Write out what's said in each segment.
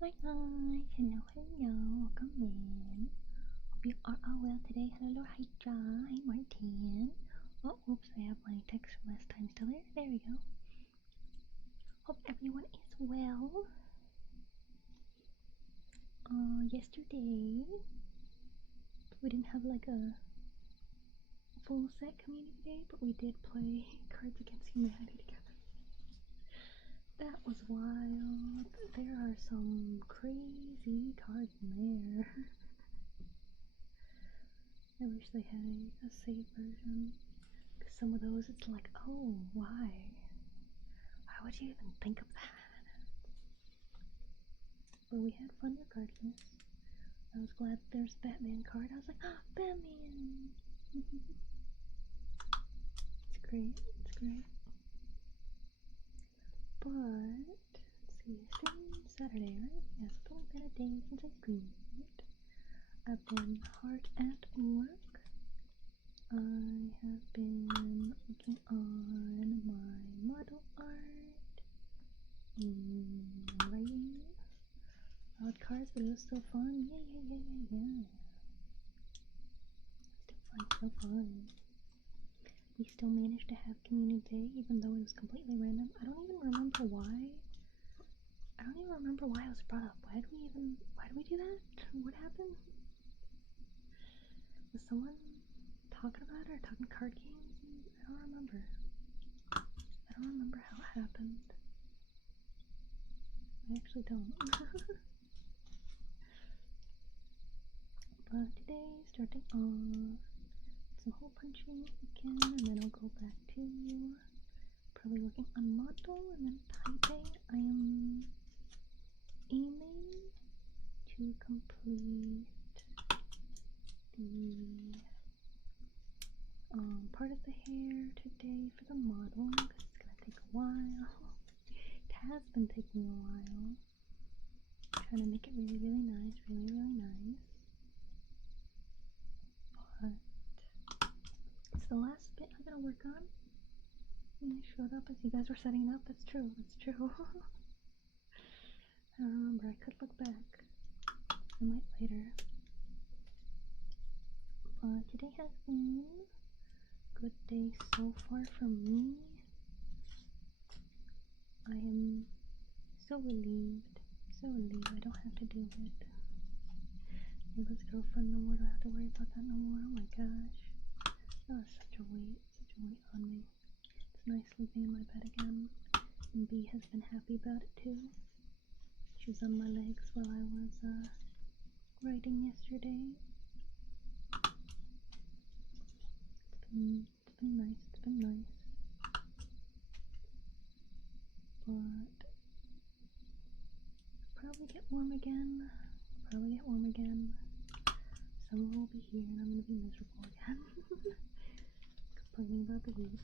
Hi guys, hello, welcome in. Hope you are all well today. Hello, hi John, hi Martin. Oh, oops, I have my text from last time still there. There we go. Hope everyone is well. Yesterday we didn't have like a full set community day, but we did play Cards Against Humanity together. That was wild. There are some crazy cards in there. I wish they had a save version. Because some of those, it's like, oh, why? Why would you even think of that? But we had fun regardless. I was glad there's a Batman card. I was like, ah, Batman! It's great, it's great. But, let's see, it's Saturday, right? Yes, it's only been a day since I streamed. I've been hard at work. I have been working on my model art and writing about cards, but it was still fun. Yeah. Still fun. We still managed to have community day, even though it was completely random. I don't even remember why. I don't even remember why it was brought up. Why did we do that? What happened? Was someone talking about it or talking card games? I don't remember. I don't remember how it happened. I actually don't. But today, starting off, some hole punching again, and then I'll go back to probably working on model and then typing. I am aiming to complete the part of the hair today for the model because it's gonna take a while. It has been taking a while. I'm trying to make it really nice, really nice. But it's the last bit I gotta work on. And I showed up as you guys were setting it up. That's true. I don't remember. I could look back. I might later. But today has been a good day so far for me. I am so relieved. I don't have to deal with Neighbor's girlfriend no more. I don't have to worry about that no more. Oh my gosh. That was such a weight on me. It's nice sleeping in my bed again. And B has been happy about it too. She was on my legs while I was writing yesterday. It's been nice. But probably get warm again. So summer will be here and I'm gonna be miserable again. Complaining about the heat.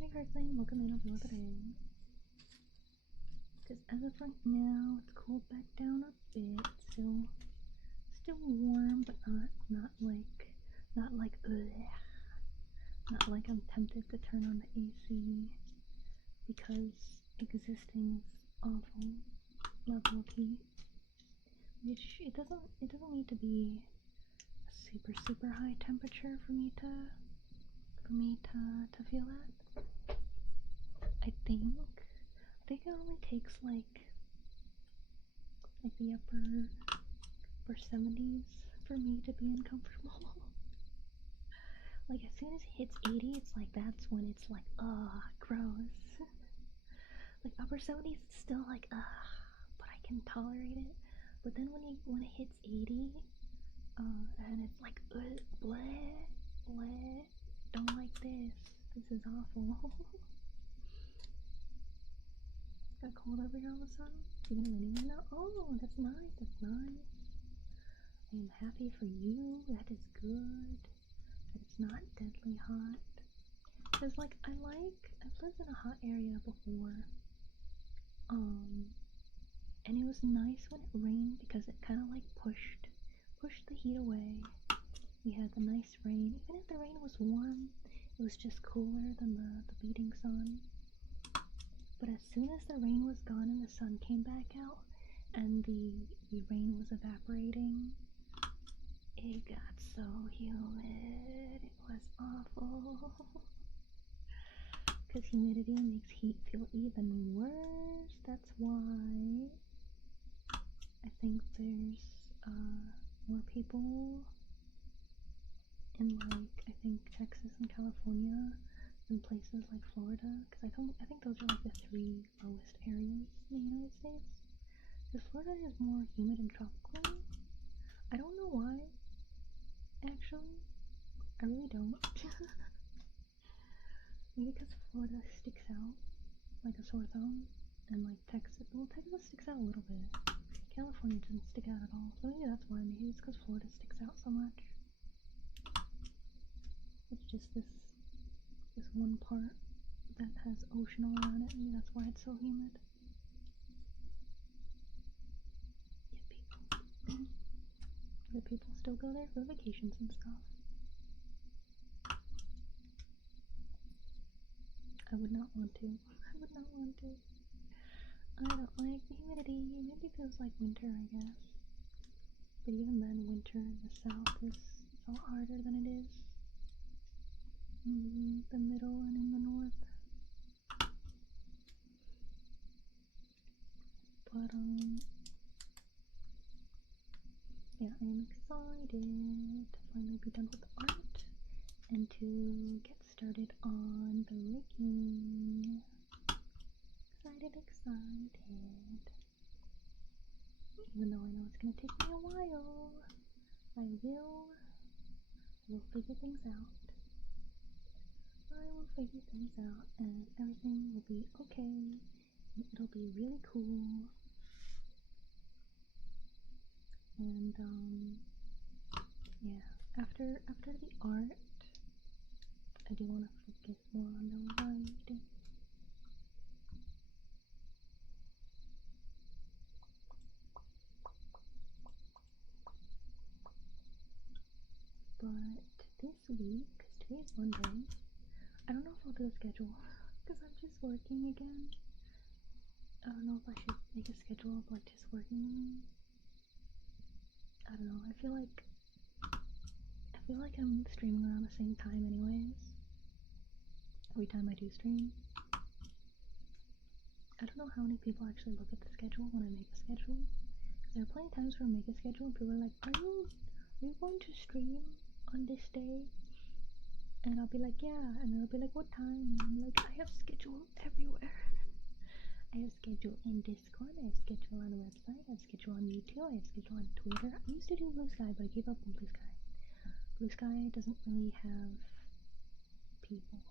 Hey Carson, welcome in, I'll be today. Because as of right now, it's cooled back down a bit. Still warm, but not like I'm tempted to turn on the AC because existing is awful level of heat. Which it doesn't need to be a super high temperature for me to feel that. I think it only takes like the upper 70s for me to be uncomfortable. Like as soon as it hits 80, it's like that's when it's like, gross. Like upper 70s, it's still like, but I can tolerate it. But then when it hits 80, and it's like, bleh, don't like this. This is awful. Got cold over here all of a sudden. It's even raining right now. Oh, that's nice. I am happy for you. That is good. That it's not deadly hot. Cause like I've lived in a hot area before. And it was nice when it rained because it kind of like pushed the heat away. We had the nice rain. Even if the rain was warm, it was just cooler than the beating sun. But as soon as the rain was gone and the sun came back out and the rain was evaporating, it got so humid. It was awful. Because humidity makes heat feel even worse. That's why I think there's more people in Texas and California than places like Florida, because I think those are like the 3 lowest areas in the United States. Because Florida is more humid and tropical. I don't know why, actually. I really don't. Maybe because Florida sticks out like a sore thumb, and like Texas sticks out a little bit. California doesn't stick out at all, so maybe that's why. Maybe it's because Florida sticks out so much. It's just this one part that has ocean all around it. Maybe that's why it's so humid. Yeah, the people still go there for vacations and stuff. I would not want to. I don't like the humidity. Maybe it feels like winter, I guess. But even then, winter in the south is a lot harder than it is in the middle and in the north. But, yeah, I am excited to finally be done with the art and to get started on the rigging. Excited. Even though I know it's gonna take me a while, I will figure things out. And everything will be okay, and it'll be really cool. And yeah, after the art, I do want to focus more on the writing. But this week, because today's Monday, I don't know if I'll do a schedule, because I'm just working again. I don't know if I should make a schedule of like just working. I don't know, I feel like I'm streaming around the same time anyways. Every time I do stream. I don't know how many people actually look at the schedule when I make a schedule. Because there are plenty of times where I make a schedule and people are like, are you going to stream on this day? And I'll be like, yeah. And they'll be like, what time? And I'm like, I have schedule everywhere. I have schedule in Discord, I have schedule on a website, I have schedule on YouTube, I have schedule on Twitter. I used to do Blue Sky, but I gave up on Blue Sky. Blue Sky doesn't really have people.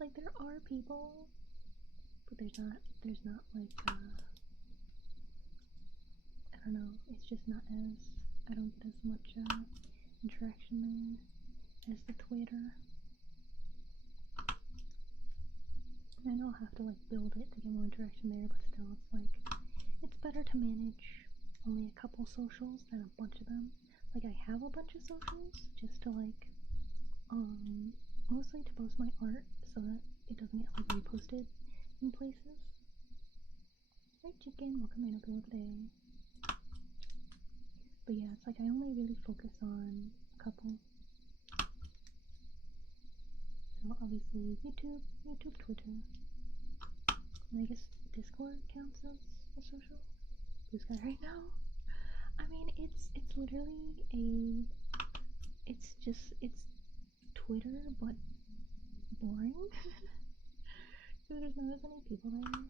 Like, there are people, but there's not like, I don't know, it's just not as, I don't get as much interaction there as the Twitter. I know I'll have to like build it to get more interaction there, but still it's like, it's better to manage only a couple socials than a bunch of them. Like I have a bunch of socials just to like, mostly to post my art so that it doesn't get like reposted in places. Hi chicken, welcome in, hope you have a day. But yeah, it's like I only really focus on a couple. So obviously YouTube, Twitter, and I guess Discord counts as a social. Blue Sky right now. I mean, it's literally it's Twitter, but boring. Because there's not as many people there.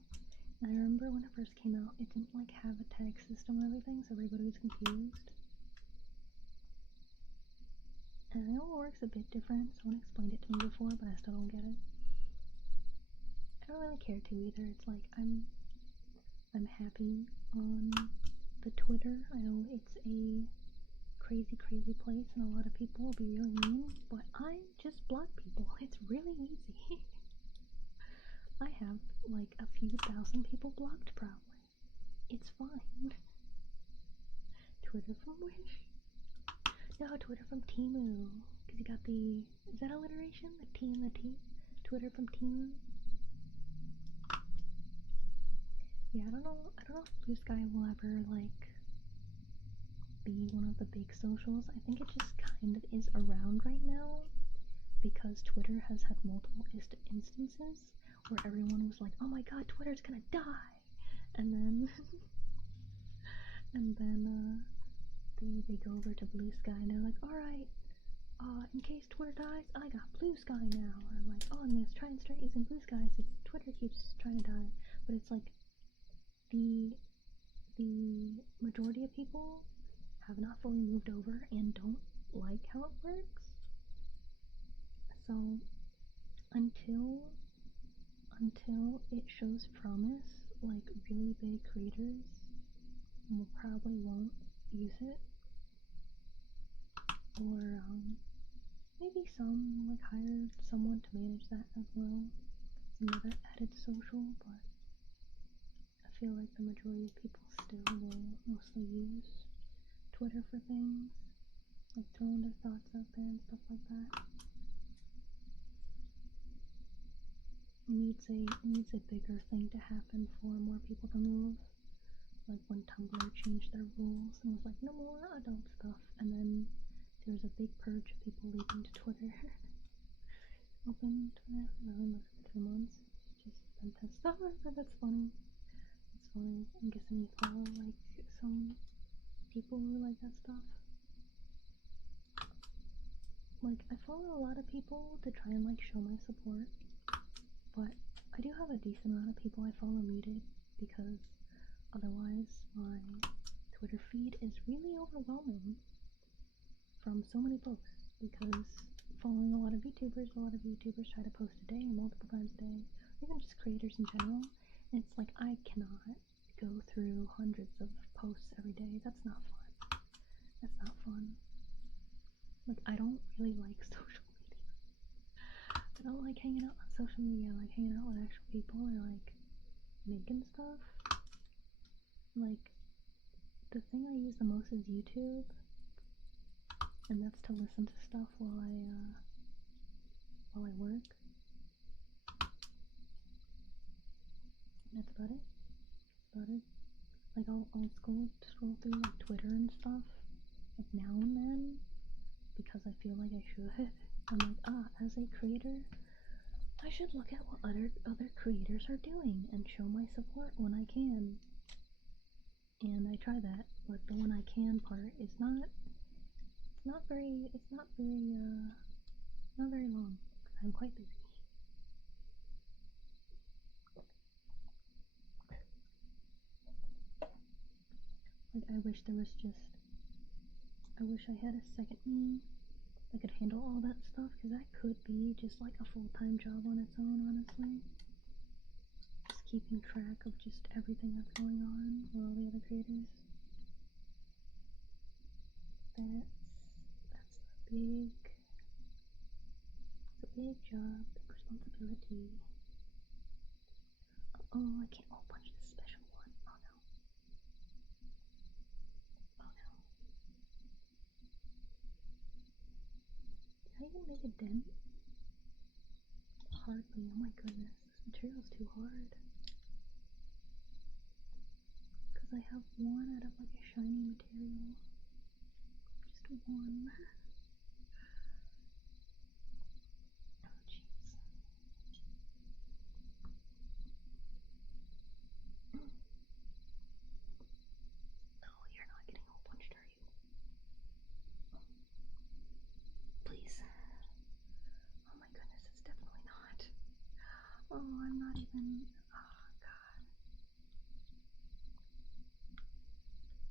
And I remember when it first came out, it didn't like have a tag system and everything, so everybody was confused. And I know it works a bit different, someone explained it to me before, but I still don't get it. I don't really care to either, it's like, I'm happy on the Twitter. I know it's a crazy place and a lot of people will be really mean, but I just block people, it's really easy. I have like a few thousand people blocked probably. It's fine. Twitter from Wish? No, Twitter from Temu. Because you got the, is that alliteration? The T and the T? Twitter from Temu? Yeah, I don't know if Blue Sky will ever like be one of the big socials. I think it just kind of is around right now because Twitter has had multiple instances where everyone was like, oh my god, Twitter's gonna die, and then they go over to Blue Sky and they're like, alright, in case Twitter dies, I got Blue Sky now. Or I'm like, oh, I'm gonna try and start using Blue Sky since Twitter keeps trying to die. But it's like the majority of people have not fully moved over and don't like how it works. So until it shows promise, like really big creators probably won't use it. Or maybe some like hire someone to manage that as well. Another added social, but I feel like the majority of people still will mostly use Twitter for things, like throwing their thoughts out there and stuff like that. It needs a bigger thing to happen for more people to move. Like when Tumblr changed their rules and was like, no more adult stuff, and then there was a big purge of people leaving to Twitter. Open Twitter, I haven't looked for 2 months. Just been to stuff, but that's funny. It's funny. I'm guessing you follow like some people who like that stuff. Like I follow a lot of people to try and like show my support. But I do have a decent amount of people I follow muted because otherwise my Twitter feed is really overwhelming from so many posts. Because following a lot of YouTubers try to post a day or multiple times a day, or even just creators in general. And it's like I cannot go through hundreds of posts every day. That's not fun. That's not fun. Like I don't really like social media. I don't like hanging out on social media. I like hanging out with actual people or like making stuff. Like the thing I use the most is YouTube, and that's to listen to stuff while I work. That's about it. Like I'll scroll through like Twitter and stuff like now and then because I feel like I should. I'm like, as a creator, I should look at what other creators are doing and show my support when I can. And I try that, but the when I can part is not very long because I'm quite busy. Like I wish I had a second me that could handle all that stuff, because that could be just like a full-time job on its own, honestly. Just keeping track of just everything that's going on with all the other creators. that's a big job, big responsibility. Oh, I can't hole punch this special one. Oh no. Oh no. Did I even make a dent? Hardly. Oh my goodness, this material's too hard. Because I have one out of like a shiny material. Just one. Oh jeez. No, you're not getting hole punched, are you? Please. Oh my goodness, it's definitely not. Oh, I'm not even. Oh god.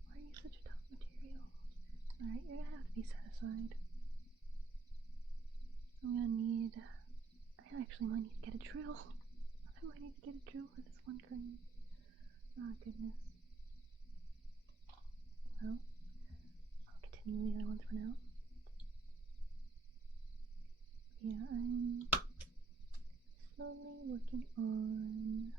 Why are you such a tough material? Alright, you're gonna have to be set aside. I'm gonna need. I actually might need to get a drill. I might need to get a drill for this one crane. Oh goodness. Well, I'll continue the other ones for now. Yeah, I'm slowly working on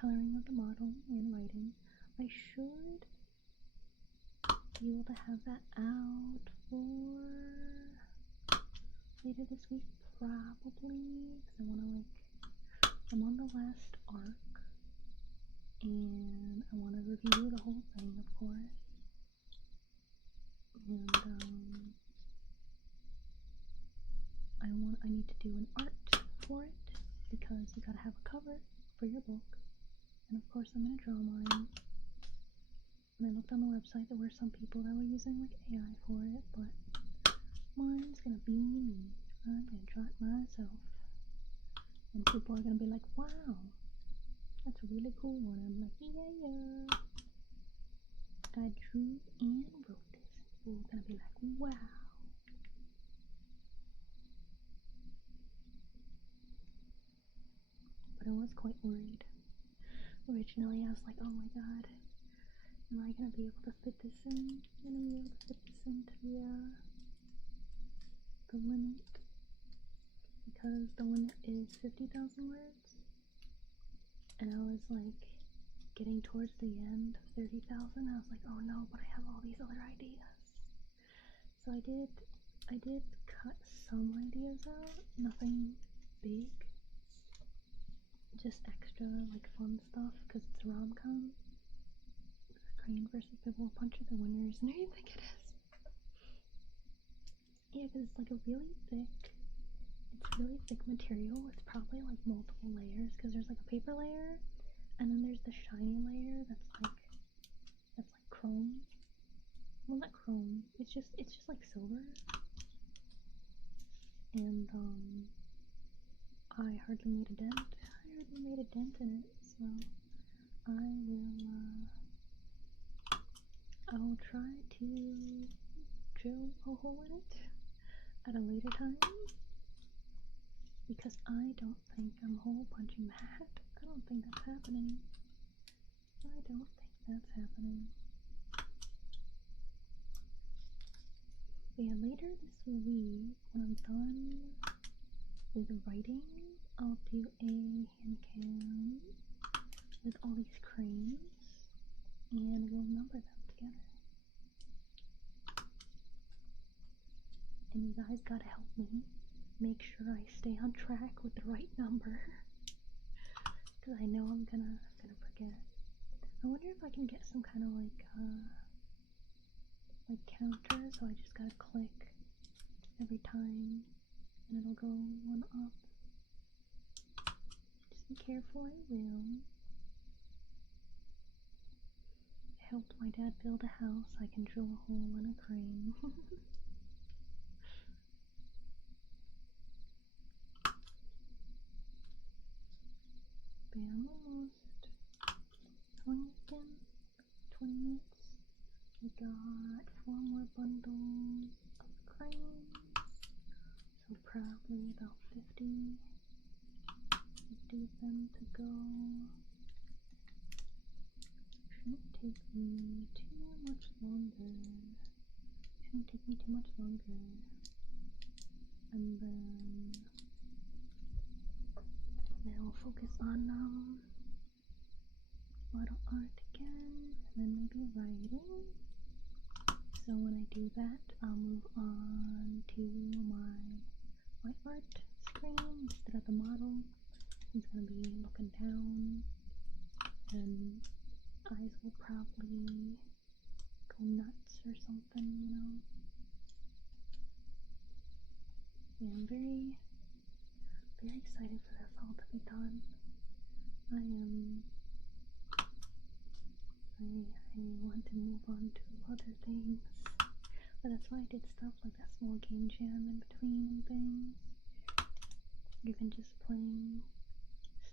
coloring of the model and writing. I should be able to have that out for later this week, probably, because I want to I'm on the last arc, and I want to review the whole thing, of course, and I need to do an art for it, because you gotta have a cover for your book, and of course I'm gonna draw mine. And I looked on the website, there were some people that were using like AI for it, but mine's gonna be me. I'm gonna draw it myself. And people are gonna be like, wow, that's a really cool one. I'm like, yeah. I drew and wrote this. People are gonna be like, wow. But I was quite worried. Originally I was like, oh my god, am I gonna be able to fit this in? Am I gonna be able to fit this into the limit? Because the limit is 50,000 words. And I was like getting towards the end of 30,000. I was like, oh no, but I have all these other ideas. So I did cut some ideas out, nothing big. Just extra like fun stuff because it's a rom-com. Crane versus Beaberns Punch are the winners. And who do you think it is? Yeah, because it's like a really thick material. It's probably like multiple layers because there's like a paper layer, and then there's the shiny layer that's like chrome. Well, not chrome. It's just like silver. And I hardly made a dent. In it, so I will try to drill a hole in it at a later time, because I don't think I'm hole punching that. I don't think that's happening. But yeah, later this week, when I'm done with writing, I'll do a hand cam with all these cranes, and we'll number them together. And you guys gotta help me make sure I stay on track with the right number, because I know I'm gonna forget. I wonder if I can get some kind of like counter, so I just gotta click every time and it'll go one up. Just be careful, I will. I helped my dad build a house. I can drill a hole in a crane. But yeah, I'm almost 20 minutes. We got 4 more bundles of cranes, so probably about 50. days them to go. Shouldn't take me too much longer. Shouldn't take me too much longer. And then we'll focus on model art again, and then maybe writing. So when I do that, I'll move on to my art screen instead of the model. It's gonna be looking down, and eyes will probably go nuts or something, you know. Yeah, I'm very excited for this all to be done. I want to move on to other things, but that's why I did stuff like that small game jam in between and things. Even just playing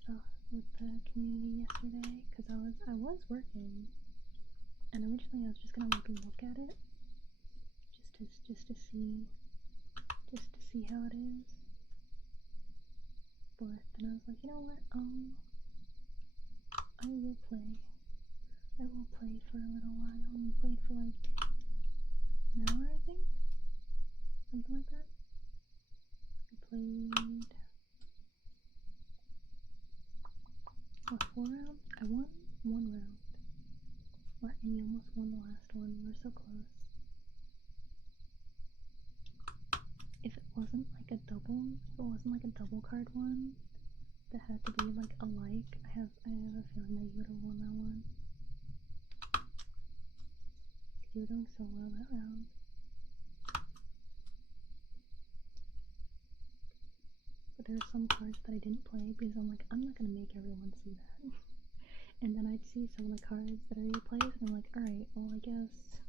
stuff with the community yesterday, because I was working, and originally I was just gonna like look at it, just to see how it is. But then I was like, you know what? I will play. I will play for a little while. We played for like an hour, I think, something like that. We played. What, 4 rounds? I won 1 round. And you almost won the last one. You were so close. If it wasn't like a double card one that had to be like alike, I have a feeling that you would have won that one. You were doing so well that round. But there are some cards that I didn't play because I'm like, I'm not gonna make everyone see that. And then I'd see some of the cards that I already played, and I'm like, alright, well I guess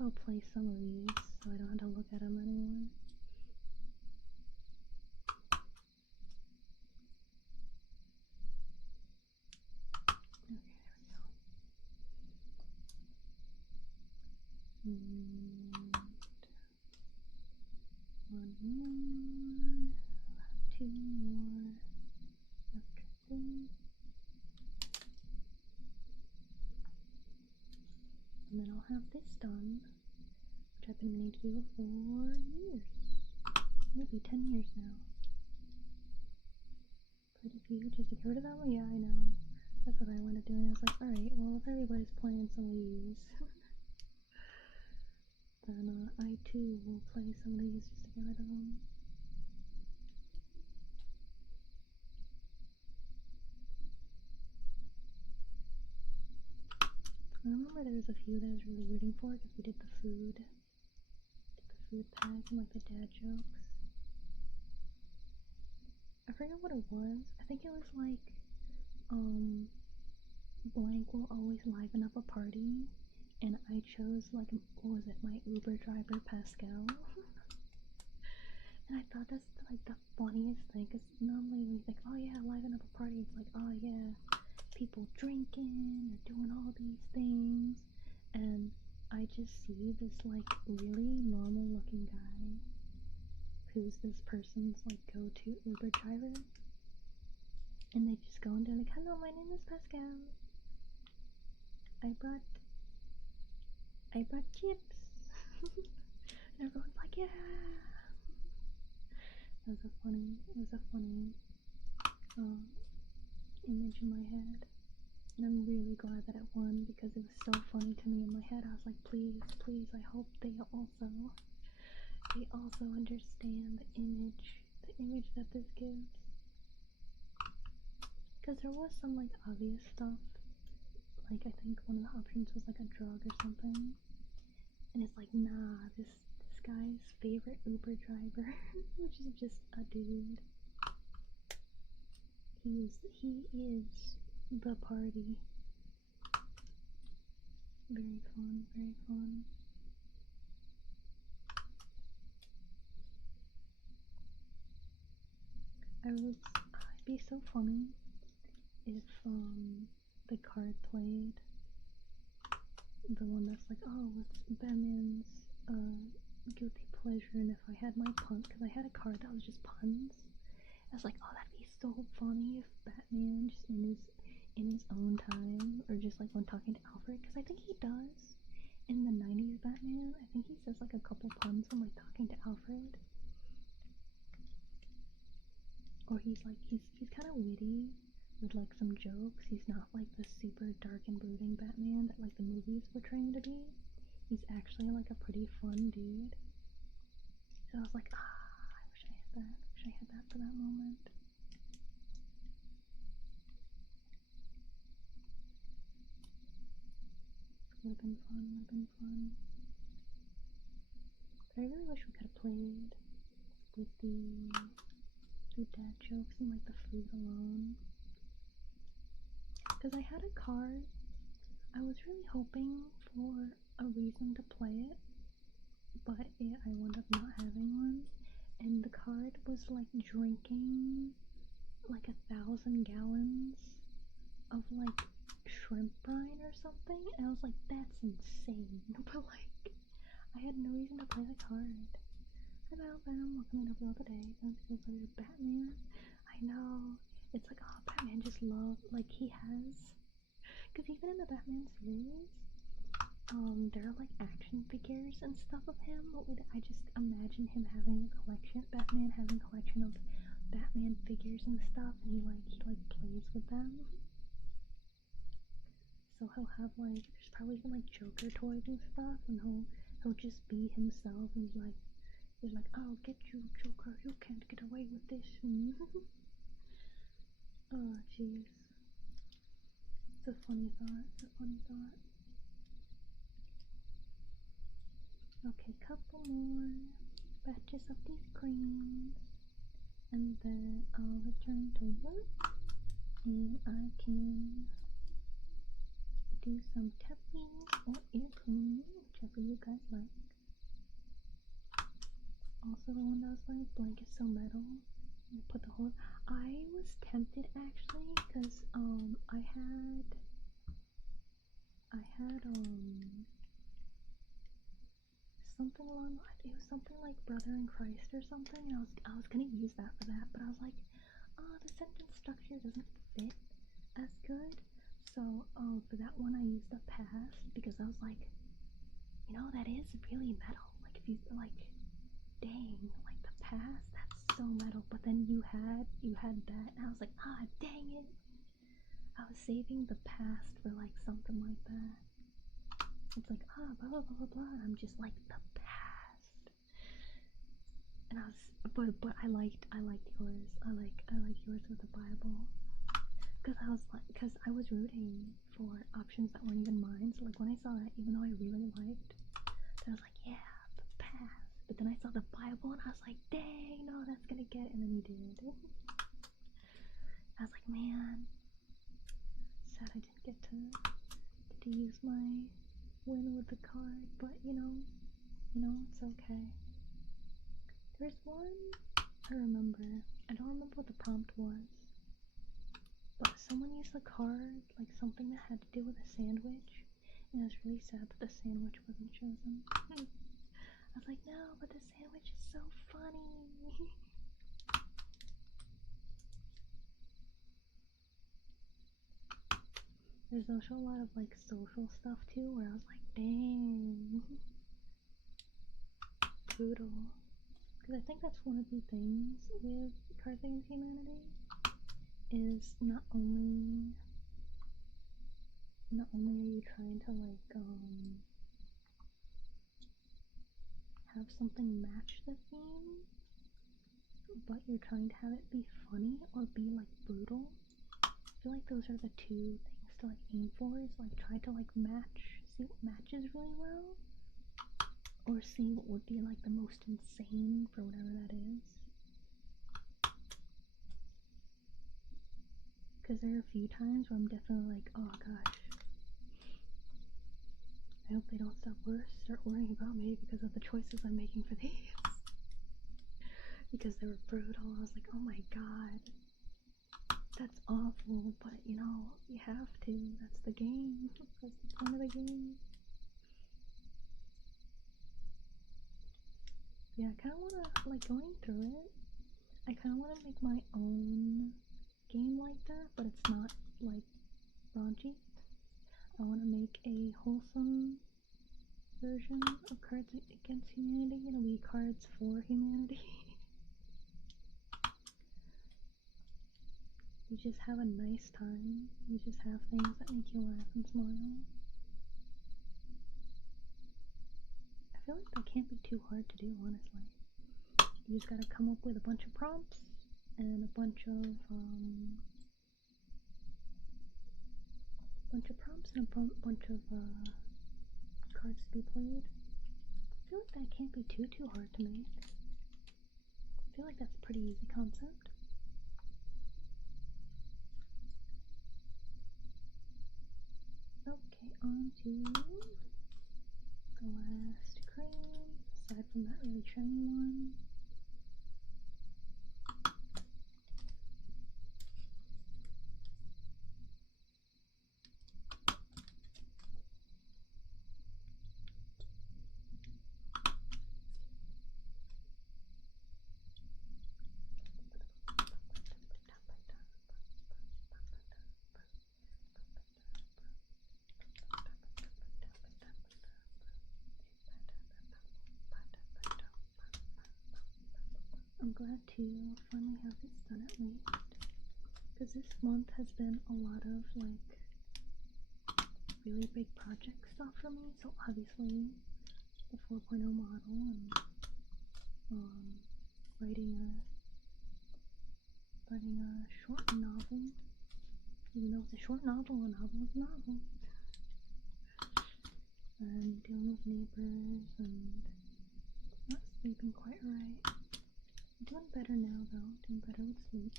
I'll play some of these so I don't have to look at them anymore. Okay, there we go. And 1 more, 2 more after this. And then I'll have this done, which I've been meaning to do for years. Maybe 10 years now. Quite a few, just to get rid of them? Yeah, I know. That's what I wound up doing. I was like, alright, well if everybody's playing some of these, then I too will play some of these just to get rid of them. I remember there was a few that I was really rooting for because we did the food pack and like the dad jokes. I forget what it was. I think it was like, blank will always liven up a party, and I chose like, what was it, my Uber driver Pascal. And I thought that's like the funniest thing, because normally when you think, oh yeah, liven up a party, it's like, oh yeah, people drinking and doing all these things, and I just see this like really normal looking guy who's this person's like go-to Uber driver, and they just go and they're like, hello, my name is Pascal. I brought chips. And everyone's like, yeah. It was a funny image in my head. And I'm really glad that it won because it was so funny to me in my head. I was like, please, I hope they also understand the image that this gives. Because there was some like obvious stuff. Like I think one of the options was like a drug or something. And it's like, nah, this guy's favorite Uber driver, which is just a dude. He is the party. Very fun, very fun. It'd be so funny if the card played the one that's like, oh, what's Batman's guilty pleasure, and if I had my pun, because I had a card that was just puns, I was like, oh, that'd be so so funny if Batman just in his own time, or just like when talking to Alfred, because I think he does in the 90s Batman. I think he says like a couple puns when like talking to Alfred. Or he's kind of witty with like some jokes. He's not like the super dark and brooding Batman that like the movies portray him to be. He's actually like a pretty fun dude. So I was like, I wish I had that. I wish I had that for that moment. Would've been fun. But I really wish we could have played with the dad jokes and like the food alone. Because I had a card. I was really hoping for a reason to play it, but I wound up not having one. And the card was like drinking like 1,000 gallons of like shrimp brine or something, and I was like, that's insane. But like, I had no reason to play the card. Hi Alfbern, welcome in over the day. Sounds good for your Batman. I know. It's like, oh, Batman just love, like he has, because even in the Batman series, there are like action figures and stuff of him. I just imagine him having a collection, Batman having a collection of Batman figures and stuff, and he plays with them. So he'll have like, there's probably even like Joker toys and stuff, and he'll just be himself, and he's like, I'll get you, Joker, you can't get away with this. Oh jeez. It's a funny thought. Okay, couple more batches of these creams, and then I'll return to work, and I can do some tapping or ear cleaning, whichever you guys like. Also, the one that was like, blanket so metal. I put the whole. I was tempted actually, because I had something along. It was something like Brother in Christ or something. And I was gonna use that for that, but I was like, the sentence structure doesn't fit as good. So, for that one I used the past, because I was like, that is really metal. Like, if you, like, dang, like, the past, that's so metal. But then you had that, and I was like, dang it. I was saving the past for, like, something like that. It's like, blah, blah, blah, blah, blah, and I'm just like, the past. And I was, but I liked yours. I like yours with the Bible. Because I was rooting for options that weren't even mine. So like when I saw that, even though I really liked, I was like, yeah, the past. But then I saw the Bible and I was like, dang, no, that's gonna get it. And then you did. I was like, man, sad I didn't get to use my win with the card. But you know, it's okay. There's one I remember. I don't remember what the prompt was. But someone used the card, like something that had to do with a sandwich, and I was really sad that the sandwich wasn't chosen. I was like, no, but the sandwich is so funny. There's also a lot of like social stuff too, where I was like, dang, brutal. Because I think that's one of the things with Cards Against Humanity. Is not only are you trying to like have something match the theme, but you're trying to have it be funny or be like brutal. I feel like those are the two things to like aim for, is like try to like see what matches really well, or see what would be like the most insane for whatever that is. Because there are a few times where I'm definitely like, oh gosh, I hope they don't start worrying about me because of the choices I'm making for these. Because they were brutal. I was like, oh my god, that's awful, but you have to. That's the game. That's the point of the game. Yeah, I kind of want to, like, going through it, I kind of want to make my own game like that, but it's not like raunchy. I want to make a wholesome version of Cards Against Humanity. It'll be Cards for Humanity. You just have a nice time. You just have things that make you laugh and smile. I feel like that can't be too hard to do, honestly. You just gotta come up with a bunch of prompts and a bunch of bunch of cards to be played. I feel like that can't be too hard to make. I feel like that's a pretty easy concept. Okay, on to the last cream, aside from that really shiny one. I'm glad to finally have this done at least, because this month has been a lot of like really big project stuff for me. So obviously the 4.0 model and writing a short novel. Even though it's a short novel is a novel. And dealing with neighbors and not sleeping quite right. Doing better now though, doing better with sleep.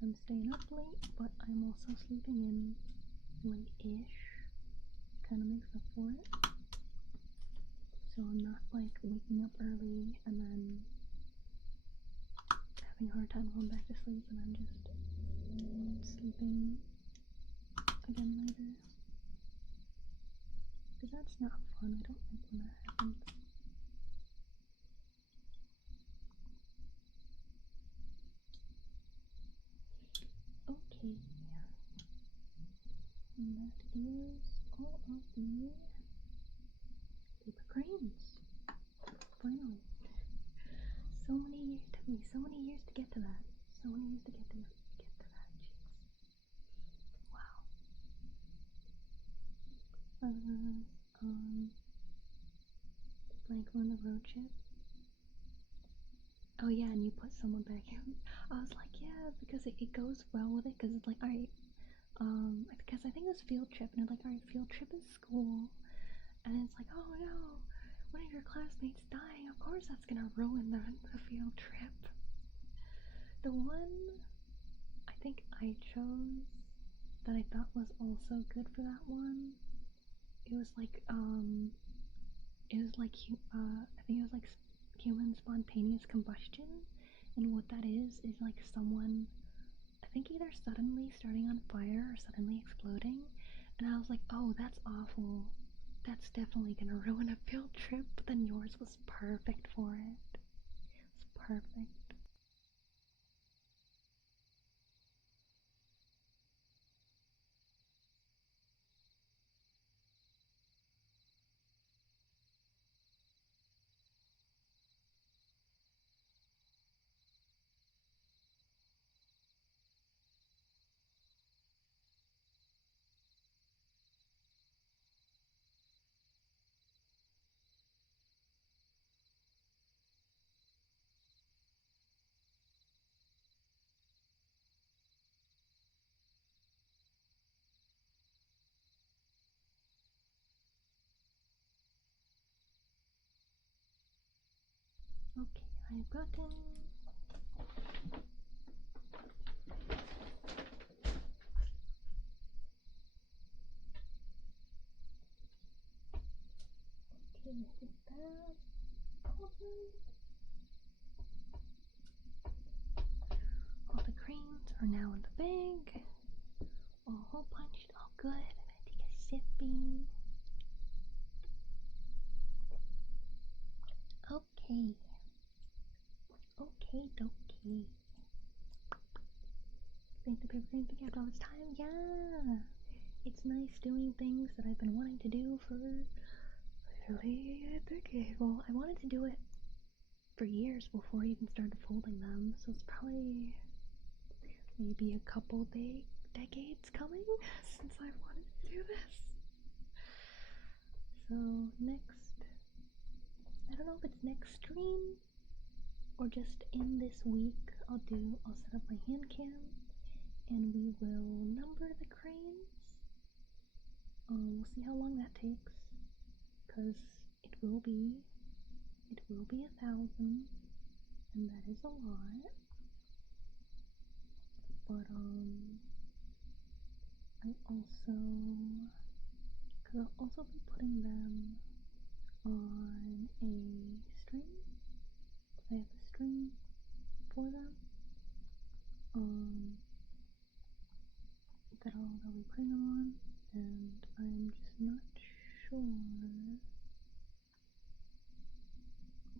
I'm staying up late, but I'm also sleeping in late-ish. Kind of makes up for it. So I'm not like waking up early and then having a hard time going back to sleep and I'm just sleeping again later. Because that's not fun, I don't like when that happens. Okay, and that is all of the paper cranes. Finally. So many years, it took me so many years to get to that. So many years to get to that. Jeez. Wow. Blank on the road trip. Oh yeah, and you put someone back in. I was like, yeah, because it goes well with it, because it's like, alright, because I think it was field trip, and it's like, alright, field trip is school, and it's like, oh no, one of your classmates dying, of course that's gonna ruin the field trip. The one I think I chose that I thought was also good for that one, it was like, I think it was like human spontaneous combustion, and what that is like someone, I think either suddenly starting on fire or suddenly exploding, and I was like, oh, that's awful, that's definitely gonna ruin a field trip, but then yours was perfect for it. It's perfect. Okay, I've gotten I think that's all the creams are now in the bag. All hole punched, all good. I'm gonna take a sippy. Okay. Okay, dokey. Thank the paper cranes for kept all this time. Yeah, it's nice doing things that I've been wanting to do for literally a decade. Well, I wanted to do it for years before I even started folding them, so it's probably maybe a couple decades coming since I wanted to do this. So next, I don't know if it's next stream or just in this week, I'll set up my hand cam and we will number the cranes. We'll see how long that takes, because it will be 1,000, and that is a lot. But I'll also be putting them on a string. I have a string for them. That I'll be putting them on, and I'm just not sure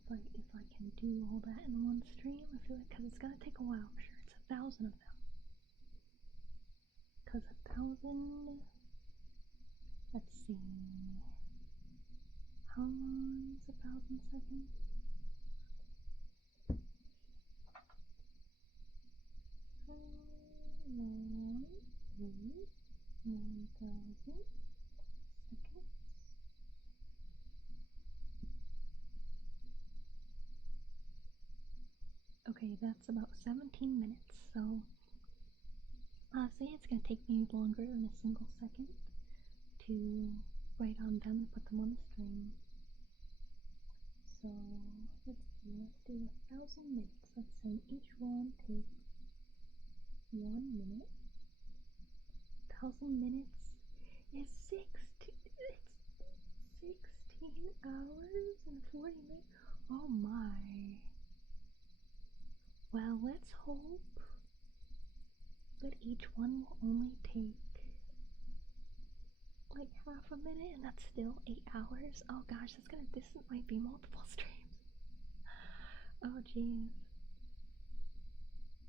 if I can do all that in one stream. I feel like, because it's gonna take a while for sure. It's 1,000 of them. Because 1,000, let's see, how long is 1,000 seconds? How long is 1,000 seconds? Okay, that's about 17 minutes, so say it's going to take me longer than a single second to write on them and put them on the string. So let's do 1,000 minutes. Let's say each one takes 1 minute. 1,000 minutes is 16 hours and 40 minutes. Oh my. Well, let's hope that each one will only take like half a minute, and that's still 8 hours. Oh gosh, this might be multiple streams. Oh jeez.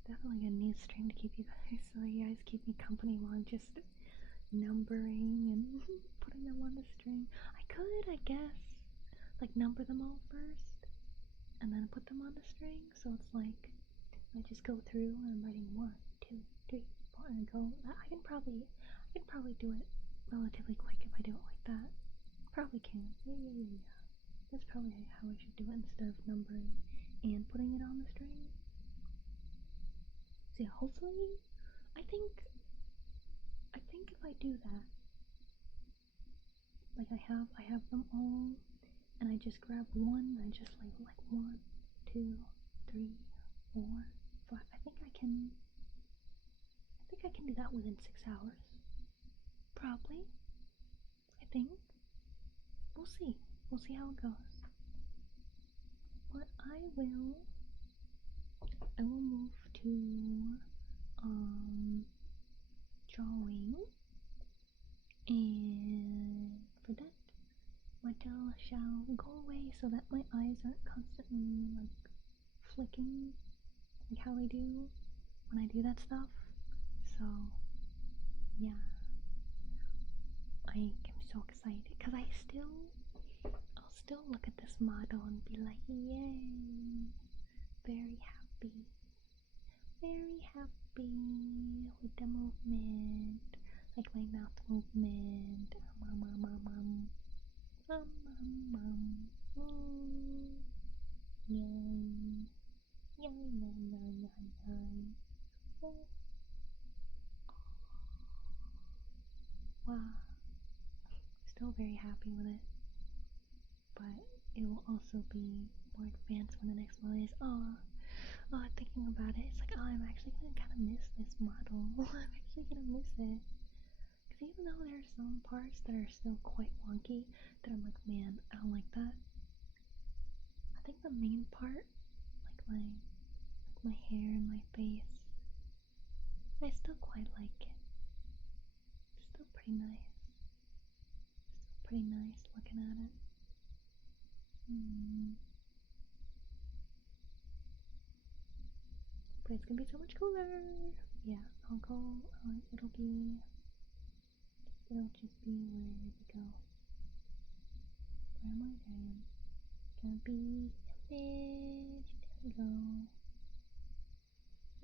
Definitely a new stream to keep you guys, so you guys keep me company while I'm just numbering and putting them on the string. I could, I guess, like number them all first and then put them on the string, so it's like I just go through and I'm writing 1, 2, 3, 4 and go. I can probably do it relatively quick if I do it like that. Probably can. Yeah. That's probably how I should do it instead of numbering and putting it on the string. So yeah, hopefully, I think if I do that, like I have them all, and I just grab one, and I just label like 1, 2, 3, 4, 5. I think I can do that within 6 hours. Probably. I think. We'll see. We'll see how it goes. But I will move to drawing, and for that my tail shall go away so that my eyes aren't constantly like flicking like how they do when I do that stuff. So yeah, I am so excited because I'll still look at this model and be like, yay, very happy with the movement, like my mouth movement. Wow, still very happy with it, but it will also be more advanced when the next one is. Thinking about it, it's like, I'm actually gonna kind of miss this model. I'm actually gonna miss it. Because even though there are some parts that are still quite wonky, that I'm like, man, I don't like that. I think the main part, like my hair and my face, I still quite like it. It's still pretty nice. Still pretty nice looking at it. But it's gonna be so much cooler. Yeah, I'll go. It'll just be where we go. Where am I? There I am. Gonna be image. There we go.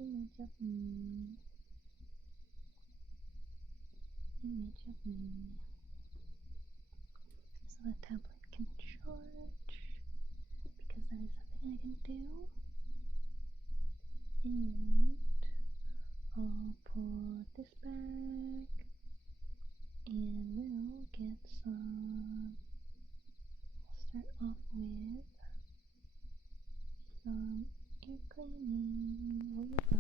Image of me. Image of me. So the tablet can charge, because that is something I can do. And I'll put this back, and we'll get some. We'll start off with some air cleaning. Where you go?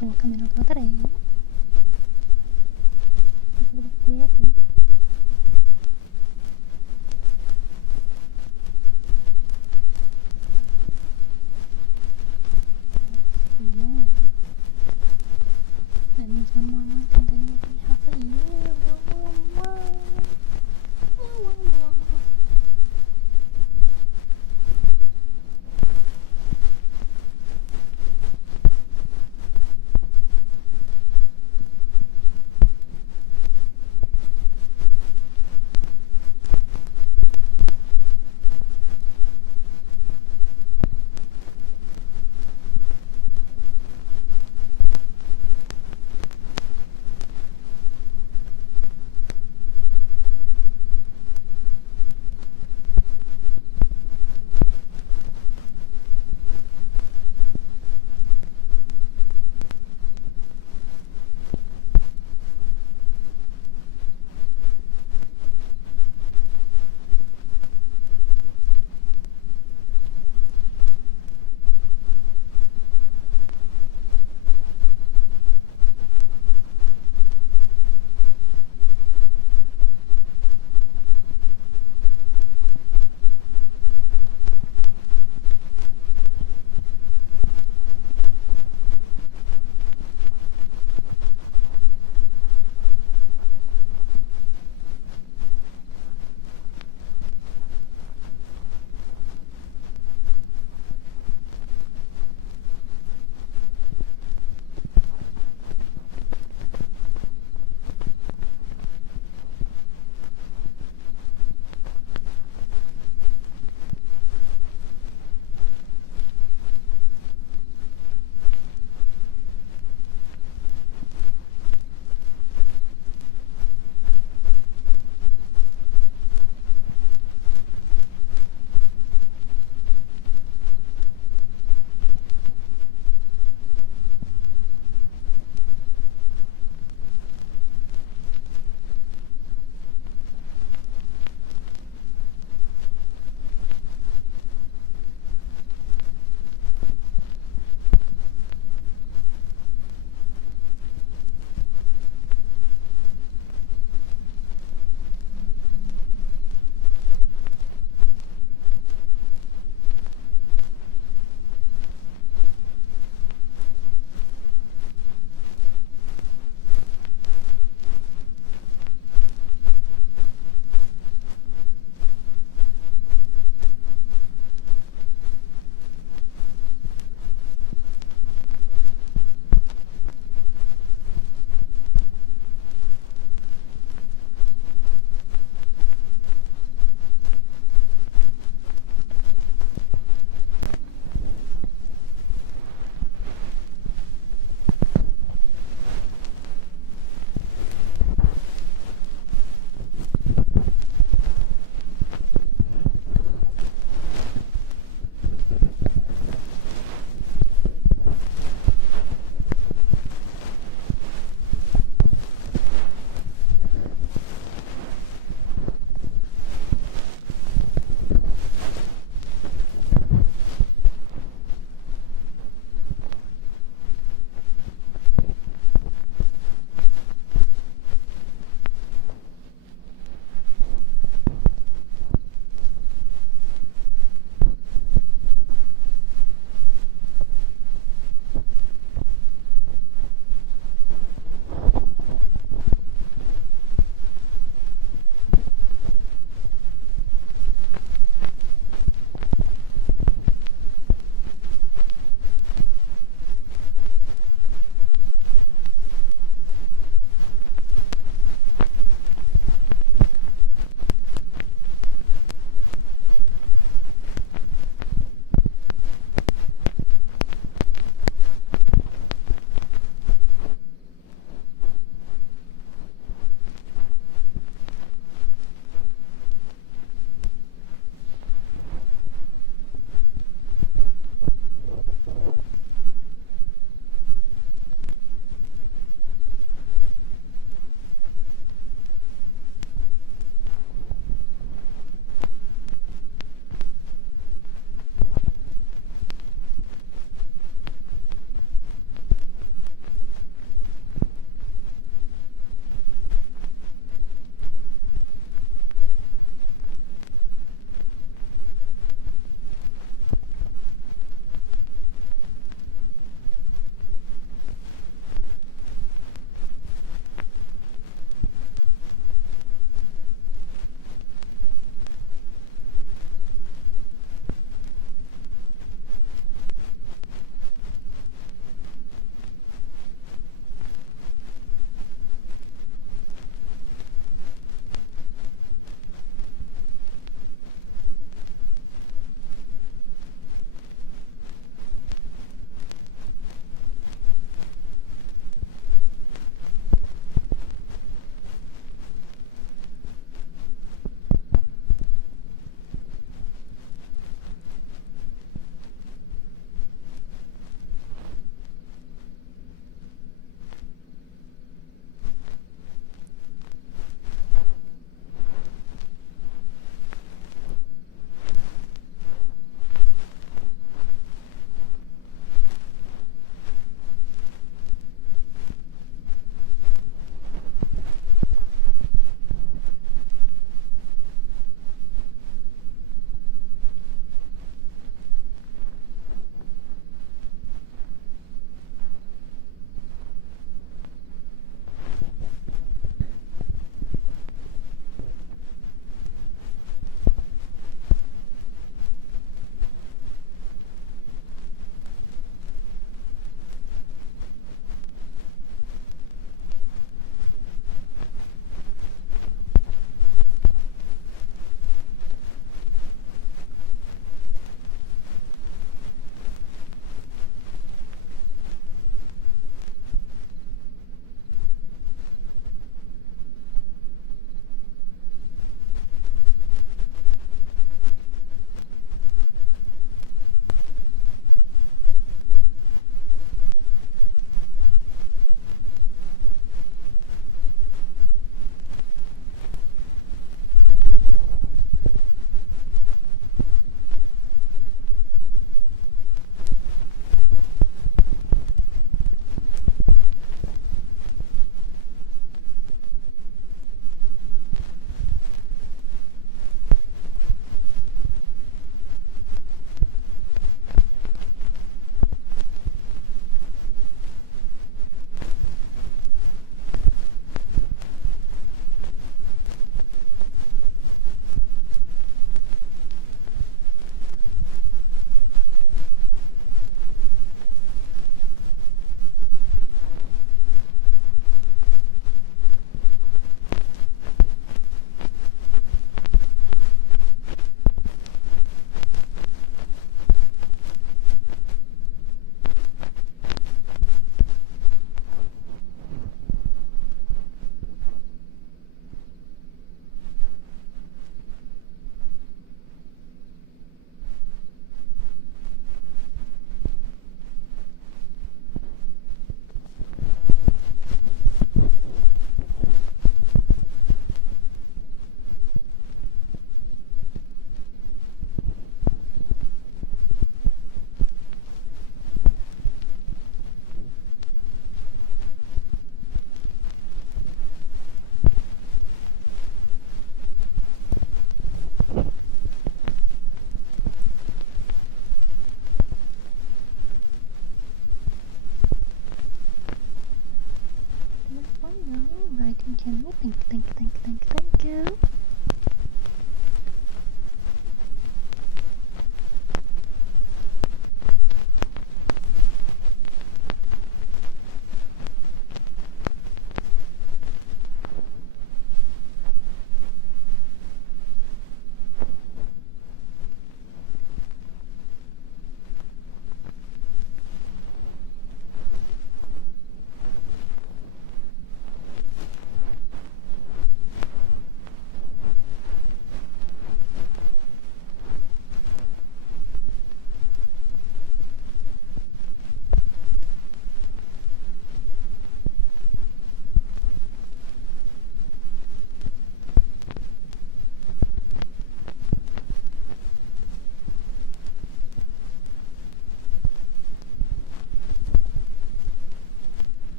also will come in over today. Yeah. That means one more month and then you'll be half a year.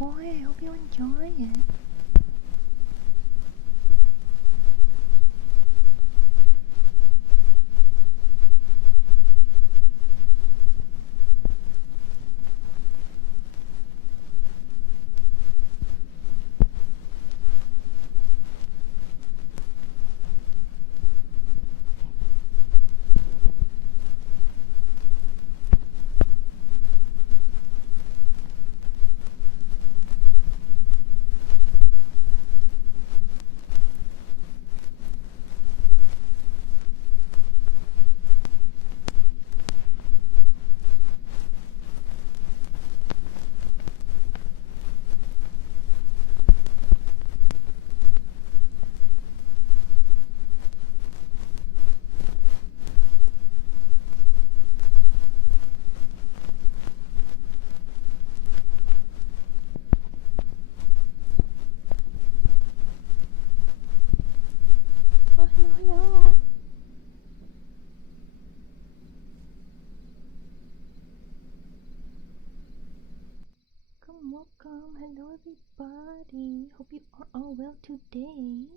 boy. I hope you enjoy it. Oh, hello. Welcome. Hello, everybody. Hope you are all well today.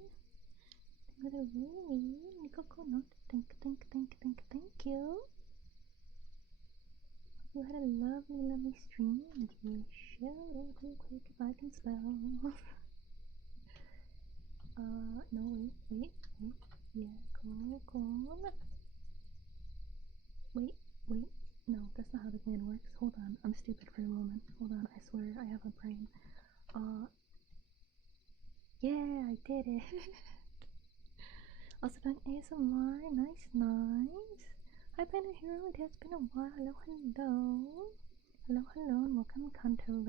Thank you. Hope you had a lovely stream. Let's show real quick if I can spell. No, wait. Yeah, cool. Wait. No, that's not how the command works. Hold on, I'm stupid for a moment. Hold on, I swear I have a brain. Yeah, I did it. Also doing ASMR, nice. Hi, Banner Hero, it has been a while. Hello, and welcome, Contour.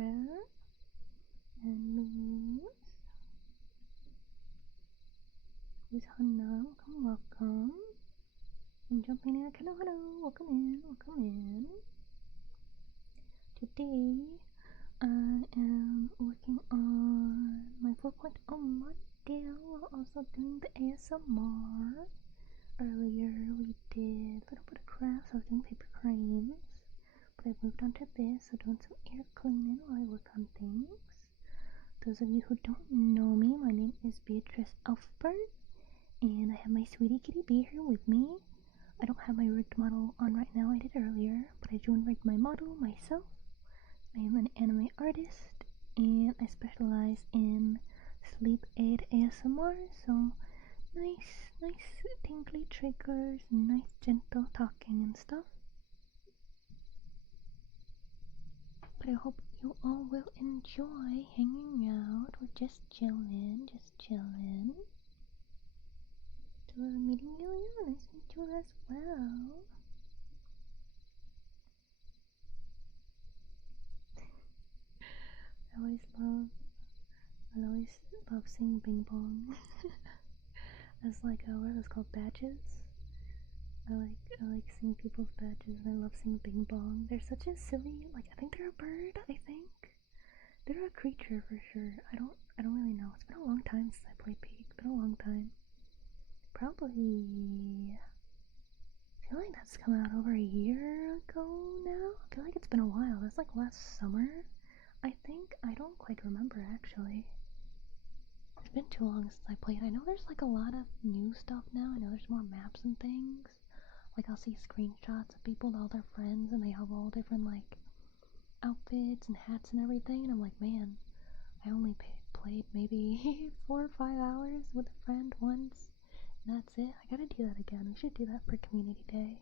And Miss Hannah, welcome. And jumping in, hello, welcome in. Today, I am working on my 4.0 model while also doing the ASMR. Earlier, we did a little bit of crafts. I was doing paper cranes, but I've moved on to this, so doing some air cleaning while I work on things. Those of you who don't know me, my name is Beatrice Alfbern, and I have my sweetie kitty bee here with me. I don't have my rigged model on right now, I did earlier, but I joined rigged my model myself. I am an anime artist, and I specialize in sleep aid ASMR, so nice tingly triggers, and nice gentle talking and stuff. But I hope you all will enjoy hanging out. We're just chilling. So meeting you, yeah, nice to meet you as well. I always love seeing Bing Bong as like what are those called, badges? I like seeing people's badges, and I love seeing Bing Bong. They're such a silly, like, I think they're a bird. I think they're a creature for sure. I don't really know. It's been a long time since I played Pig. It's been a long time. Probably, I feel like that's come out over a year ago now. I feel like it's been a while. That's like last summer, I think. I don't quite remember actually. It's been too long since I played. I know there's like a lot of new stuff now. I know there's more maps and things. Like, I'll see screenshots of people with all their friends, and they have all different like outfits and hats and everything, and I'm like, man, I only played maybe 4 or 5 hours with a friend once, and that's it. I gotta do that again. We should do that for Community Day.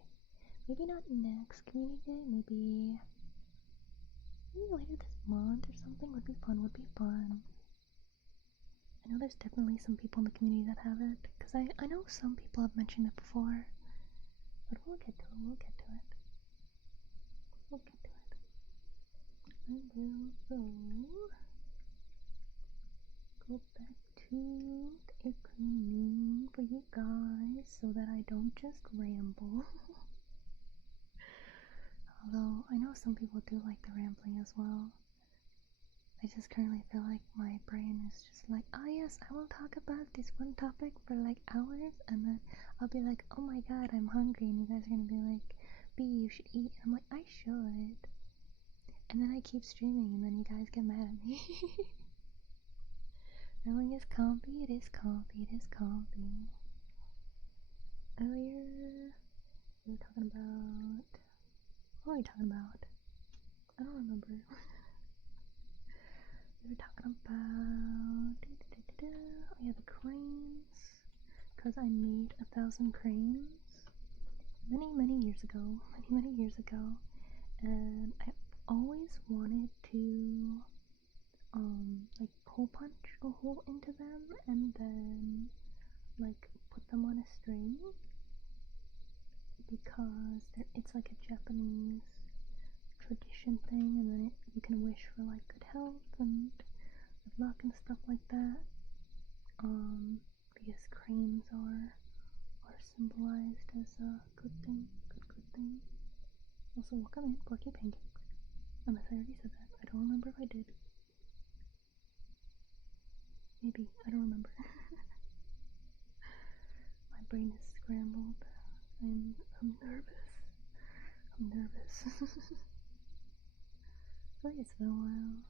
Maybe not next Community Day, maybe later this month or something. Would be fun. I know there's definitely some people in the community that have it, because I know some people have mentioned it before, but we'll get to it. I will go back to the air cleaning for you guys so that I don't just ramble. Although I know some people do like the rambling as well. I just currently feel like my brain is just like, oh yes, I will talk about this one topic for like hours, and then I'll be like, oh my god, I'm hungry, and you guys are gonna be like, B, you should eat. I'm like, I should. And then I keep streaming, and then you guys get mad at me. Knowing is comfy, it is comfy, it is comfy. Earlier, we were talking about... What were we talking about? I don't remember. We were talking about... Oh yeah, the cranes. Because I made 1,000 cranes many years ago. Many years ago. And I always wanted to like hole punch a hole into them and then like put them on a string, because it's like a Japanese tradition thing, and then you can wish for like good health and good luck and stuff like that, because cranes are symbolized as a good thing. Also, welcome in, Porky Pancakes. Unless I already said that. I don't remember if I did. Maybe. I don't remember. My brain is scrambled. I'm nervous. I feel like it's been a while.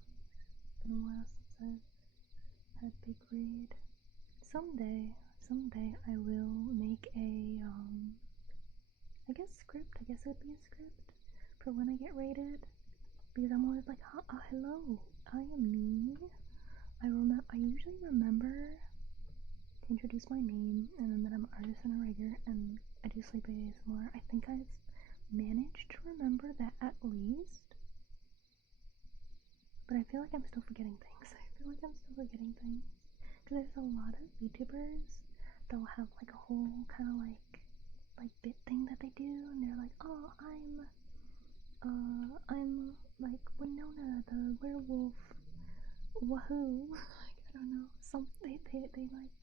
It's been a while since I've had big read. Someday I will make a, I guess script. I guess it would be a script for when I get rated. Because I'm always like, hello, I am me. I usually remember to introduce my name, and then that I'm an artist and a writer, and I do sleepy ASMR. I think I've managed to remember that at least. But I feel like I'm still forgetting things. Because there's a lot of YouTubers that will have like a whole kind of like bit thing that they do, and they're like, oh, I'm like Winona the werewolf, wahoo. Like, I don't know, they like,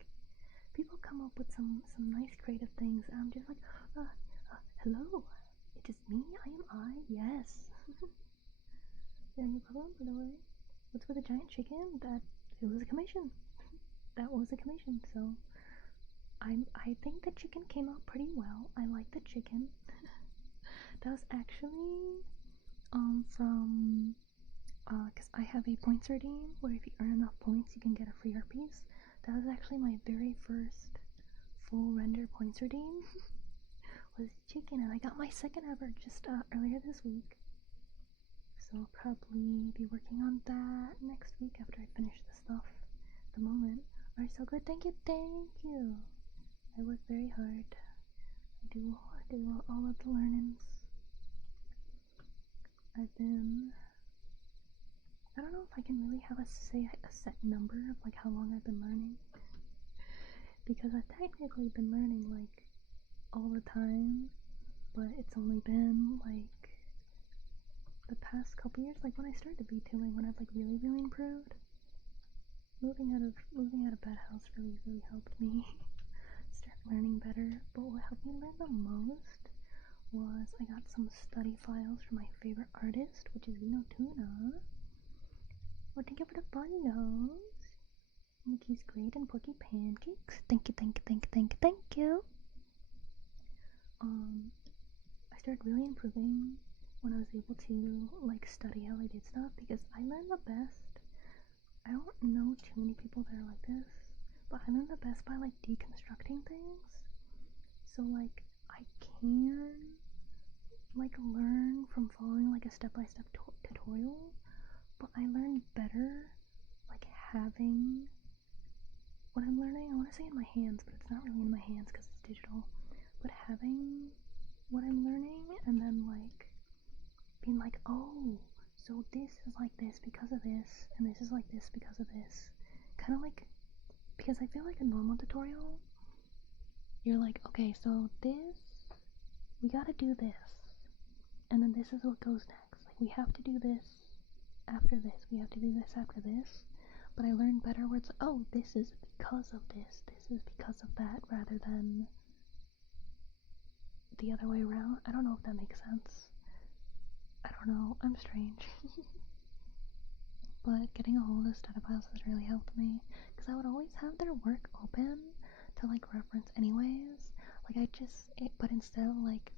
people come up with some nice creative things, and I'm just like, hello, it is me, yes. Yeah, no problem, by the way. What's with the giant chicken? It was a commission. That was a commission, so I think the chicken came out pretty well. I like the chicken. That was actually from because I have a points redeem where if you earn enough points you can get a free earpiece. That was actually my very first full render points redeem. Was chicken, and I got my second ever just earlier this week. So I'll probably be working on that next week after I finish the stuff. At the moment, alright, so good. Thank you. I work very hard. I do all of the learnings. I don't know if I can really have a set number of like how long I've been learning, because I've technically been learning like all the time, but it's only been like the past couple years, like when I started VTubing, when I've like really improved. Moving out of bad house really helped me start learning better. But what helped me learn the most was I got some study files from my favorite artist, which is Vino Tuna. Well, thank you for the follows. Nikki's great and Porky Pancakes. Thank you. I started really improving when I was able to like study how I did stuff, because I learned the best. I don't know too many people that are like this, but I learned the best by like deconstructing things. So like I can like learn from following like a step-by-step tutorial, but I learn better like having what I'm learning, I want to say in my hands, but it's not really in my hands because it's digital, but having what I'm learning and then like being like, oh, so this is like this because of this, and this is like this because of this. Kind of like, because I feel like a normal tutorial, you're like, okay, so this, we gotta do this, and then this is what goes next. Like, we have to do this after this, we have to do this after this. But I learned better where it's, oh, this is because of this is because of that, rather than the other way around. I don't know if that makes sense. I don't know, I'm strange. But getting a hold of study files has really helped me, because I would always have their work open to like reference anyways. Like but instead of like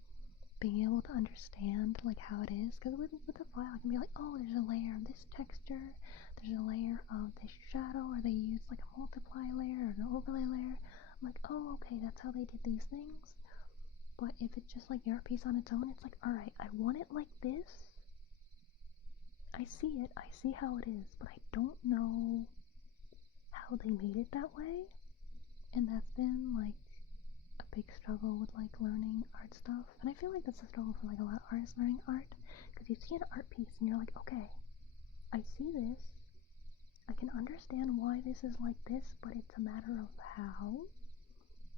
being able to understand like how it is, because with a file I can be like, oh, there's a layer of this texture, there's a layer of this shadow, or they use like a multiply layer or an overlay layer. I'm like, oh, okay, that's how they did these things. But if it's just like the art piece on its own, it's like, alright, I want it like this. I see it, I see how it is, but I don't know how they made it that way. And that's been like a big struggle with like learning art stuff. And I feel like that's a struggle for like a lot of artists learning art, because you see an art piece and you're like, okay, I see this, I can understand why this is like this, but it's a matter of how,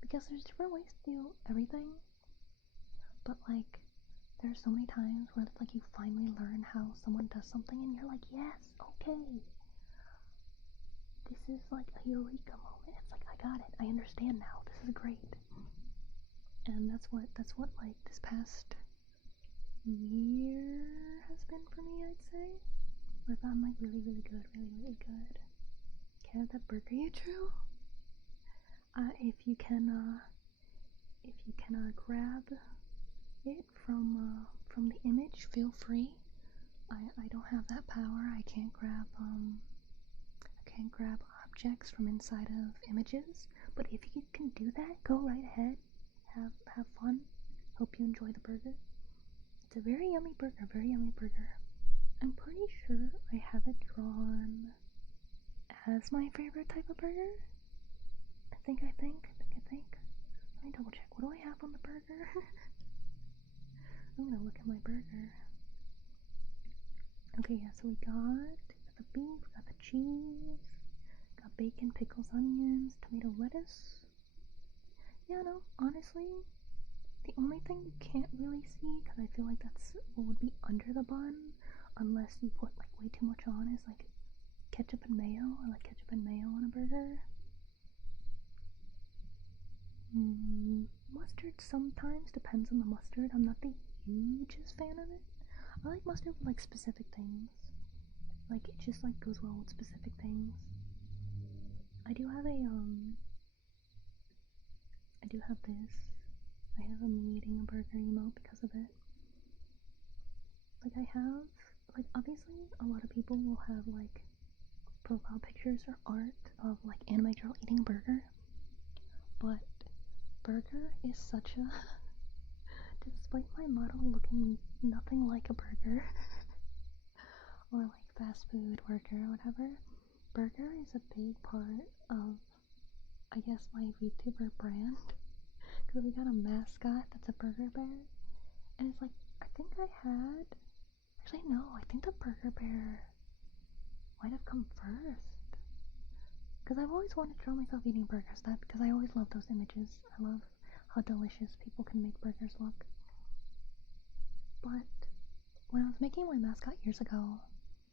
because there's different ways to do everything. But like there's so many times where it's like you finally learn how someone does something and you're like, yes, okay, this is like a eureka moment. It's like, I got it, I understand now, this is great. And that's what like this past year has been for me, I'd say. Where I've gotten like really, really good, really good. Okay, that burger you drew? If you can grab it from the image, feel free. I don't have that power. I can't grab objects from inside of images. But if you can do that, go right ahead. Have fun. Hope you enjoy the burger. It's a very yummy burger, very yummy burger. I'm pretty sure I have it drawn as my favorite type of burger. I think. Let me double check. What do I have on the burger? I'm gonna look at my burger. Okay, yeah, so we got the beef, we got the cheese, got bacon, pickles, onions, tomato, lettuce. Yeah, no, honestly, the only thing you can't really see, because I feel like that's what would be under the bun, unless you put like way too much on, is like ketchup and mayo. I like ketchup and mayo on a burger. Mustard sometimes, depends on the mustard. I'm not the hugest fan of it. I like mustard with like specific things. Like it just like goes well with specific things. I do have this. I have a me eating a burger emote because of it. Like I have, like obviously a lot of people will have like profile pictures or art of like anime girl eating a burger. But burger is such a despite my model looking nothing like a burger or like fast food worker or whatever, burger is a big part of, I guess, my VTuber brand, because we got a mascot that's a burger bear, and it's like, I think the burger bear might have come first, because I've always wanted to draw myself eating burgers, because I always love those images. I love how delicious people can make burgers look. But when I was making my mascot years ago,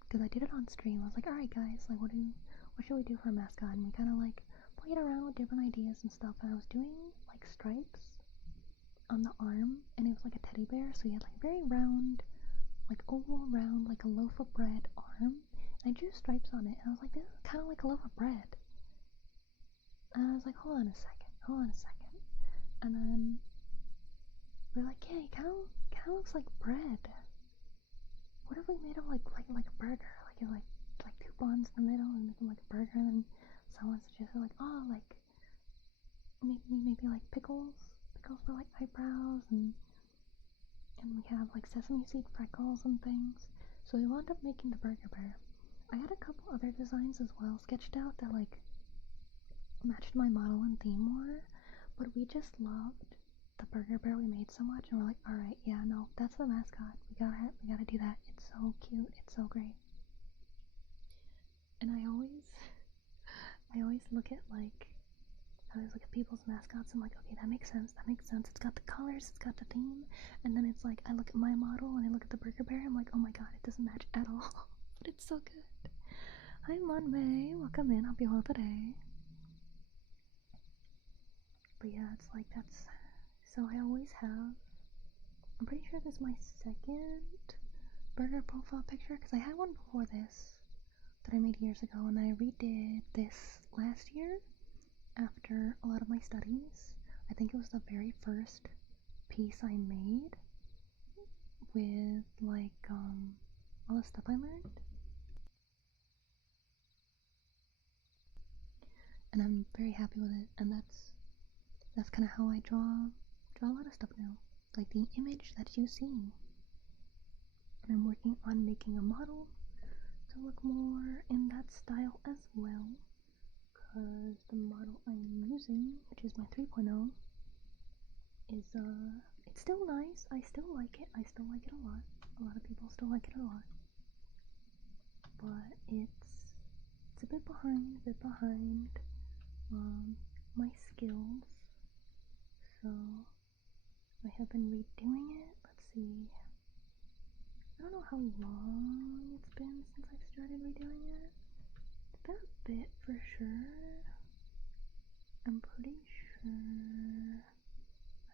because I did it on stream, I was like, alright guys, like what should we do for a mascot? And we kind of like played around with different ideas and stuff, and I was doing like stripes on the arm, and it was like a teddy bear, so he had like very round, like oval round, like a loaf of bread arm, and I drew stripes on it, and I was like, this is kind of like a loaf of bread. And I was like, hold on a second, and then we're like, yeah, it kind of looks like bread. What if we made him like a burger, like two buns in the middle and make him like a burger? And then someone suggested like, oh, like maybe like pickles for like eyebrows, and we have like sesame seed freckles and things. So we wound up making the burger bear. I had a couple other designs as well sketched out that like matched my model and theme more, but we just loved the burger bear we made so much, and we're like, alright, yeah, no, that's the mascot. We gotta do that. It's so cute, it's so great. And I always look at people's mascots. I'm like, okay, that makes sense. It's got the colors, it's got the theme, and then it's like I look at my model and I look at the burger bear. I'm like, oh my god, it doesn't match at all, but it's so good. Hi, Monmay, welcome in. Hope you're well today. But yeah, it's like that's. So I always have. I'm pretty sure this is my second burger profile picture, because I had one before this that I made years ago, and then I redid this last year after a lot of my studies. I think it was the very first piece I made, with like all the stuff I learned, and I'm very happy with it. And that's kind of how I draw a lot of stuff now, like the image that you see. And I'm working on making a model to look more in that style as well, because the model I'm using, which is my 3.0, is it's still nice. I still like it. I still like it a lot. A lot of people still like it a lot, but it's a bit behind my skills. So I have been redoing it. Let's see. I don't know how long it's been since I started redoing it. It's been a bit for sure. I'm pretty sure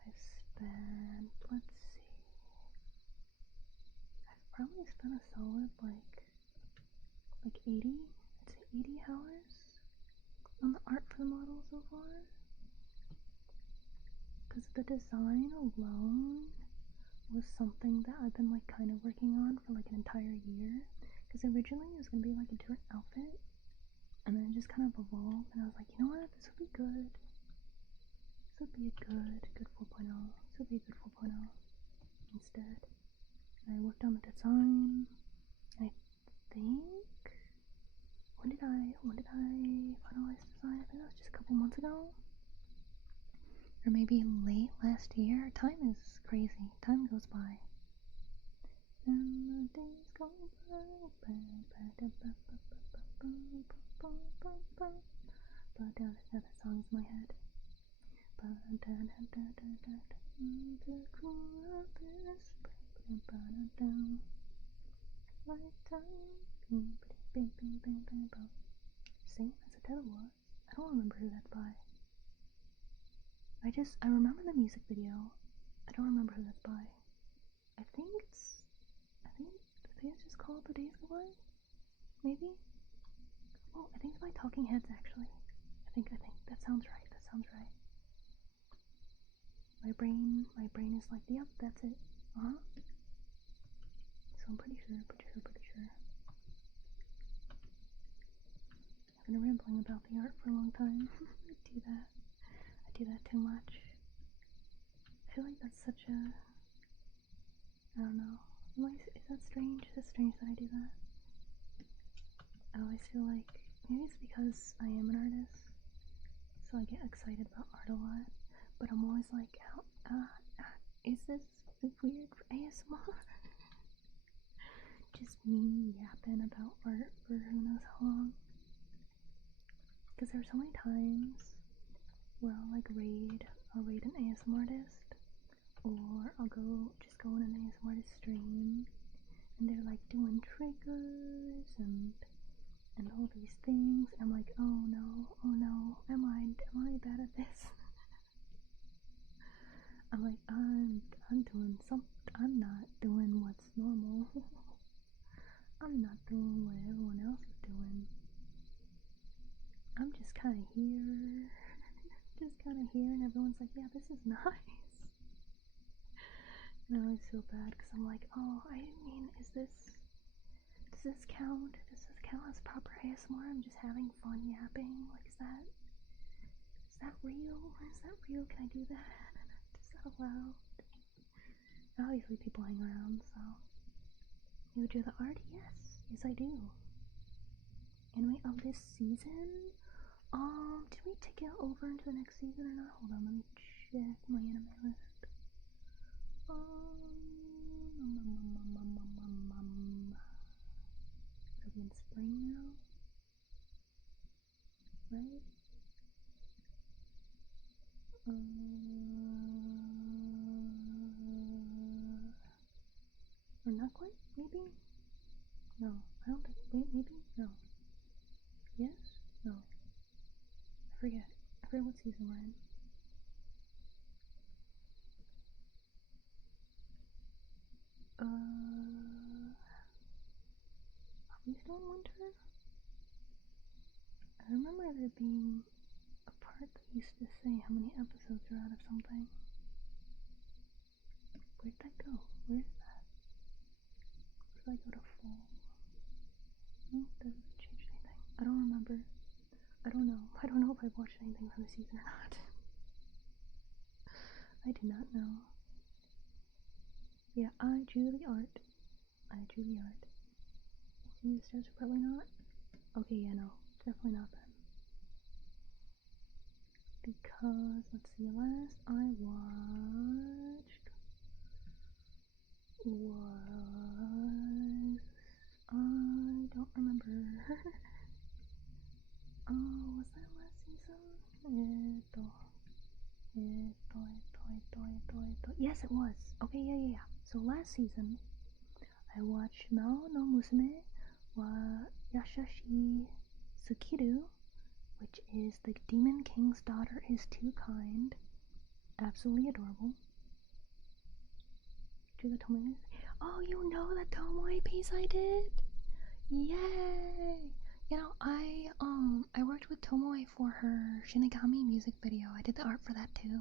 I've spent, let's see, I've probably spent a solid like 80, I'd say 80 hours on the art for the model so far. Because the design alone was something that I've been like kind of working on for like an entire year. Because originally it was going to be like a different outfit, and then it just kind of evolved, and I was like, you know what, this would be good. This would be a good 4.0. This would be a good 4.0 instead. And I worked on the design. I think, when did I finalize the design? I think that was just a couple months ago, or maybe late last year. Time is crazy. Time goes by. And the days go by. That song's in my head. Same as the title was. I don't remember who that's by. I remember the music video. I don't remember who that's by. I think it's just called The Days Go By. Maybe? Oh, I think it's by Talking Heads, actually. I think that sounds right. My brain is like, yep, that's it. So I'm pretty sure. I've been rambling about the art for a long time. I do that too much. I feel like that's such a, I don't know. Is that strange? Is it strange that I do that? I always feel like, maybe it's because I am an artist, so I get excited about art a lot, but I'm always like, is this weird for ASMR? Just me yapping about art for who knows how long. Because there are so many times where I'll like raid an ASMR artist, or I'll just go on an ASMR artist stream, and they're like doing triggers and all these things. I'm like, oh no, am I bad at this? I'm like, I'm doing something. I'm not doing what's normal. I'm not doing what everyone else is doing. I'm just kind of here. And everyone's like, yeah, this is nice. And I always feel bad because I'm like, oh, I mean, does this count? Does this count as proper ASMR? I'm just having fun yapping. Like, is that real? Can I do that? Is that allowed? Obviously people hang around, so. You would do the art? Yes, I do. Anime of this season? Did we take it over into the next season or not? Hold on, let me check my anime list. It'll be in spring now, right? Or not quite, maybe? No, I don't think, wait, maybe? No. Yes? No. I forget what season we're in. Are we still in winter? I remember there being a part that used to say how many episodes are out of something. Where'd that go? Where is that? if I go to full? No, doesn't change anything. I don't remember. I don't know. I don't know if I've watched anything from the season or not. I do not know. Yeah, I drew the art. I drew the art. See, the stairs are probably not. Okay, yeah, no. Definitely not then. Because, let's see, last I watched was... I don't remember. Oh, was that last season? Yes, it was. Okay, yeah. So last season, I watched Mao no Musume wa Yashashi Tsukiru, which is the Demon King's daughter is too kind. Absolutely adorable. Do the Tomoe? Oh, you know that Tomoe piece I did? Yay! You know, I worked with Tomoe for her Shinigami music video. I did the art for that too.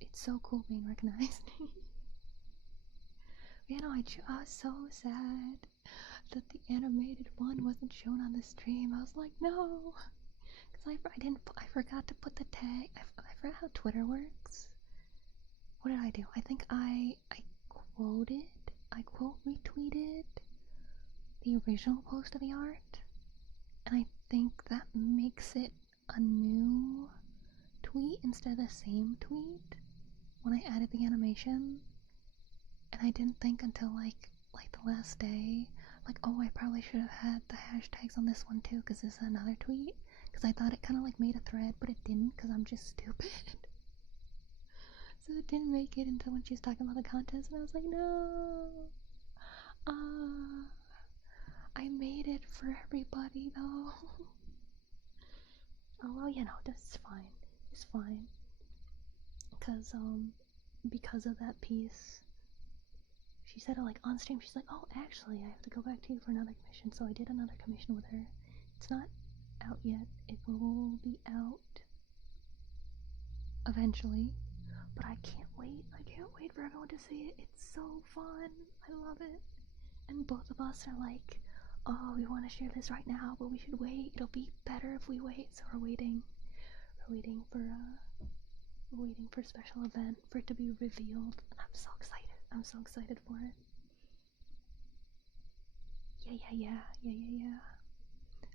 It's so cool being recognized. You know, I was so sad that the animated one wasn't shown on the stream. I was like, no, because I forgot to put the tag. I forgot how Twitter works. What did I do? I think I quote retweeted the original post of the art, and I think that makes it a new tweet instead of the same tweet when I added the animation. And I didn't think until like the last day, like, oh, I probably should have had the hashtags on this one too, because this is another tweet, because I thought it kind of like made a thread, but it didn't, because I'm just stupid. So it didn't make it until when she was talking about the contest, and I was like, no, I made it for everybody though. Oh well, you know, that's fine. It's fine. Because of that piece, she said it like on stream. She's like, oh, actually, I have to go back to you for another commission. So I did another commission with her. It's not out yet. It will be out eventually. But I can't wait. I can't wait for everyone to see it. It's so fun. I love it. And both of us are like, oh, we want to share this right now, but we should wait. It'll be better if we wait. So we're waiting. We're waiting for a special event for it to be revealed. And I'm so excited. I'm so excited for it. Yeah.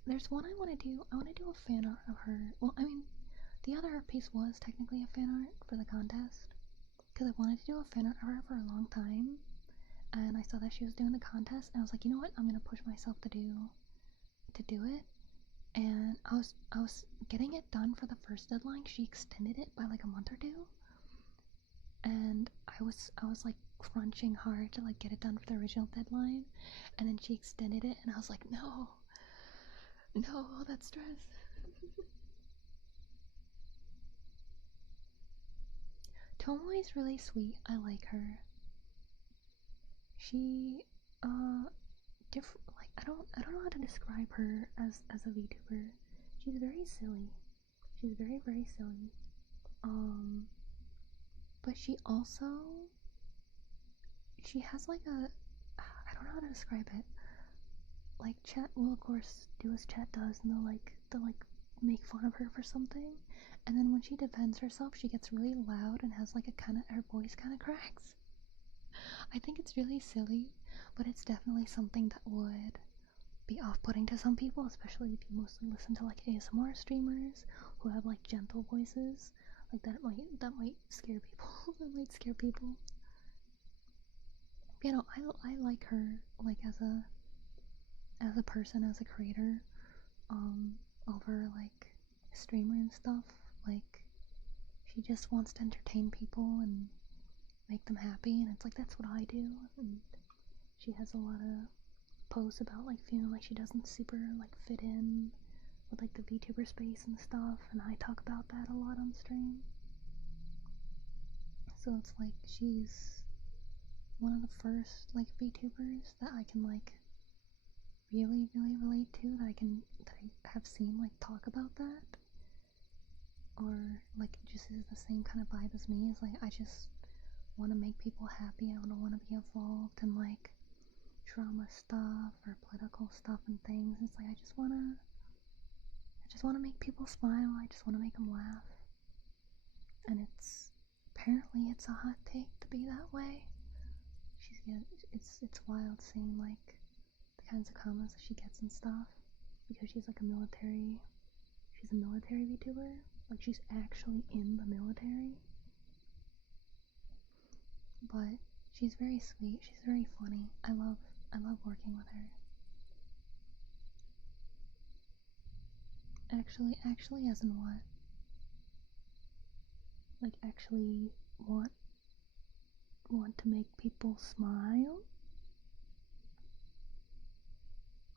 There's one I want to do. I want to do a fan art of her. Well, I mean, the other art piece was technically a fan art for the contest, because I wanted to do a fan art of her for a long time, and I saw that she was doing the contest, and I was like, you know what? I'm gonna push myself to do it. And I was getting it done for the first deadline. She extended it by like a month or two, and I was like crunching hard to like get it done for the original deadline, and then she extended it, and I was like, no, all that stress. Tomoe is really sweet. I like her. She like I don't know how to describe her as a VTuber. She's very silly. She's very silly. But she has like I don't know how to describe it. Like, chat will of course do as chat does, and they'll make fun of her for something, and then when she defends herself, she gets really loud and has like her voice kind of cracks. I think it's really silly, but it's definitely something that would be off-putting to some people, especially if you mostly listen to like ASMR streamers who have like gentle voices. Like that might scare people. That might scare people. You know, I like her like as a person, as a creator, over like a streamer and stuff. Like, she just wants to entertain people and make them happy, and it's like, that's what I do. And she has a lot of posts about like feeling like she doesn't super like fit in with like the VTuber space and stuff, and I talk about that a lot on stream. So it's like she's one of the first like VTubers that I can like really relate to, that I have seen like talk about that, or like just is the same kind of vibe as me. Is like, I just want to make people happy. I don't want to be involved in like drama stuff or political stuff and things. It's like I just want to make people smile. I just want to make them laugh. And apparently it's a hot take to be that way. It's wild seeing like the kinds of comments that she gets and stuff, because she's a military VTuber. Like, she's actually in the military. But she's very sweet. She's very funny. I love working with her. Actually, as in what? Like, actually want to make people smile?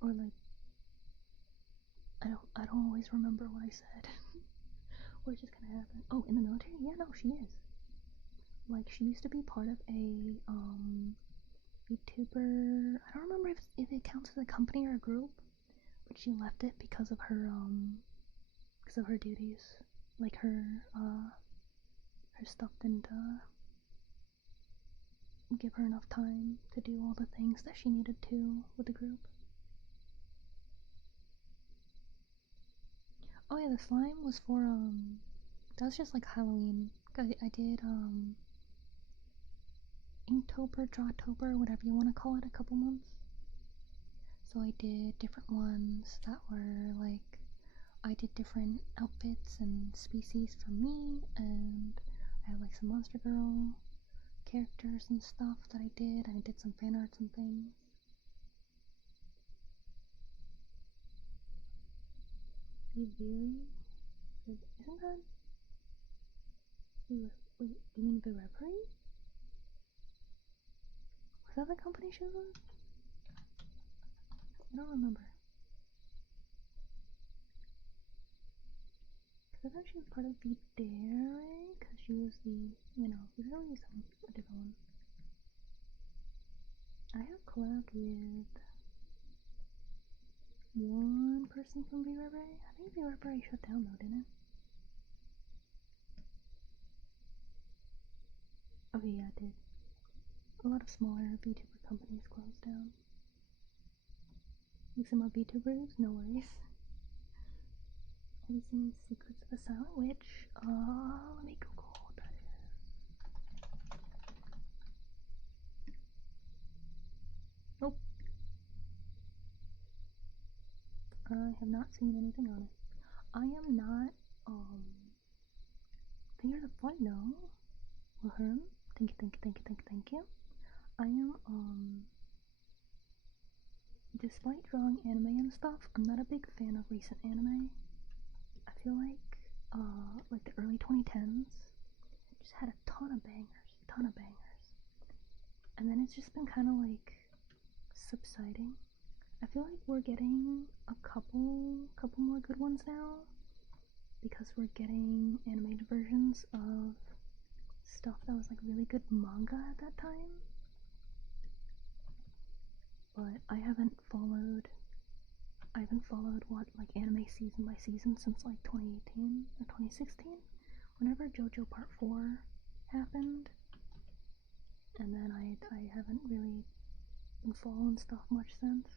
Or like, I don't always remember what I said. Or it's just gonna happen. Oh, in the military? Yeah, no, she is. Like, she used to be part of a VTuber. I don't remember if it counts as a company or a group, but she left it because of her duties. Like, her stuff didn't give her enough time to do all the things that she needed to with the group. Oh yeah, the slime was for that was just like Halloween. I did Inktober, Drawtober, whatever you want to call it, a couple months. So I did different ones that were like, I did different outfits and species for me, and I had like some Monster Girl characters and stuff that I did, and I did some fan arts and things. Beaberns? Isn't that... Wait, do you mean Beaberns? Was that the company she was on? I don't remember. I thought she was part of Beaberns, because she was the, there's always a different one. I have collabed with one person from Beaberns. I think Beaberns shut down though, didn't it? Okay, yeah, it did. A lot of smaller VTuber companies closed down. Mixing my VTubers? No worries. Have you seen Secrets of a Silent Witch? Let me Google what that is. Nope. I have not seen anything on it. I am not, Fingers of Flight, no. Wilhelm, thank you. I am, despite drawing anime and stuff, I'm not a big fan of recent anime. I feel like the early 2010s just had a ton of bangers. And then it's just been kind of like subsiding. I feel like we're getting a couple more good ones now, because we're getting animated versions of stuff that was like really good manga at that time. But I haven't followed what like anime season by season since like 2018 or 2016, whenever JoJo Part 4 happened. And then I haven't really been following stuff much since.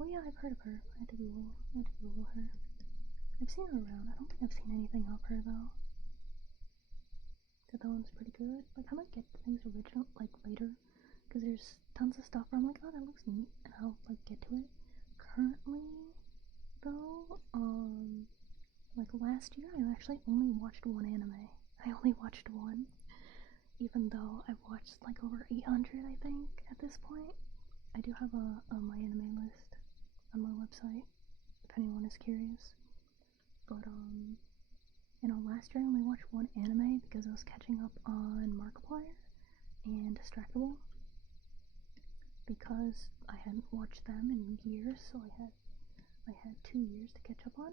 Oh yeah, I've heard of her. I had to Google her. I've seen her around. I don't think I've seen anything of her though. That one's pretty good. Like, I might get things original like later, because there's tons of stuff where I'm like, oh, that looks neat, and I'll like get to it. Currently though, like last year I actually only watched one anime. I only watched one, even though I've watched like over 800 I think at this point. I do have my anime list on my website if anyone is curious. But last year I only watched one anime because I was catching up on Markiplier and Distractable, because I hadn't watched them in years, so I had 2 years to catch up on.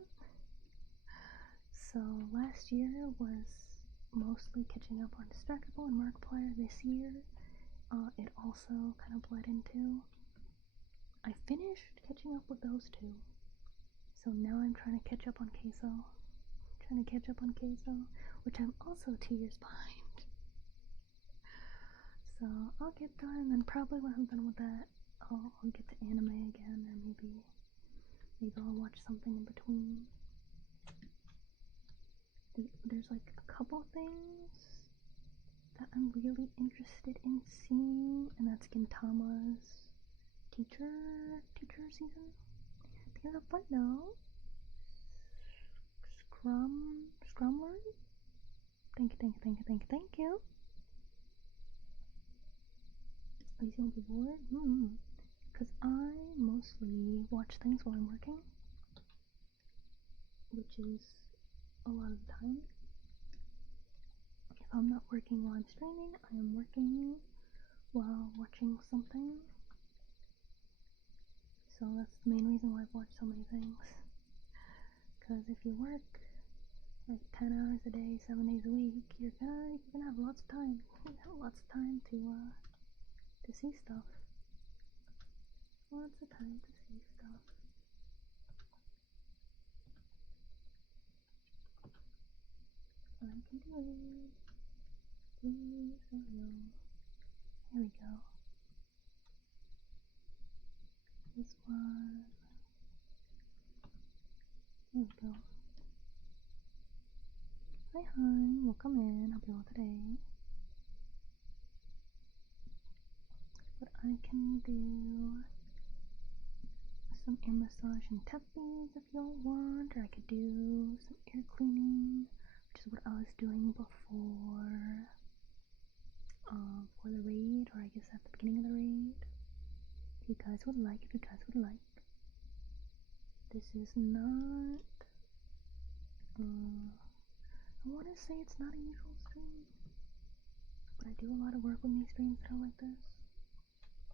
So last year was mostly catching up on Distractable and Markiplier. This year, it also kind of bled into. I finished catching up with those two, so now I'm trying to catch up on queso. Which I'm also 2 years behind. So I'll get done, and then probably when I'm done with that, I'll get to anime again, or maybe I'll watch something in between. There's like a couple things that I'm really interested in seeing, and that's Gintama's teacher season. There's a footnote. Scrumler? Thank you. At least you won't be bored. Because I mostly watch things while I'm working, which is a lot of the time. If I'm not working while I'm streaming, I am working while watching something. So that's the main reason why I've watched so many things. Because if you work like 10 hours a day, 7 days a week, you're gonna have lots of time. You have lots of time to see stuff. Lots of time to see stuff. I can do it. Please, hello. Here we go. This one. There we go. Hi, welcome in. Hope you're well today. But I can do some ear massage and tappies if you all want, or I could do some ear cleaning, which is what I was doing before for the raid, or I guess at the beginning of the raid. If you guys would like. This is not, I want to say it's not a usual stream, but I do a lot of work with these streams that are like this.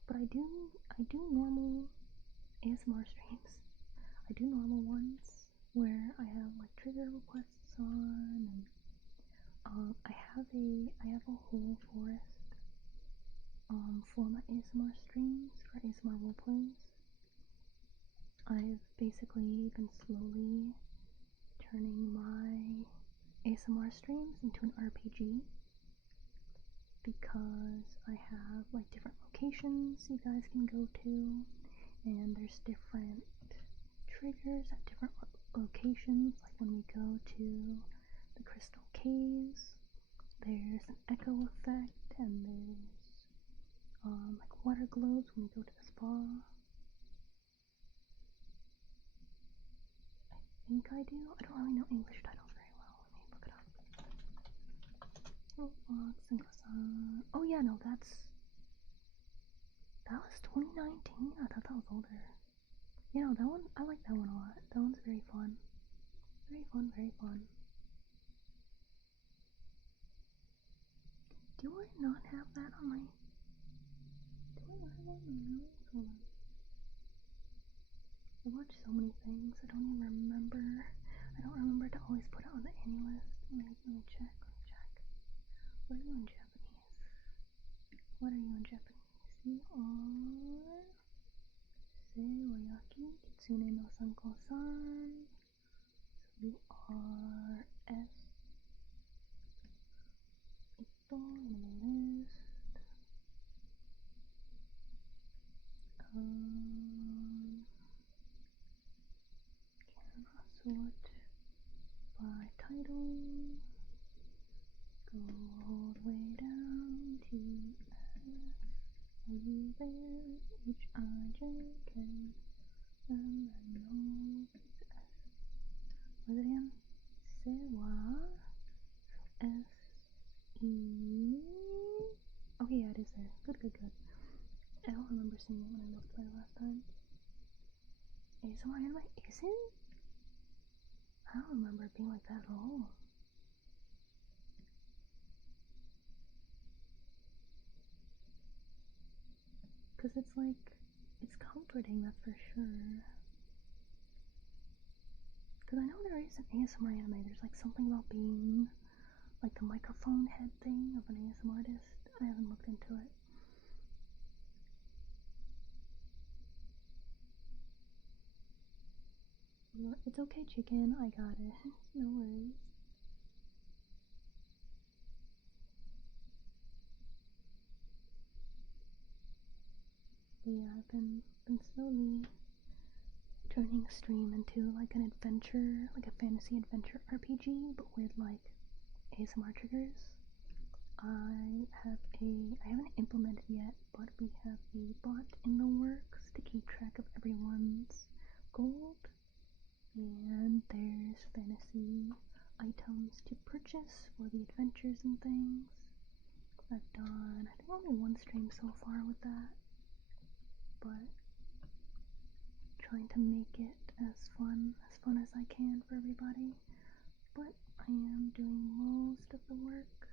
But I do normal ASMR streams. I do normal ones where I have like trigger requests on, and I have a whole forest for my ASMR streams, for ASMR roleplays. I've basically been slowly turning my ASMR streams into an RPG, because I have like different locations you guys can go to, and there's different triggers at different locations. Like when we go to the Crystal Caves, there's an echo effect, and there's like water globes when we go to the spa. I think I do. I don't really know English titles very well. Let me look it up. Oh yeah, no, that was 2019. I thought that was older. You know, that one, I like that one a lot. That one's very fun. Very fun. Do I not have that on my... Do I not have that on my nose? Hold on. I watch so many things, I don't even remember. I don't remember to always put it on the any list. Let me check. What are you in Japanese? You are... Seiwayaki Kitsune no Sanko-san. So you are S. Ito in the list. Cannot sort by title. Go all the way down to S. Are you there? H-I-J-K. And then no, it's S. What is it again? Sewa. S-E. Okay, yeah, it is there. Good. I don't remember seeing it when I looked at it last time. ASMR anime? Is it? I don't remember it being like that at all. Because it's like, it's comforting, that's for sure. Because I know there is an ASMR anime, there's like something about being like the microphone head thing of an ASMR artist. I haven't looked into it. It's okay, chicken. I got it. No worries. But yeah, I've been slowly turning stream into like an adventure, like a fantasy adventure RPG, but with like ASMR triggers. I haven't implemented yet, but we have a bot in the works to keep track of everyone's gold, and there's fantasy items to purchase for the adventures and things. I've done, I think, only one stream so far with that, but trying to make it as fun as I can for everybody. But I am doing most of the work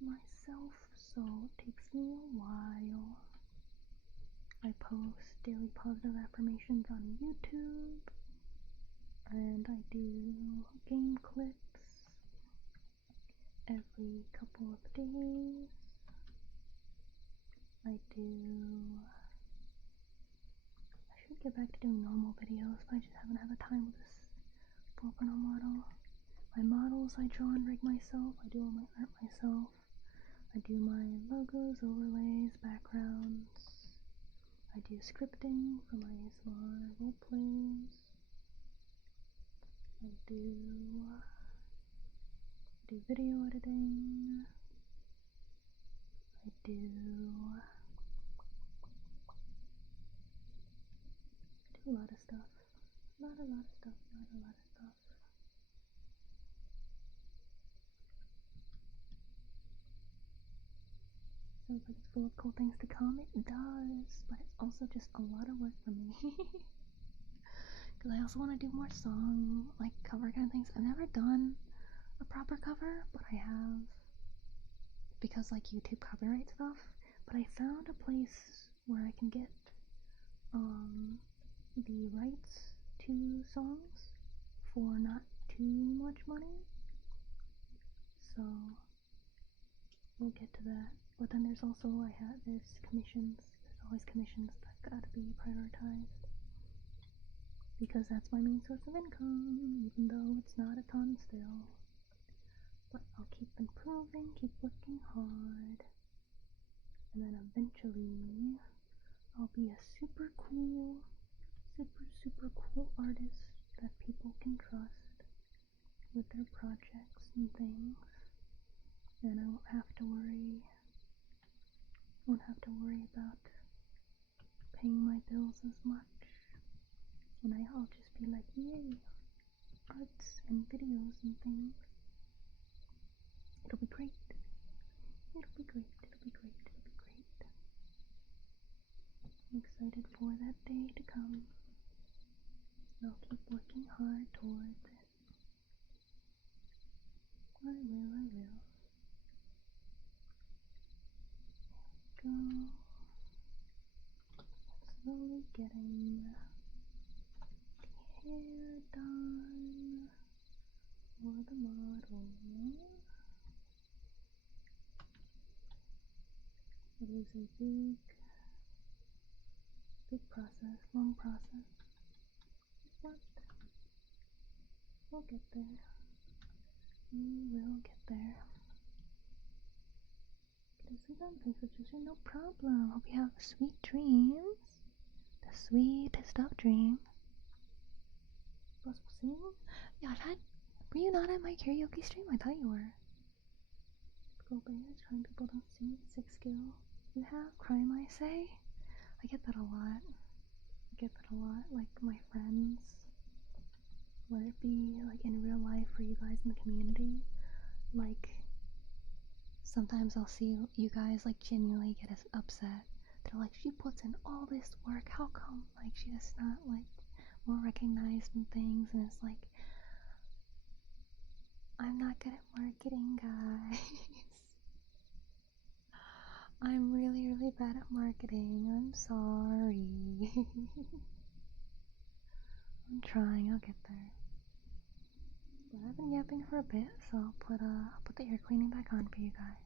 myself, so it takes me a while. I post daily positive affirmations on YouTube, and I do game clips every couple of days. I should get back to doing normal videos, but I just haven't had the time with this professional model. My models I draw and rig myself. I do all my art myself. I do my logos, overlays, backgrounds. I do scripting for my ASMR roleplays. I do video editing. I do a lot of stuff. Not a lot of stuff. Sounds like it's full of cool things to come. It does, but it's also just a lot of work for me. Because I also want to do more song, like cover kind of things. I've never done a proper cover, but I have, because like YouTube copyright stuff. But I found a place where I can get the rights to songs for not too much money. So we'll get to that. But then there's also there's commissions. There's always commissions that gotta be prioritized, because that's my main source of income, even though it's not a ton still. But I'll keep improving, keep working hard, and then eventually I'll be a super cool artist that people can trust with their projects and things, and I won't have to worry about paying my bills as much, and I'll just be like, yay, arts and videos and things. It'll be great. I'm excited for that day to come. I'll keep working hard towards it. I will. Go. Slowly getting the hair done for the model. It is a big process, long process, but we'll get there. We will get there. Thanks for choosing. No problem. Hope you have sweet dreams. The sweetest of dreams. Possible sing? Yeah, were you not at my karaoke stream? I thought you were. Go bears, trying people don't see. Sick skill. You have crime, I say? I get that a lot. Like my friends, whether it be like in real life or you guys in the community, like sometimes I'll see you guys like genuinely get upset. They're like, she puts in all this work, how come like she does not like more recognized and things? And it's like, I'm not good at marketing, guys. I'm really bad at marketing. I'm sorry. I'm trying, I'll get there. But I've been yapping for a bit, so I'll put the air cleaning back on for you guys.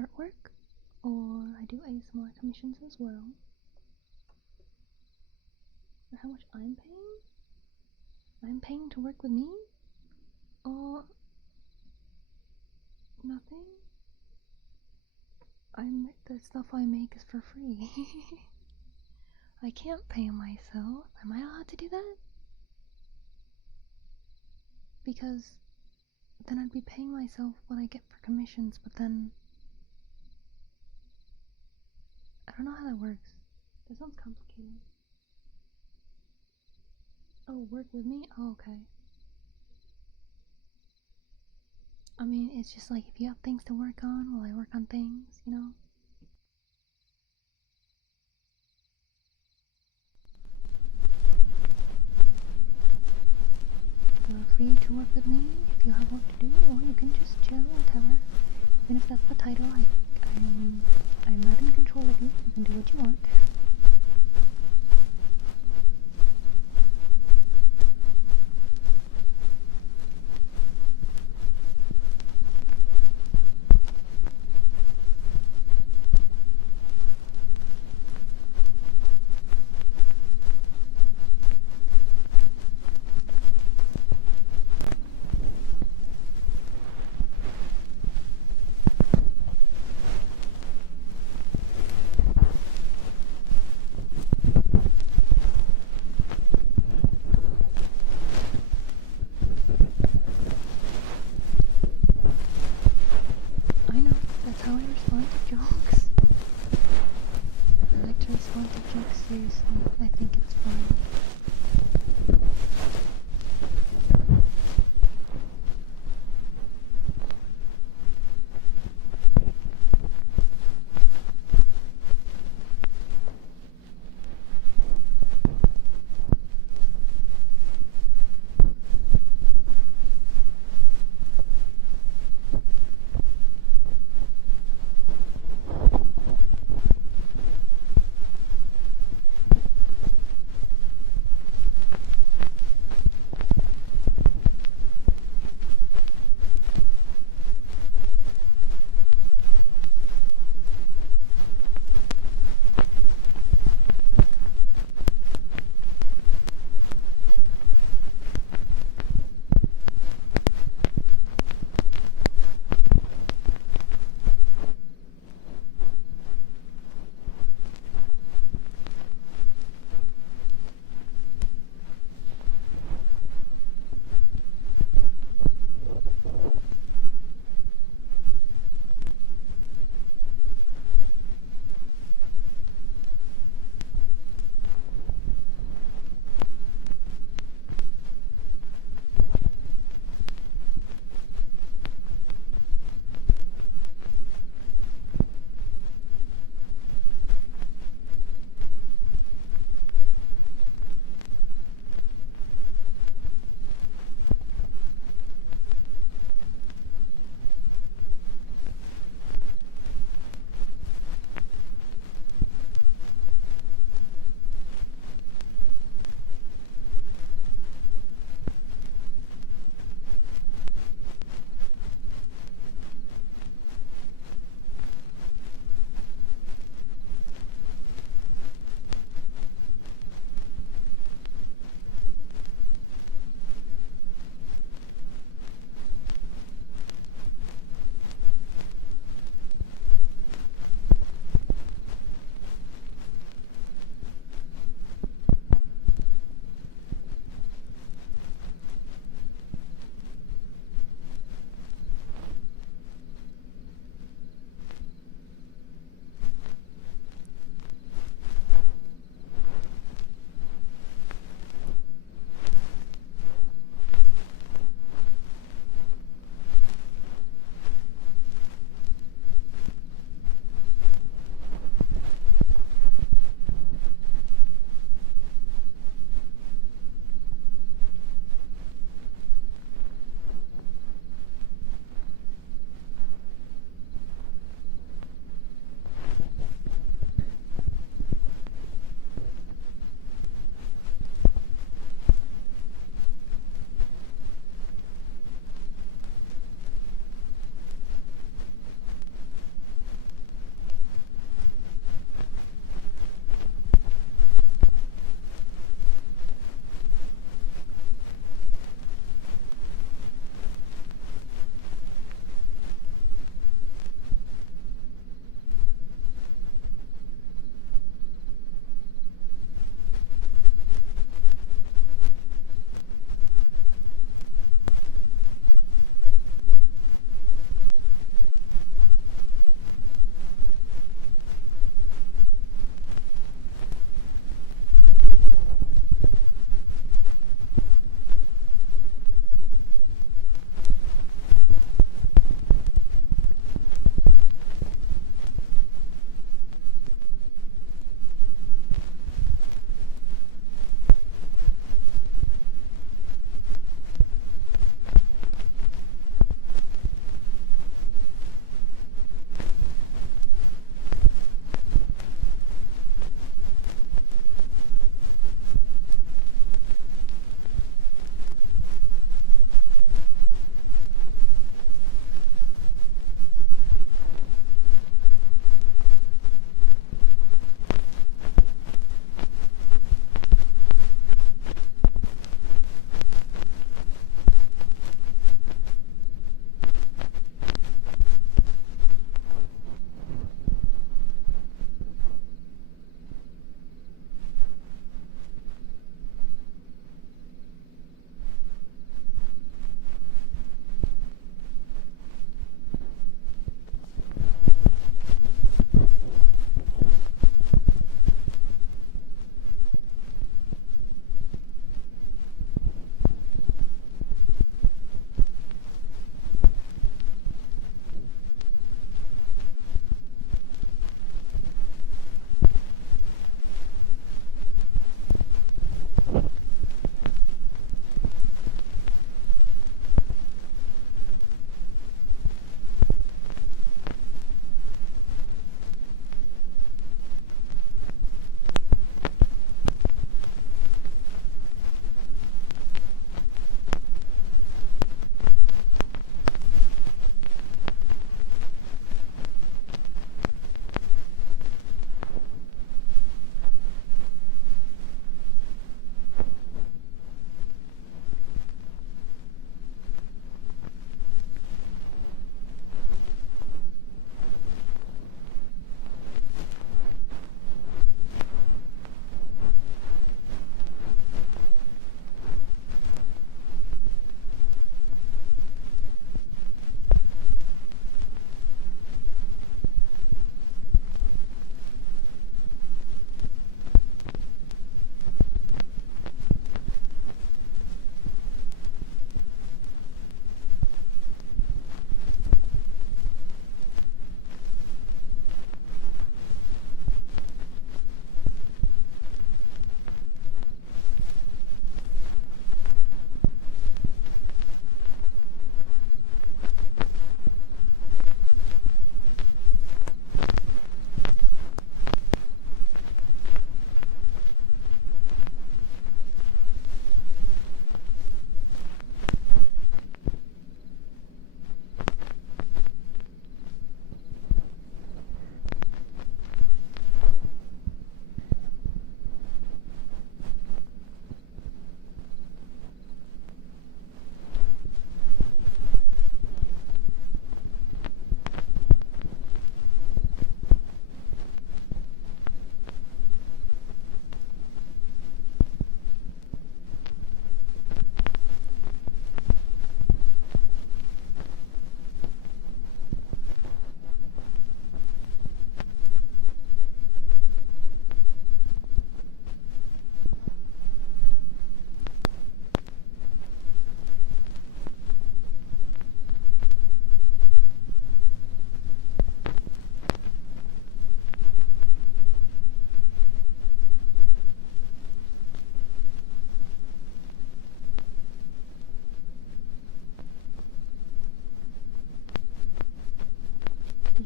artwork, or I do ASMR commissions as well. For how much I'm paying? I'm paying to work with me? Or nothing? The stuff I make is for free. I can't pay myself. Am I allowed to do that? Because then I'd be paying myself what I get for commissions, but then I don't know how that works. That sounds complicated. Oh, work with me? Oh, okay. I mean, it's just like if you have things to work on while I work on things, you know? You're free to work with me if you have work to do, or you can just chill, whatever. Even if that's the title, I'm not in control of you. You can do what you want.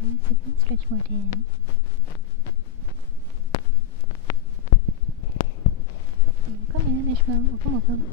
you can stretch more, Dan. Welcome in, Ishmael. Welcome.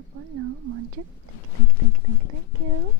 the follow, Manjit. Thank you.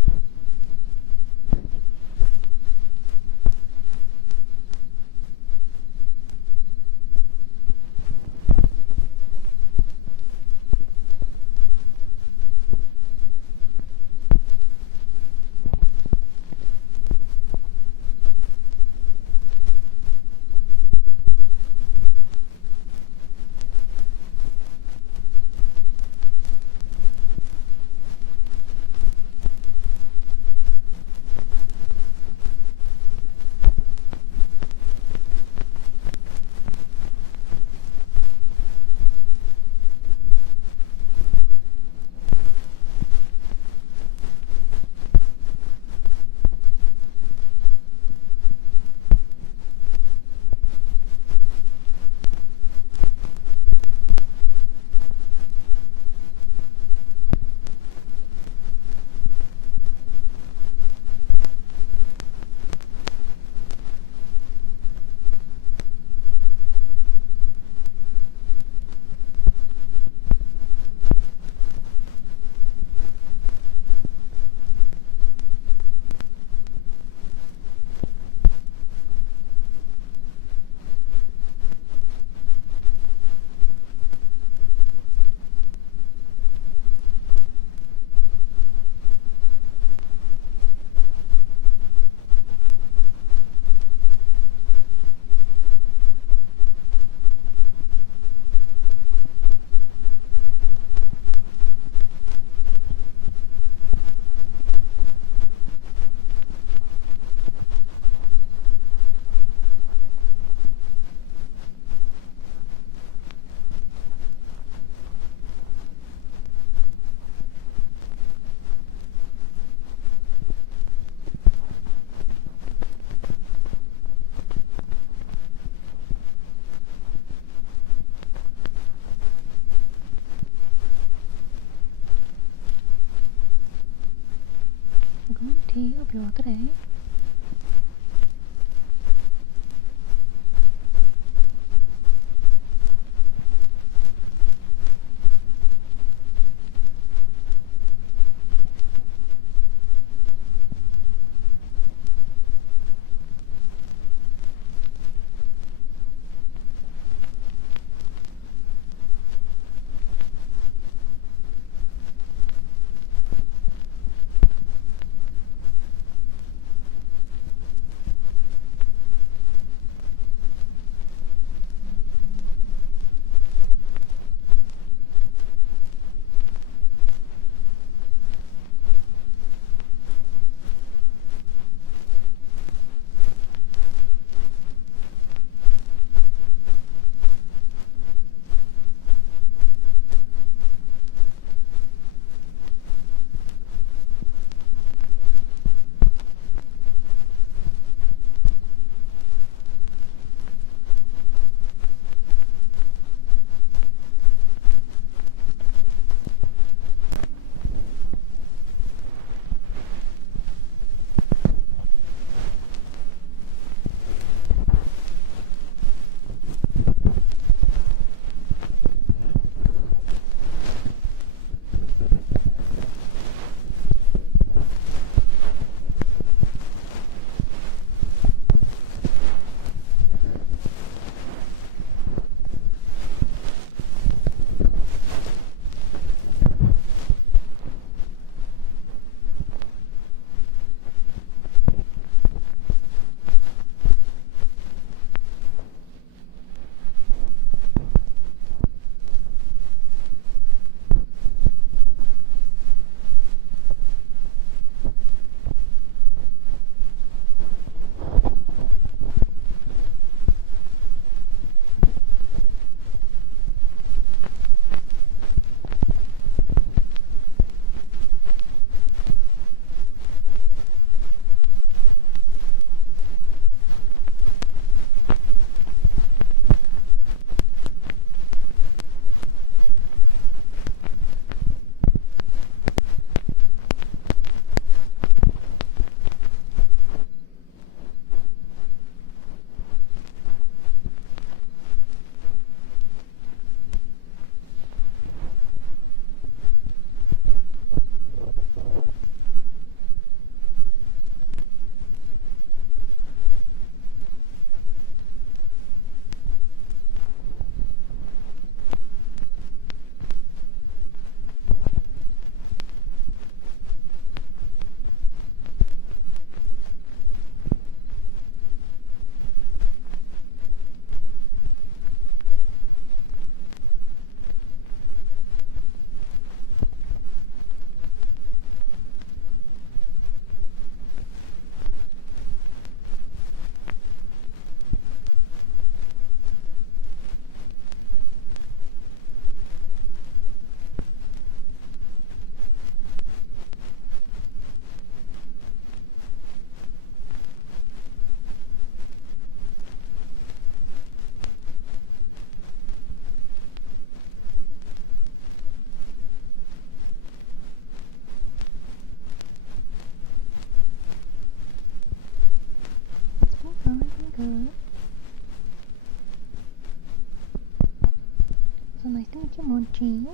Thank you, Mochi.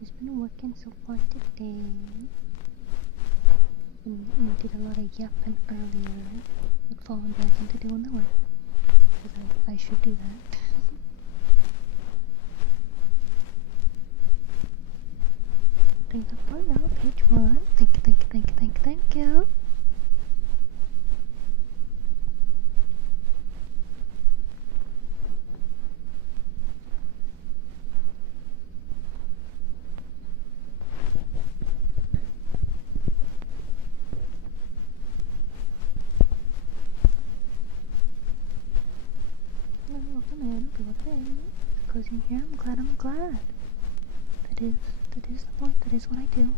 Just been working so far today. And did a lot of yapping earlier. Like falling back into doing the work. Because I should do that. Thank you for now, page 1. Thank you, thank you, thank you, thank you, thank you. Welcome in, welcome. Cozy in here, I'm glad. That is the point, that is what I do.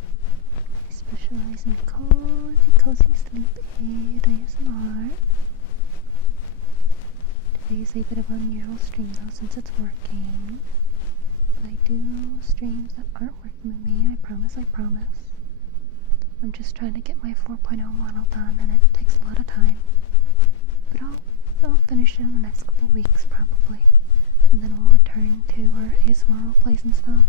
I specialize in cozy sleep aid ASMR. Today's a bit of an unusual stream though since it's working. But I do streams that aren't working with me, I promise. I'm just trying to get my 4.0 model done and it takes a lot of time. But I'll finish it in the next couple weeks probably. And then we'll return to our ASMR roleplays and stuff.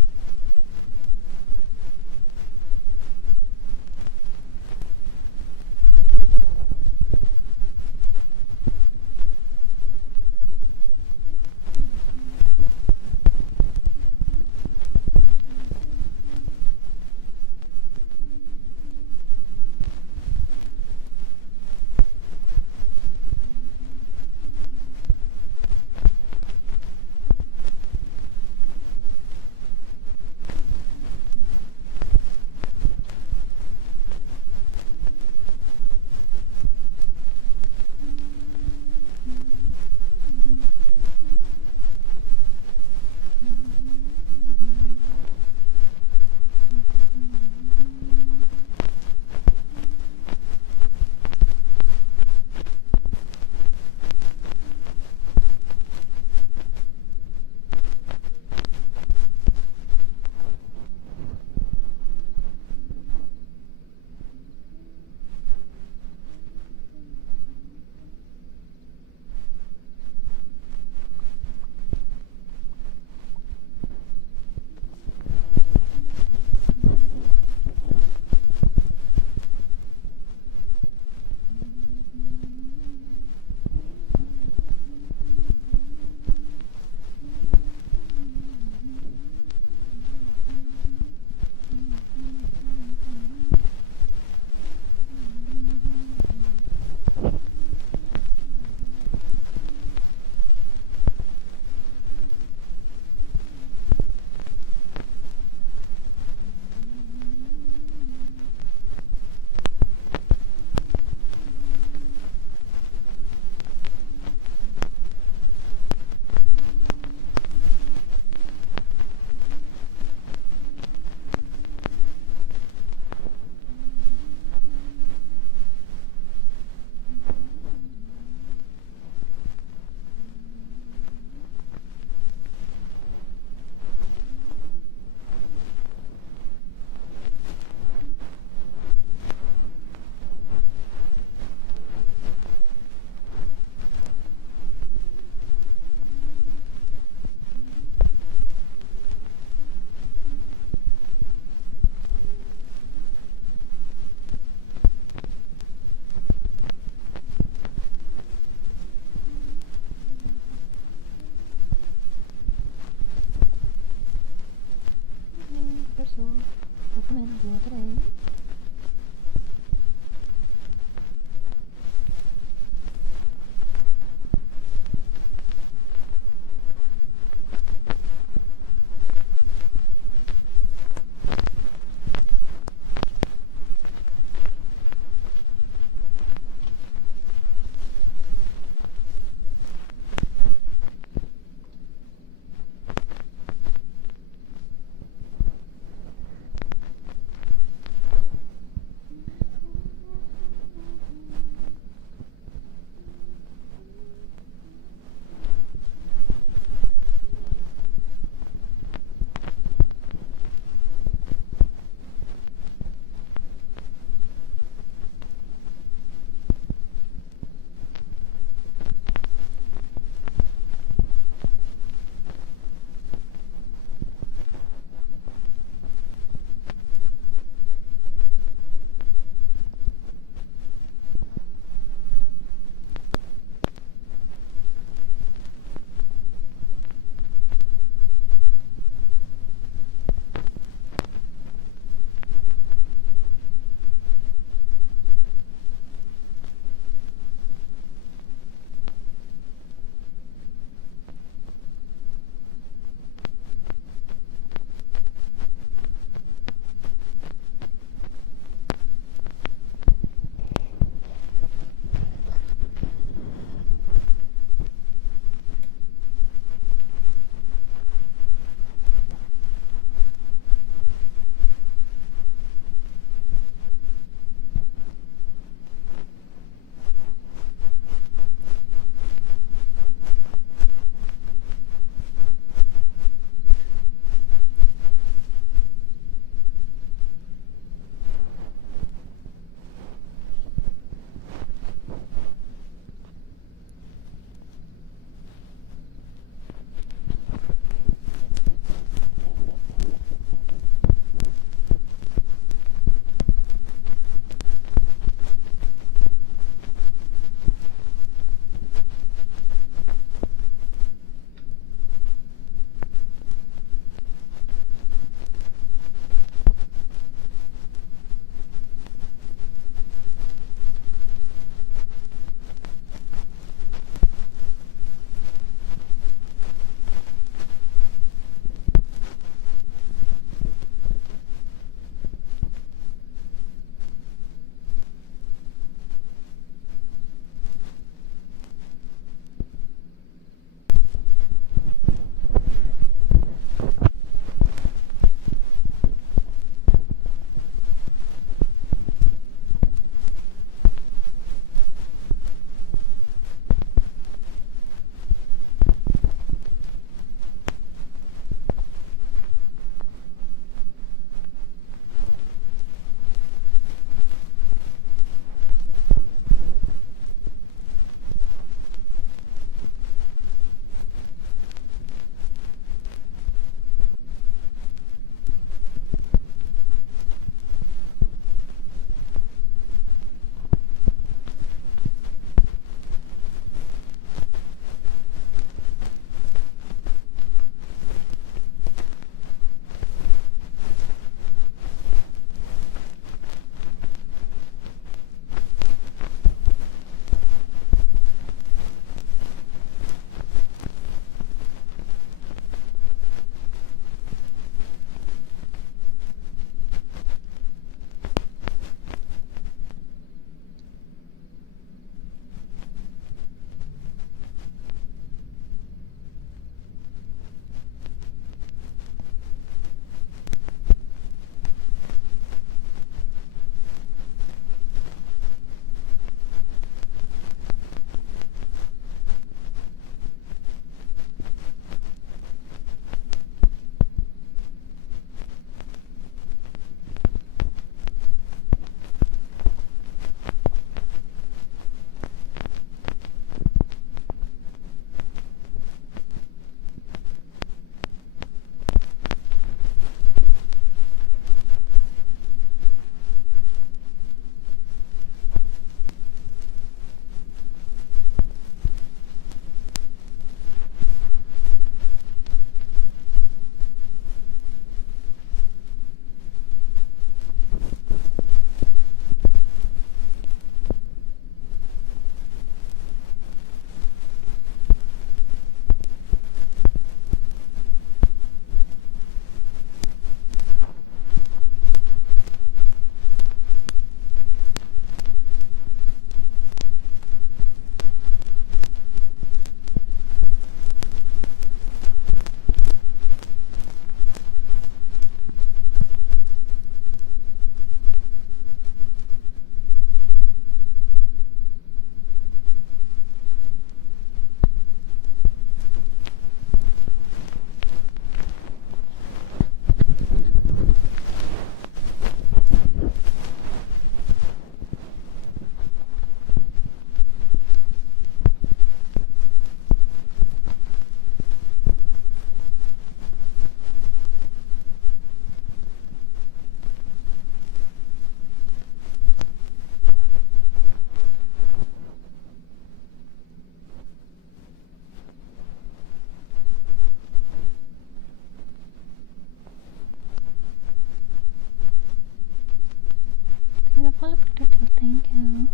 Follow Victor, thank you.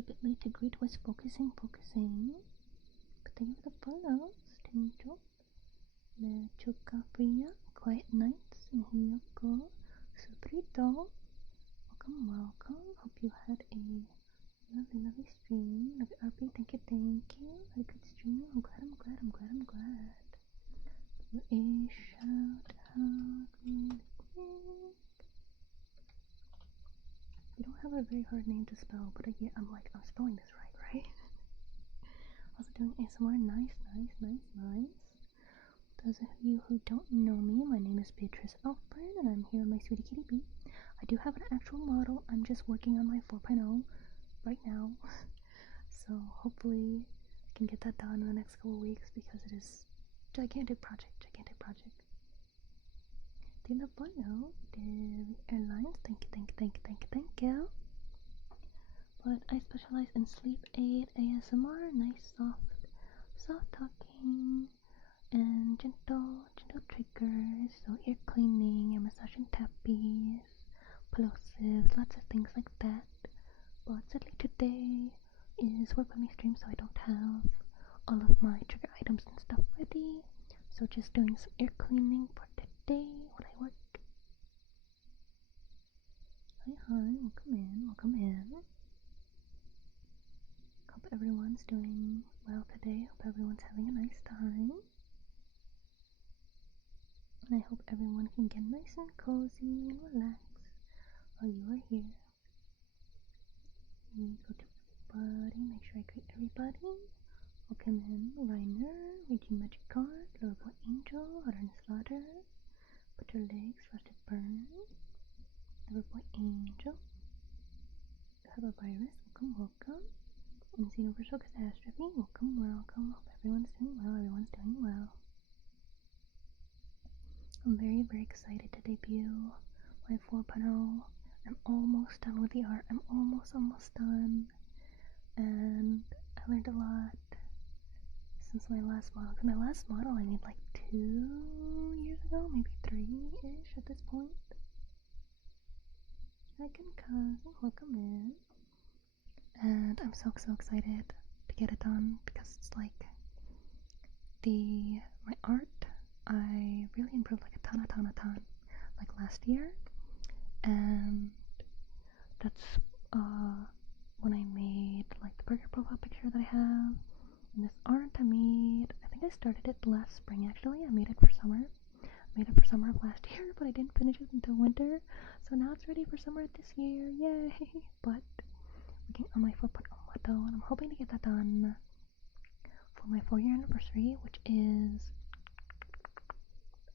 a bit late to greet was focusing. But thank you for the follows. Tincho, the Chuka Fria, Quiet Nights, and Hiyoko, Suprito. Welcome. Hope you had a lovely stream. Lovely RP, thank you. Had a good stream. I'm glad. Give you a shout out really quick. You don't have a very hard name to spell, but again, I'm spelling this right? Also doing ASMR, nice. Those of you who don't know me, my name is Beatrice Alfbern, and I'm here with my sweetie kitty Bee. I do have an actual model. I'm just working on my 4.0 right now, so hopefully I can get that done in the next couple weeks because it is gigantic project. The follow, the airlines, thank you. But I specialize in sleep aid ASMR, nice soft talking, and gentle triggers, so ear cleaning and massaging tappies, plosives, lots of things like that. But sadly today is work with me stream, so I don't have all of my trigger items and stuff ready. So just doing some ear cleaning for today when I work. Hi, welcome in. Hope everyone's doing well today. Hope everyone's having a nice time. And I hope everyone can get nice and cozy and relax while you are here. Let me go to everybody, make sure I greet everybody. Welcome in, Reiner, Raging Magic Card, Loverboy Angel, Utter and Slaughter, Butter Legs, Frosted Burn, Loverboy Angel, Hubba Virus, welcome. And Universal Catastrophe, welcome. Hope everyone's doing well. I'm very excited to debut my 4.0. I'm almost done with the art. I'm almost done. And I learned a lot since my last model. My last model I made like 2 years ago, maybe 3-ish at this point. Second cousin, welcome in. And I'm so excited to get it done because it's like my art, I really improved like a ton like last year, and that's when I made like the burger profile picture that I have, and this art I made, I think I started it last spring actually. I made it for summer of last year, but I didn't finish it until winter, so now it's ready for summer this year, yay. But working on my 4.0 model, and I'm hoping to get that done for my 4-year anniversary, which is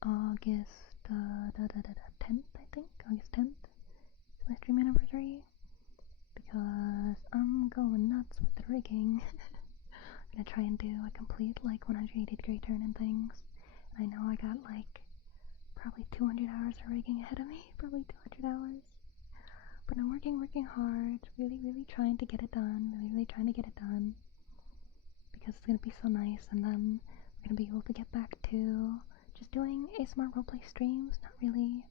August 10th, I think. August 10th is my stream anniversary, because I'm going nuts with the rigging. I'm gonna try and do a complete like 180 degree turn and things. And I know I got like probably 200 hours of rigging ahead of me, probably 200 hours. But I'm working hard, really trying to get it done, because it's gonna be so nice, and then we're gonna be able to get back to just doing ASMR roleplay streams, not really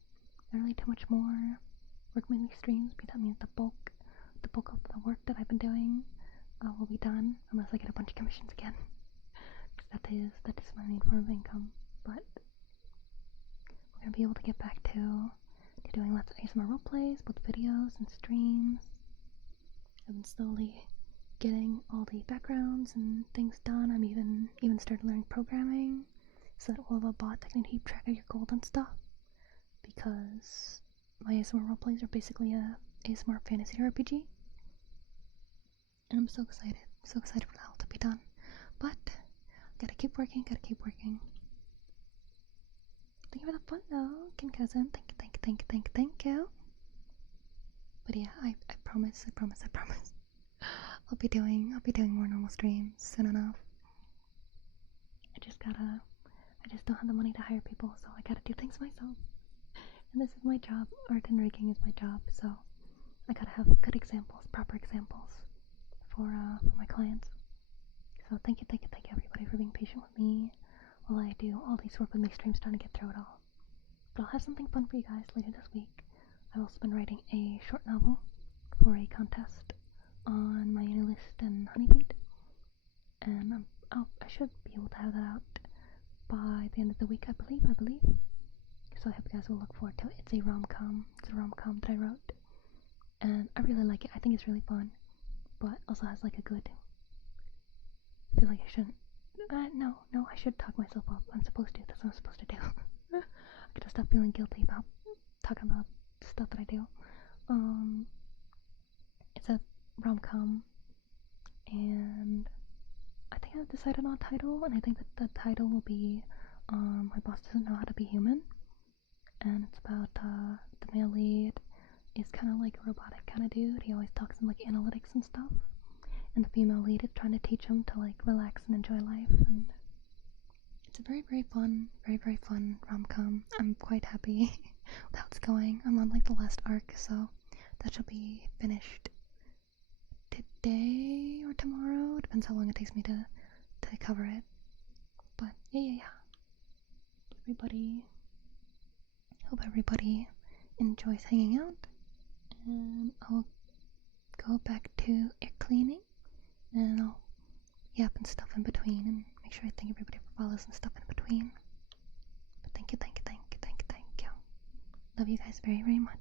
too much more work with me streams, but that means the bulk of the work that I've been doing will be done, unless I get a bunch of commissions again, because that is my main form of income. But we're gonna be able to get back to doing lots of ASMR roleplays, both videos and streams. I've been slowly getting all the backgrounds and things done. I'm even started learning programming, so that we'll have a bot that can keep track of your gold and stuff, because my ASMR roleplays are basically a ASMR fantasy RPG, and I'm so excited for that all to be done. But gotta keep working. Thank you for the follow, Kin Cousin. Thank you. But yeah, I promise. I'll be doing more normal streams soon enough. I just don't have the money to hire people, so I gotta do things myself. And this is my job. Art and rigging is my job, so I gotta have good examples, proper examples for my clients. So thank you everybody for being patient with me while I do all these work with me streams, trying to get through it all. But I'll have something fun for you guys later this week. I've also been writing a short novel for a contest on my list and Honeyfeed, and I should be able to have that out by the end of the week, I believe. So I hope you guys will look forward to it. It's a rom-com. It's a rom-com that I wrote, and I really like it. I think it's really fun, but also has like a good. I feel like I shouldn't. No, I should talk myself up. I'm supposed to. That's what I'm supposed to do. I gotta stop feeling guilty about talking about stuff that I do. It's a rom-com, and I think I've decided on a title, and I think that the title will be My Boss Doesn't Know How to Be Human, and it's about the male lead is kind of like a robotic kind of dude. He always talks in like analytics and stuff, and the female lead is trying to teach him to like relax and enjoy life, and it's a very very fun rom-com. I'm quite happy with how it's going. I'm on like the last arc, so that should be finished today or tomorrow. Depends how long it takes me to cover it. But yeah. Hope everybody enjoys hanging out, and I'll go back to air cleaning, and I'll yap and stuff in between, and make sure I thank everybody for follows and stuff in between. But thank you. Love you guys very, very much.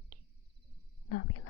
Love you.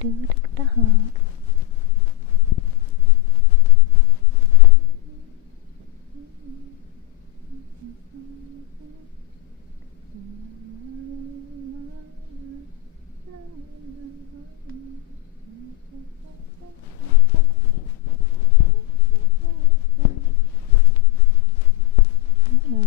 do the hug. Hello.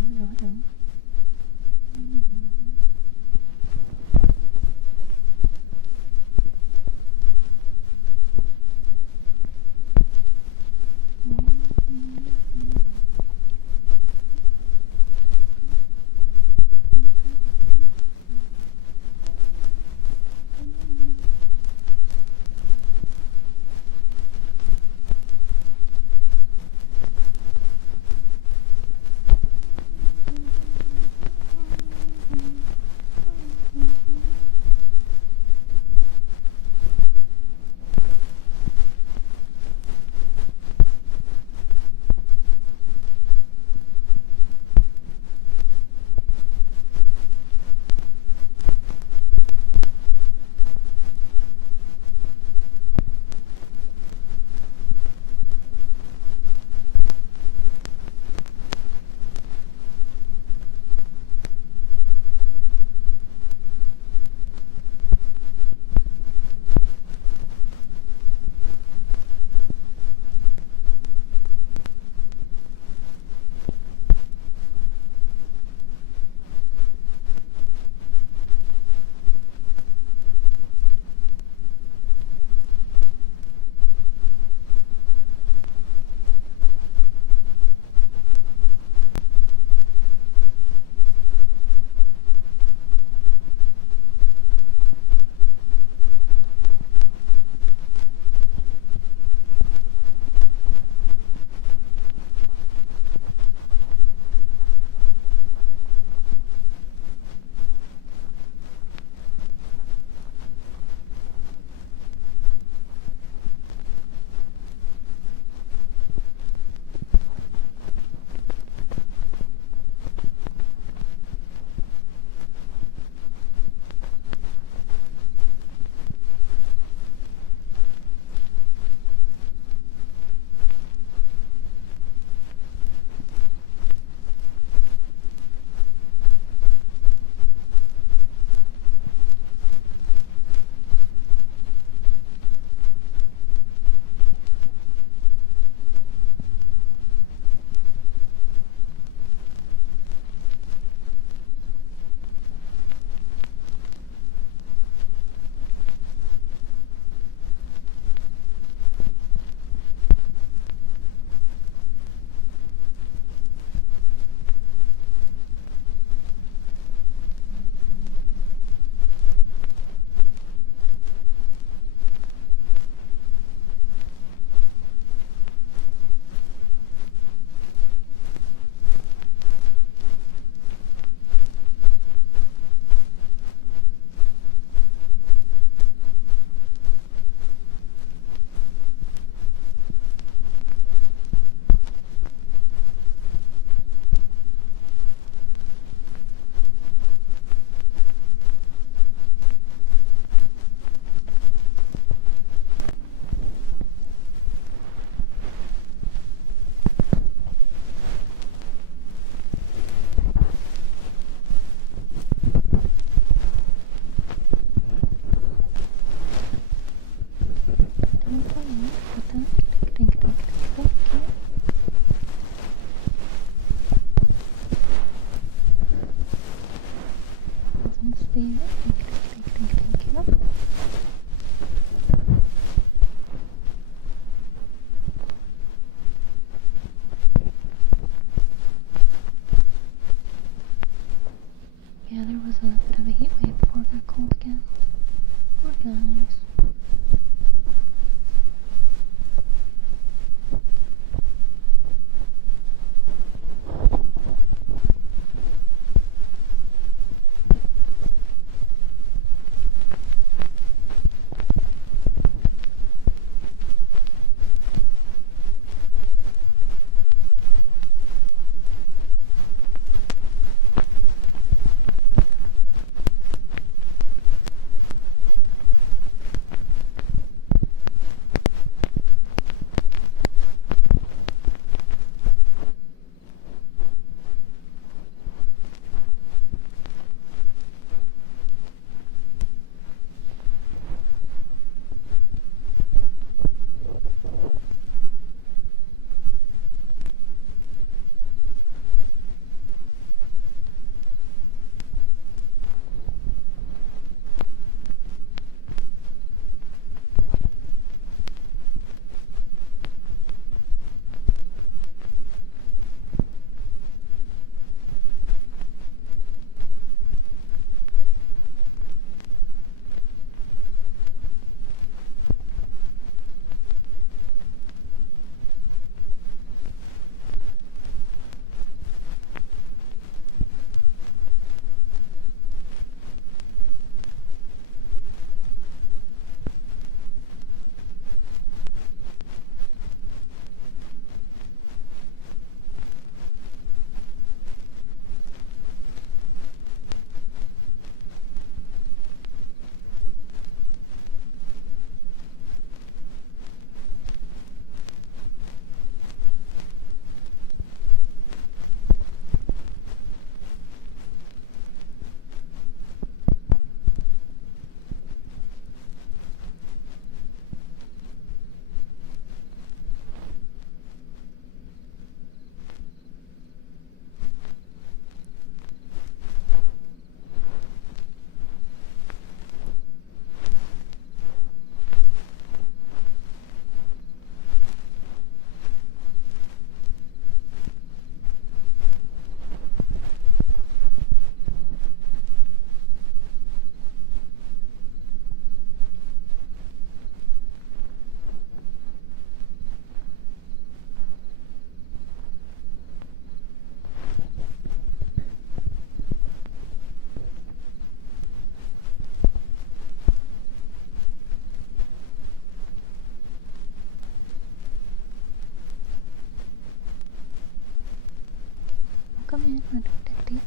come in, my detective.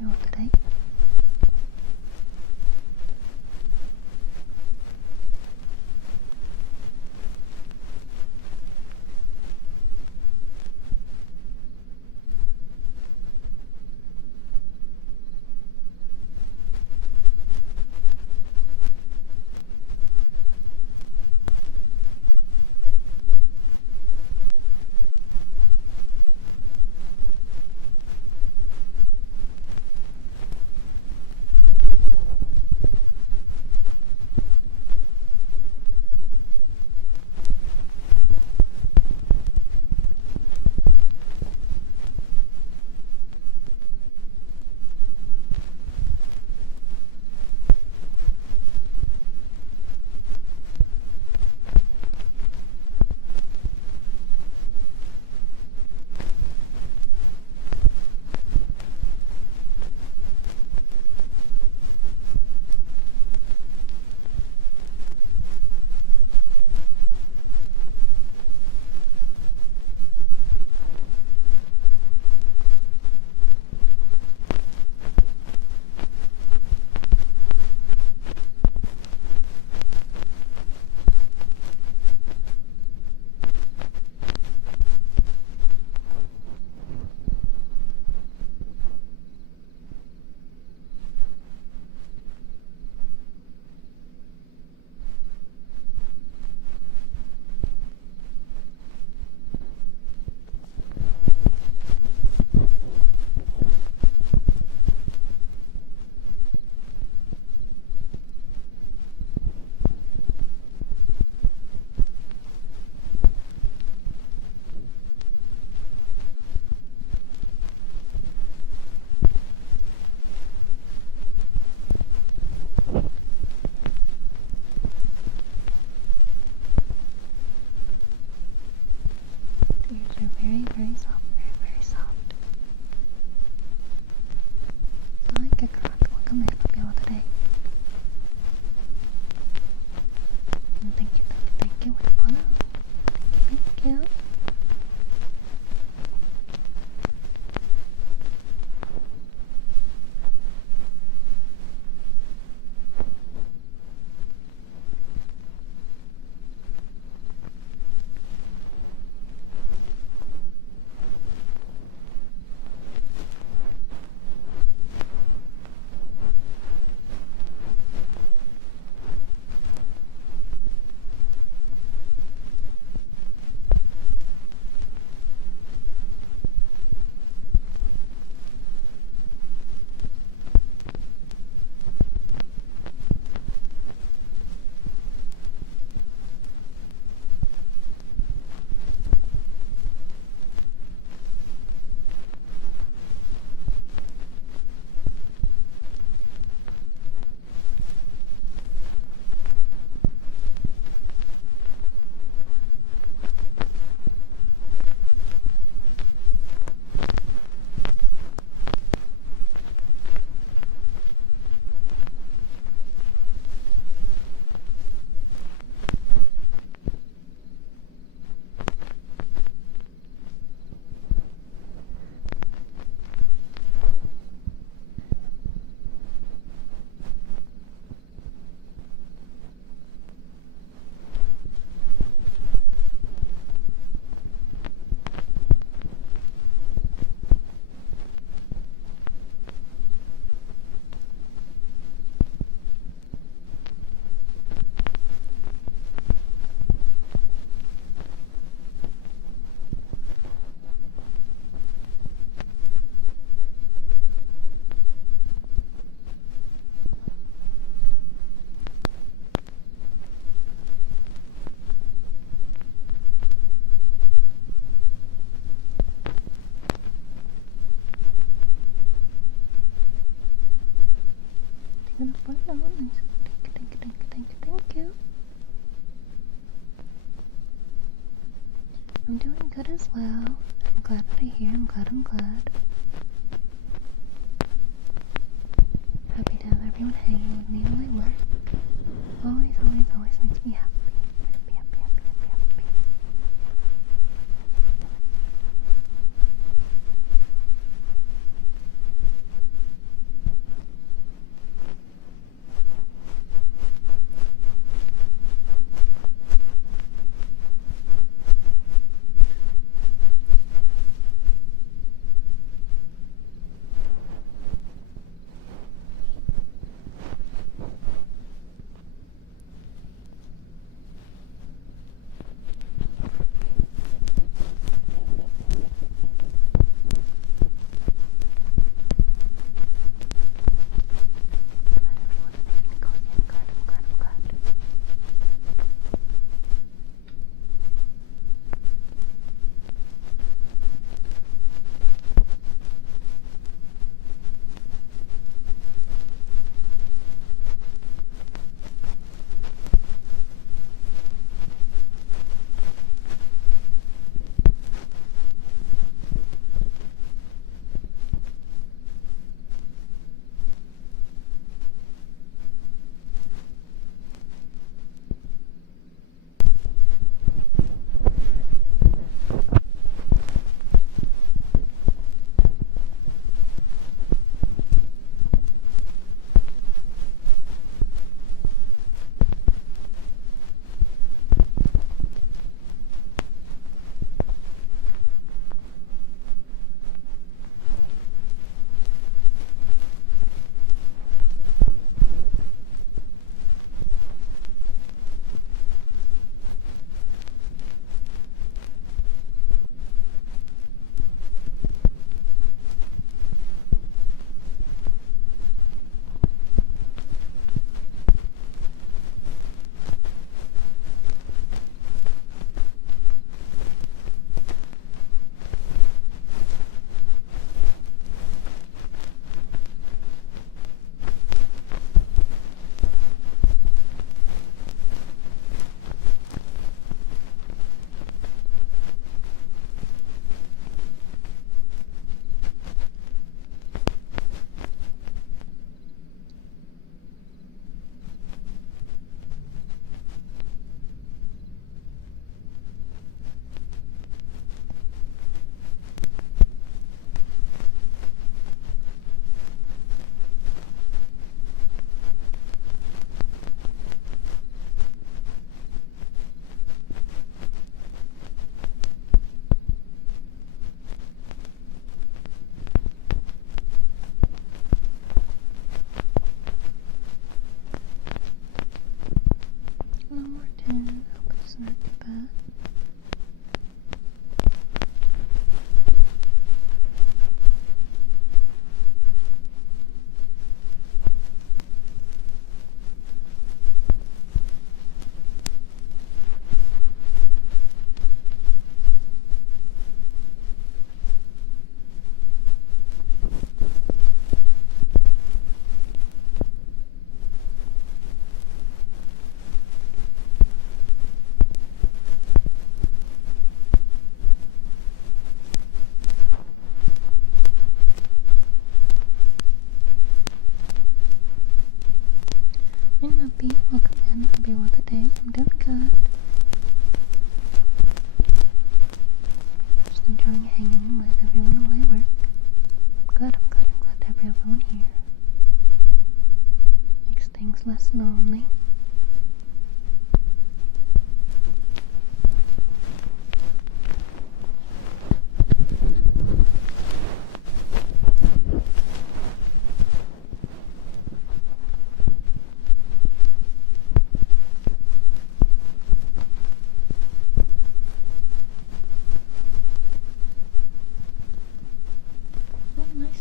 You're all today. Very, very soft, very, very soft. Hi, good girl. Welcome in. Hope you're all today. And thank you. Follow. Thank you. Thank you. I'm doing good as well. I'm glad that I hear. I'm glad. Happy to have everyone hanging with me while I work. Always makes me happy. enjoying hanging with everyone while I work. I'm glad to have everyone here. Makes things less lonely.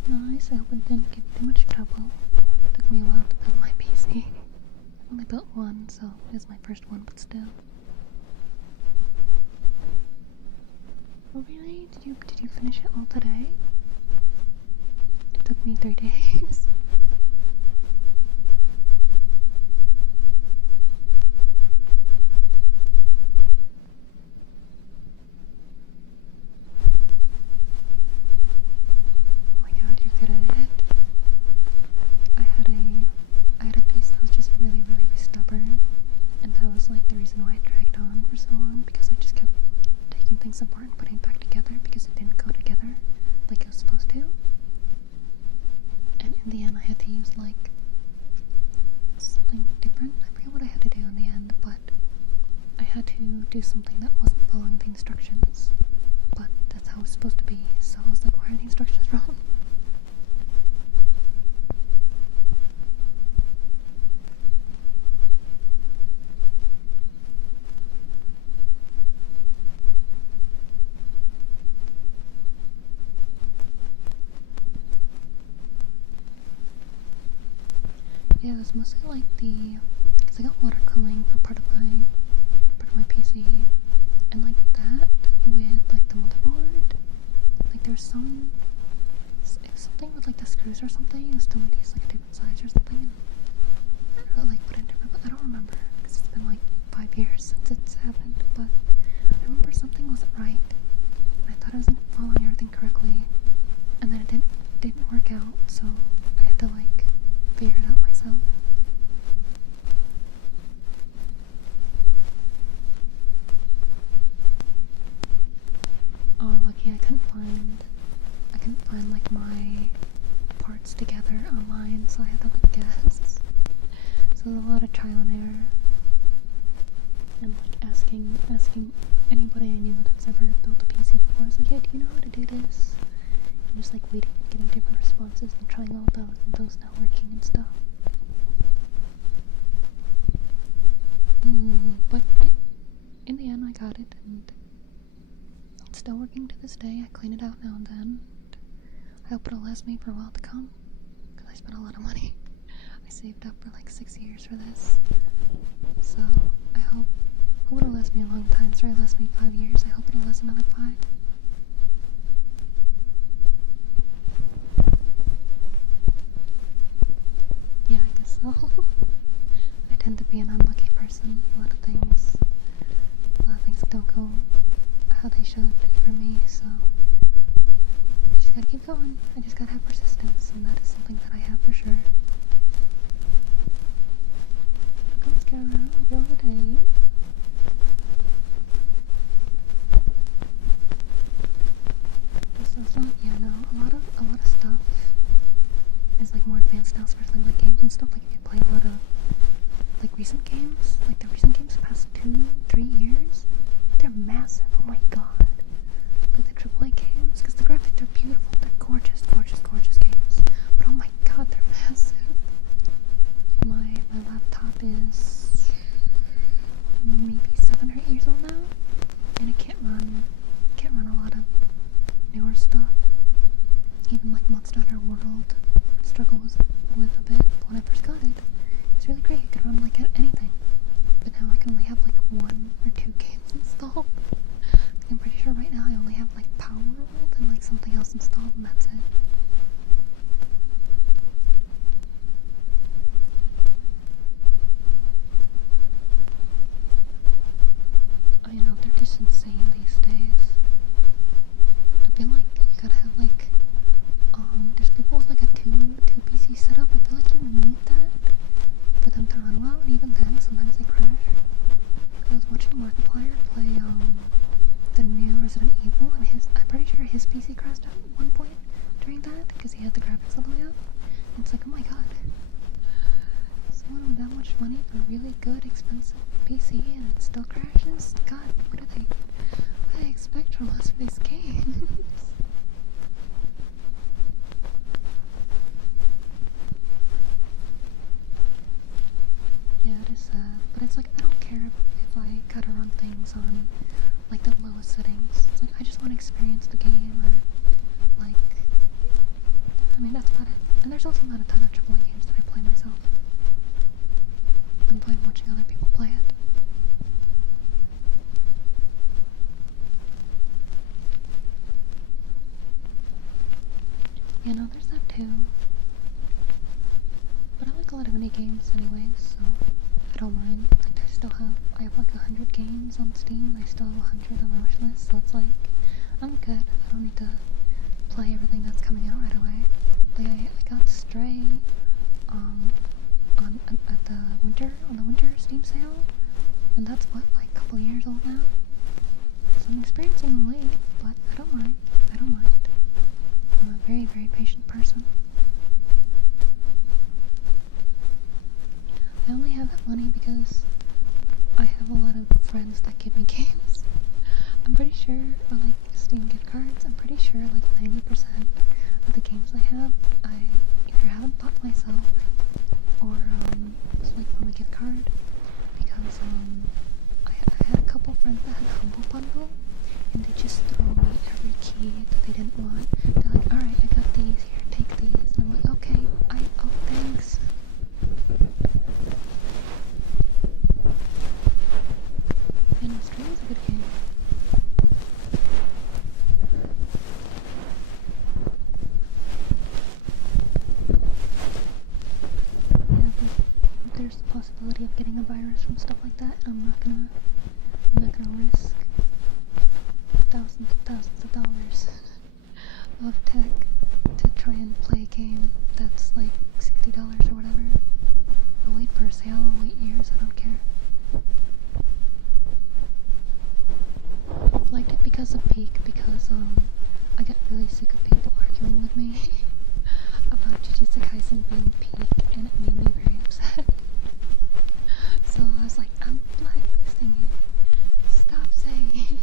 Nice. I hope it didn't get too much trouble. It took me a while to build my PC. I've only built one, so it's my first one, but still. Oh really? Did you finish it all today? It took me 3 days. Like the reason why it dragged on for so long, because I just kept taking things apart and putting it back together because it didn't go together like it was supposed to. And in the end I had to use like something different. I forget what I had to do in the end, but I had to do something that wasn't following the instructions, but that's how it's supposed to be. So I was like, why are the instructions wrong? Yeah, it was mostly like because I got water cooling for part of my PC, and like that with like the motherboard, like there's something with like the screws or something, and still need like a different size or something, and like put in different, but I don't remember because it's been like 5 years since it's happened, but I remember something wasn't right, and I thought I wasn't following everything correctly, and then it didn't work out, so I had to like figure it out myself. Oh, lucky I couldn't find like my parts together online, so I had to like guess. So there's a lot of trial and error, and like asking anybody I knew that's ever built a PC before. I was like, yeah, do you know how to do this? And just like waiting and getting different responses and trying all those and those not working and stuff. But in the end I got it, and it's still working to this day. I clean it out now and then. I hope it'll last me for a while to come, because I spent a lot of money. I saved up for like 6 years for this, so I hope it'll last me a long time. Sorry, it lasted me 5 years. I hope it'll last another 5. Yeah, I guess so. I tend to be an unlucky person. A lot of things don't go how they should for me, so I just gotta keep going. I just gotta have persistence, and that is something that I have for sure. Let's go around the other day. Yeah, no, a lot of stuff is like more advanced now, especially like games and stuff. Like if you play a lot of like recent games, like the recent games the past 2-3 years, they're massive. Oh my god. Like the AAA games, because the graphics are beautiful, they're gorgeous games. But oh my god, they're massive. Like my laptop is maybe 7 or 8 years old now, and it can't run a lot of newer stuff. Even like Monster Hunter World struggle with a bit, but when I first got it, it's really great. It could run like anything. But now I can only have like 1 or 2 games installed. I'm pretty sure right now I only have like Power World and like something else installed, and that's it. Oh, you know, they're just insane these days. I feel like you gotta have like there's people with like a two PC setup. I feel like you need that for them to run well, and even then sometimes they crash. I was watching Markiplier play the new Resident Evil, and I'm pretty sure experience the game, or like, I mean, that's about it. And there's also not a ton of AAA games that I play myself. I'm fine watching other people play it. You know, there's that too. But I like a lot of indie games anyways, so I don't mind. Like, I have like 100 games on Steam. I still have 100 on the wish list, so it's like, I'm good. I don't need to play everything that's coming out right away. Like, I got Stray, on the winter Steam sale, and that's what, like a couple years old now. So I'm experiencing the late, but I don't mind. I don't mind. I'm a very, very patient person. I only have that money because I have a lot of friends that give me games. I'm pretty sure, or like Steam gift cards, I'm pretty sure like 90% of the games I have, I either haven't bought myself or it's like from a gift card, because I had a couple friends that had Humble Bundle, and they just throw me every key that they didn't want. They're like, alright, I got these, here, take these, and I'm like, okay, oh, thanks. And Stray is a good game. Yeah, but there's the possibility of getting a virus from stuff like that. I'm not gonna risk thousands of dollars of tech to try and play a game that's like $60 or whatever. I'll wait for a sale, I'll wait years, I don't care. I've liked it because of Peak, because I got really sick of people arguing with me about Jujutsu Kaisen being Peak, and it made me very upset. So I was like, I'm blacklisting it. Stop saying it.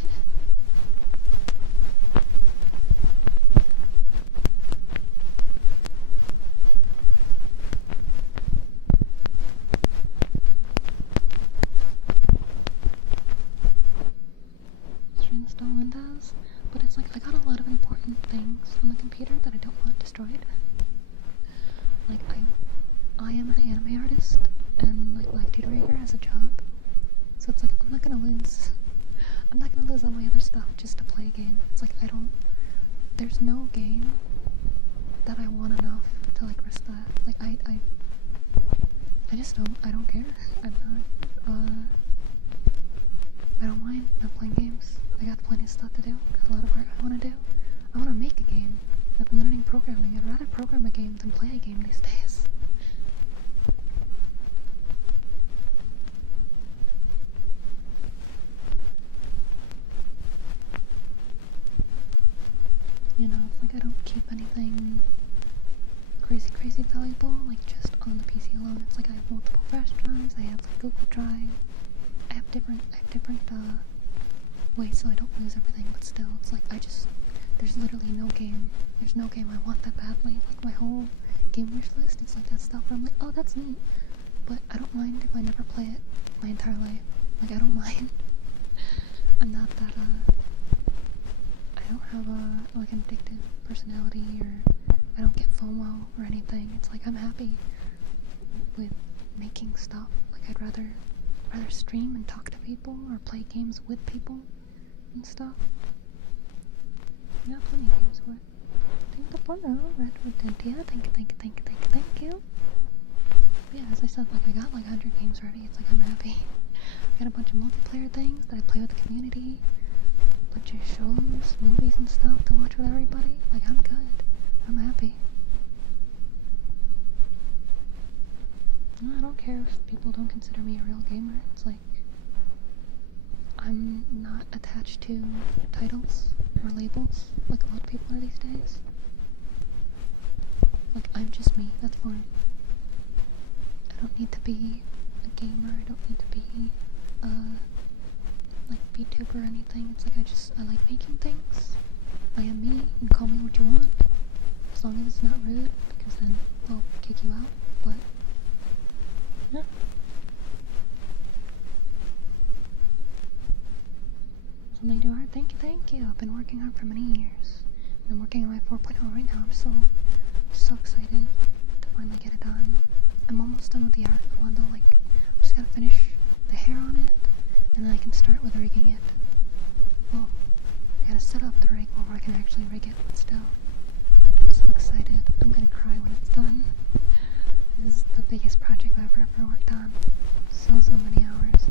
Reinstall Windows, but it's like I got a lot of important things on the computer that I don't want destroyed. Like I am an anime artist and like live tutoring as a job, so it's like I'm not gonna lose all my other stuff just to play a game. It's like there's no game that I want enough to like risk that. Like I don't care. I don't mind not playing games. I got plenty of stuff to do. Got a lot of art I want to do. I want to make a game. I've been learning programming. I'd rather program a game than play a game these days. You know, it's like I don't keep anything crazy valuable, like just on the PC alone. It's like I have multiple flash drives. I have like Google Drive. I have different ways so I don't lose everything, but still, it's like there's literally no game I want that badly. Like my whole game wish list, it's like that stuff where I'm like, oh, that's neat, but I don't mind if I never play it my entire life. Like, I don't mind. I'm not that, I don't have like an addictive personality, or I don't get FOMO or anything. It's like I'm happy with making stuff. Like, I'd rather stream and talk to people or play games with people and stuff. Yeah, plenty of games for it. Thank the porno, Redwood Dentia. Thank you. Yeah, as I said, like I got like 100 games ready. It's like I'm happy. I got a bunch of multiplayer things that I play with the community. A bunch of shows, movies and stuff to watch with everybody. Like, I'm good. I'm happy. No, I don't care if people don't consider me a real gamer. It's like, I'm not attached to titles or labels like a lot of people are these days. Like, I'm just me, that's fine. I don't need to be a gamer, I don't need to be like VTuber or anything. It's like I like making things. I am me, and call me what you want. As long as it's not rude, because then I'll kick you out, but yeah. something too hard. Thank you. I've been working hard for many years. And I'm working on my 4.0 right now. I'm so excited to finally get it done. I'm almost done with the art. I want to just gotta finish the hair on it, and then I can start with rigging it. Well, I gotta set up the rig before I can actually rig it, but still. I'm so excited. I'm gonna cry when it's done. This is the biggest project I've ever worked on. So many hours.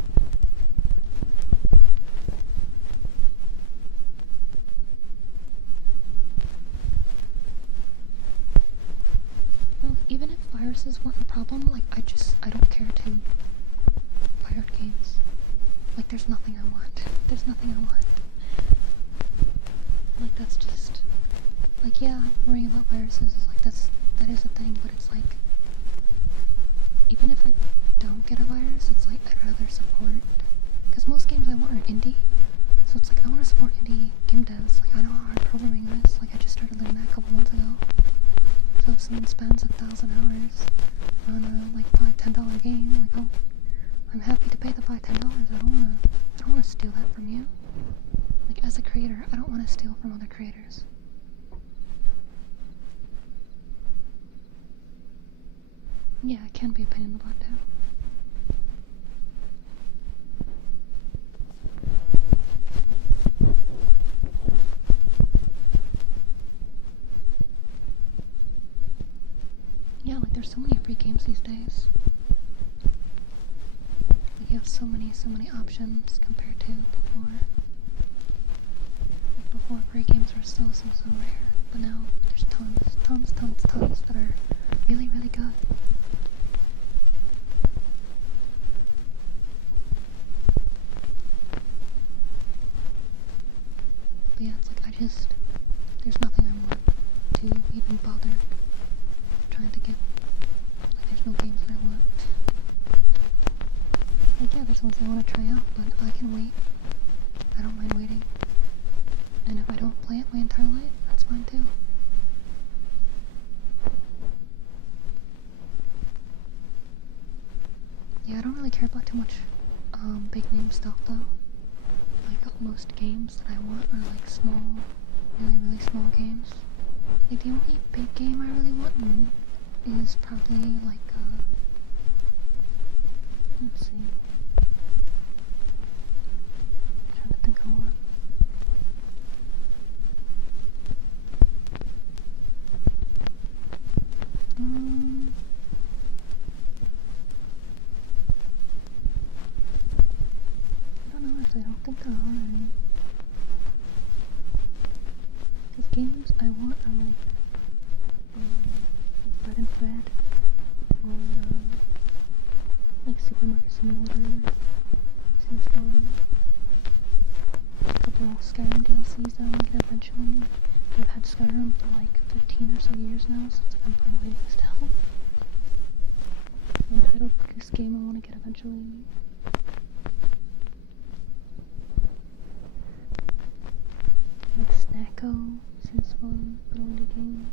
No, even if viruses weren't a problem, I don't care to pirate games. There's nothing I want. There's nothing I want. That's just, yeah, worrying about viruses is that is a thing, but it's even if I don't get a virus, it's I'd rather support, because most games I want are indie, so it's I want to support indie game devs. I know how hard programming is. I just started learning that a couple months ago. So if someone spends 1,000 hours on a $5-10 game, oh, I'm happy to pay the $5-10. I don't wanna steal that from you. As a creator, I don't want to steal from other creators. Yeah, it can be a pain in the butt too. Yeah, there's so many free games these days. You have so many options compared to before. Before, free games were so rare, but now there's tons that are really good. But yeah, it's there's nothing I want to even bother trying to get. There's no games that I want. Yeah, there's ones I want to try out, but I can wait. I don't mind waiting. And if I don't play it my entire life, that's fine too. Yeah, I don't really care about too much big name stuff though. Most games that I want are small, really small games. The only big game I really want is probably let's see. I'm trying to think of one. I don't think there are any. Because games I want are Bread and Fred, or Supermarket Simulator, seems fun. A couple Skyrim DLCs that I want to get eventually. I've had Skyrim for 15 or so years now, so I'm fine waiting still. Untitled Goose Game I want to get eventually. Snacko, since fun, little indie game.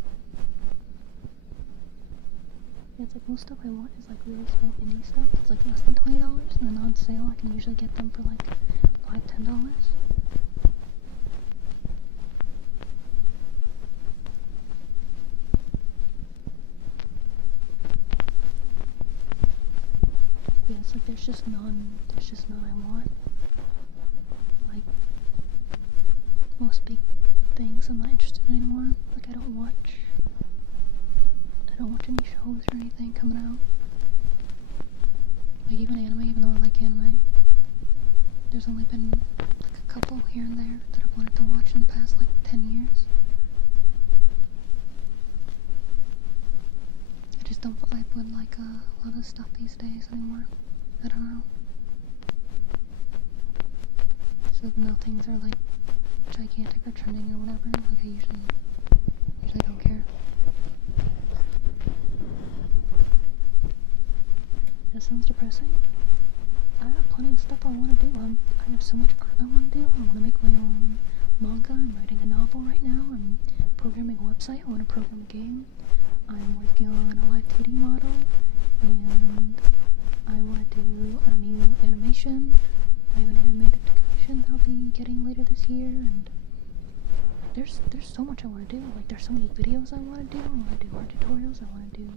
Yeah, it's most stuff I want is really small indie stuff. It's less than $20, and then on sale I can usually get them for $5-10. Yeah, it's there's just none I want. Most big things I'm not interested in anymore. I don't watch any shows or anything coming out. Even anime, even though I like anime. There's only been a couple here and there that I've wanted to watch in the past 10 years. I just don't vibe with a lot of stuff these days anymore. I don't know. So even though things are gigantic or trending or whatever, I usually don't care. That sounds depressing. I have plenty of stuff I want to do. I have so much art I want to do. I want to make my own manga. I'm writing a novel right now. I'm programming a website. I want to program a game. I'm working on a live 2D model, and I want to do a new animation. I have an animated commission animation that I'll be getting later this year, and there's so much I want to do. Like, there's so many videos I want to do. I want to do art tutorials. I want to do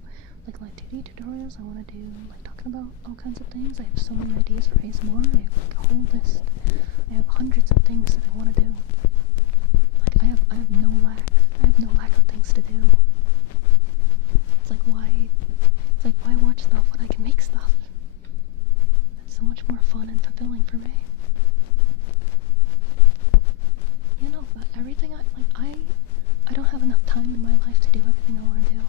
like live 2D tutorials. I want to do like talking about all kinds of things. I have so many ideas for ASMR. I have like a whole list. I have hundreds of things that I want to do. Like, I have no lack. I have no lack of things to do. It's like why watch stuff when I can make stuff? It's so much more fun and fulfilling for me. You know, but everything I don't have enough time in my life to do everything I want to do.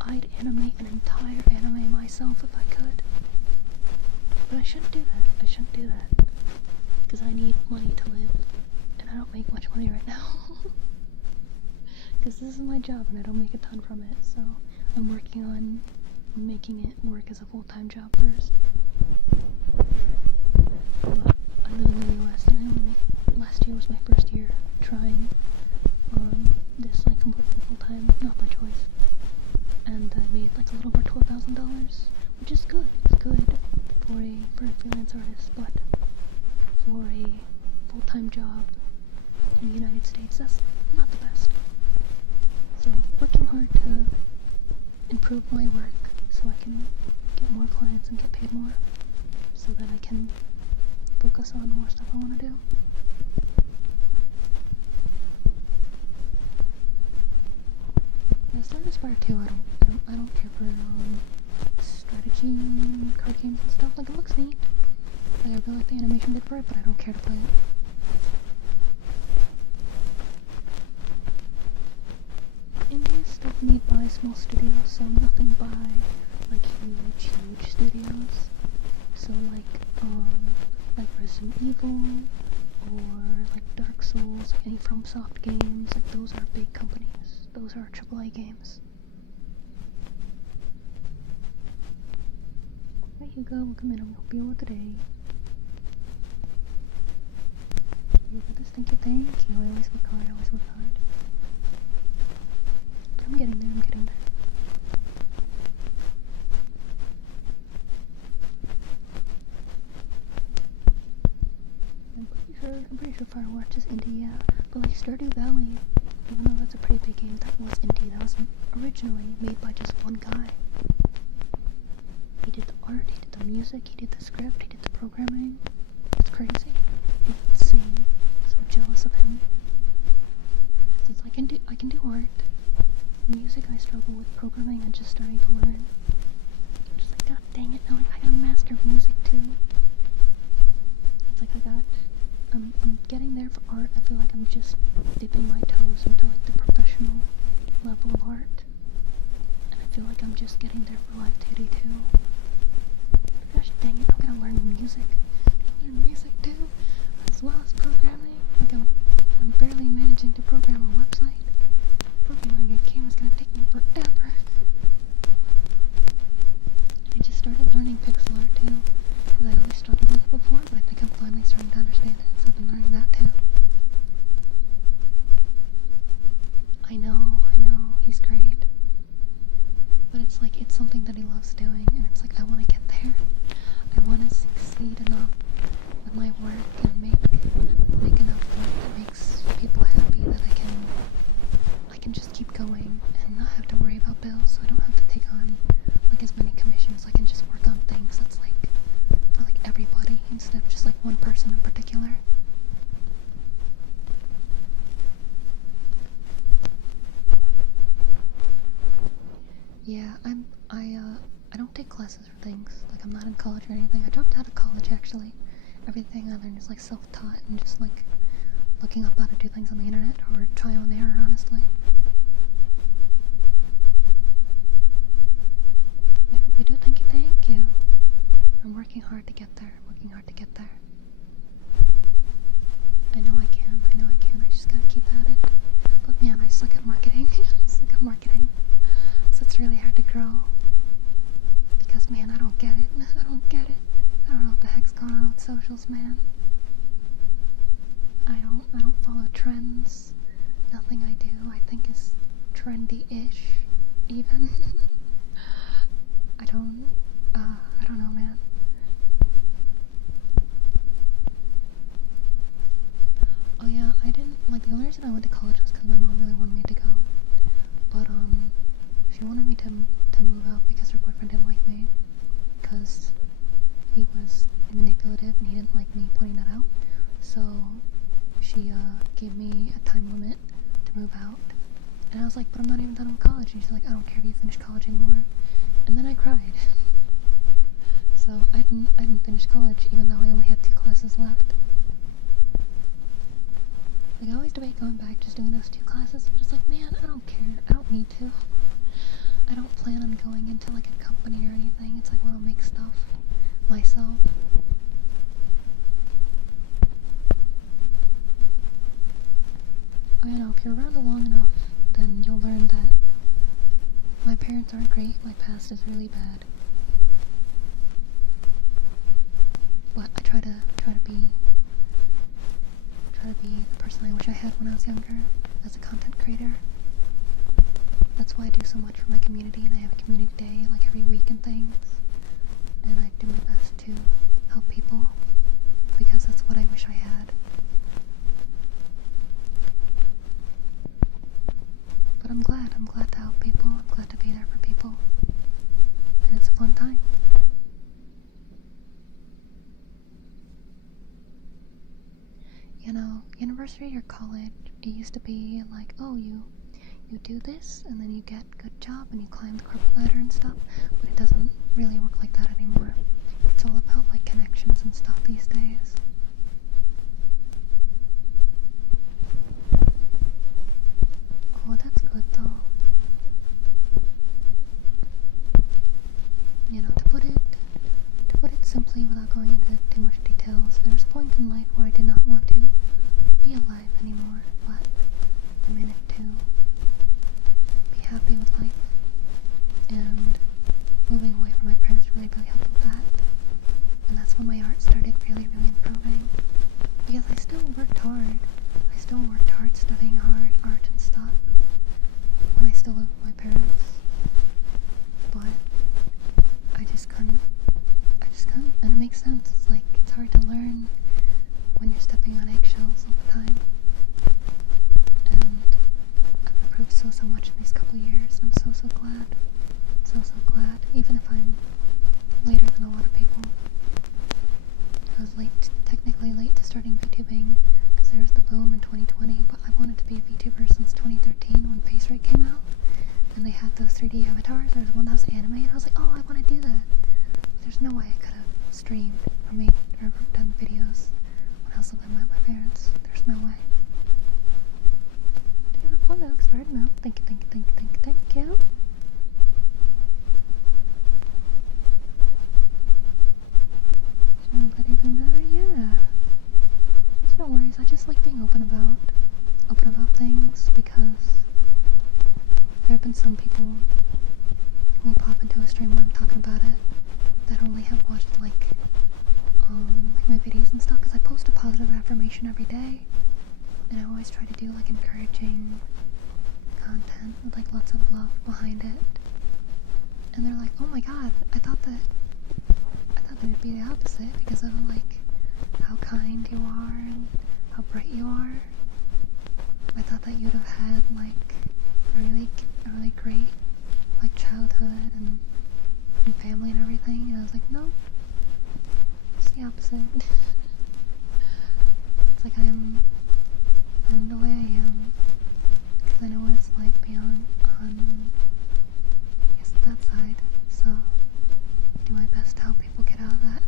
I'd animate an entire anime myself if I could. But I shouldn't do that. I shouldn't do that. Because I need money to live. And I don't make much money right now. Because this is my job and I don't make a ton from it. So I'm working on making it work as a full-time job first. But I live in the US and last year was my first year trying this like completely full-time, not by choice. And I made like a little over $12,000, which is good. It's good for a freelance artist, but for a full-time job in the United States, that's not the best. So working hard to improve my work so I can get more clients and get paid more, so that I can focus on more stuff I want to do. Yeah, Star Inspire 2, I don't care for strategy card games and stuff. Like, it looks neat. Like, I really like the animation did for it, but I don't care to play it. Indie is stuff made by small studios, so nothing by like huge studios. So like Resident Evil or like Dark Souls, like any FromSoft games, like those are big companies. Those are AAA games. Hi Hugo, welcome in. I'm help you with today. You got this, thank you. I always work hard, But I'm getting there, I'm pretty sure Firewatch is indie, yeah. But like Stardew Valley, even though that's a pretty big game, that was indie. That was originally made by just one guy. He did the art, he did the music, he did the script, he did the programming. It's crazy. It's insane. So jealous of him. Since I can do art. Music I struggle with, programming I'm just starting to learn. I'm just like, god dang it, now I gotta master music too. It's like I'm getting there for art. I feel like I'm just dipping my toes into like the professional level of art. And I feel like I'm just getting there for live 2D too. Gosh dang it, I'm gonna learn music. Too, as well as programming. Like I'm barely managing to program a website. Programming a game is gonna take me forever. I just started learning pixel art too, because I always struggled with it before, but I think I'm finally starting to understand it, so I've been learning that too. I know, he's great. But it's like, it's something that he loves doing, and it's like, I want to get there. I want to succeed enough with my work and make enough work that makes people happy that I can just keep going and not have to worry about bills, so I don't have to take on like as many commissions. I can just work on things that's like for like everybody instead of just like one person in particular. Yeah, I don't take classes or things. Like, I'm not in college or anything. I dropped out of college actually. Everything I learned is like self-taught and just like looking up how to do things on the internet or trial and error, honestly. I hope you do. Thank you. I'm working hard to get there. I know I can. I just gotta keep at it. But man, I suck at marketing. So it's really hard to grow. Because man, I don't get it. I don't know what the heck's going on with socials, man. I don't follow trends. Nothing I do I think is trendy-ish, even. I don't know, man. to move out because her boyfriend didn't like me, because he was manipulative and he didn't like me pointing that out. So she gave me a time limit to move out, and I was like, but I'm not even done with college. And she's like, I don't care if you finish college anymore. And then I cried. So I didn't finish college, even though I only had 2 classes left. Like, I always debate going back, just doing those 2 classes, but it's like, man, I don't care. I don't need to. I don't plan on going into like a company or anything. It's like, I want to make stuff myself. Oh, you know, if you're around it long enough, then you'll learn that my parents aren't great. My past is really bad. But I try to be the person I wish I had when I was younger, as a content creator. That's why I do so much for my community, and I have a community day like every week and things. And I do my best to help people, because that's what I wish I had. But I'm glad to help people, I'm glad to be there for people. And it's a fun time. You know, university or college, it used to be like, oh, you do this, and then you get a good job, and you climb the corporate ladder and stuff, but it doesn't really work like that anymore. It's all about, like, connections and stuff these days. Oh, that's good, though. You know, to put it simply, without going into too much details, there's a point in life where I did not want to be alive anymore, but I'm in it to be happy with life, and moving away from my parents really helped with that. And that's when my art started really improving, because I still worked hard studying hard art and stuff when I still lived with my parents, but I just couldn't, and it makes sense. It's like, it's hard to learn when you're stepping on eggshells all the time, and I've improved so much in these couple years. I'm so glad, glad, even if I'm later than a lot of people. I was technically late to starting VTubing, because there was the boom in 2020, but I wanted to be a VTuber since 2013 when FaceRate came out, and they had those 3D avatars. There was one that was anime, and I was like, oh, I want to do that. There's no way I could have streamed or done videos when I was living with my parents. There's no way. Hello, expired milk. Thank you. Is nobody from there? Yeah. It's no worries. I just like being open about things, because there have been some people who will pop into a stream where I'm talking about it that only have watched like my videos and stuff, because I post a positive affirmation every day, and I always try to do like encouraging content with like lots of love behind it. And they're like, oh my god, I thought that it would be the opposite, because of like how kind you are and how bright you are. I thought that you'd have had like a really great like childhood and family and everything. And I was like, no, it's the opposite. It's like I'm the way I am, because I know what it's like beyond on, I guess, that side. So I do my best to help people get out of that.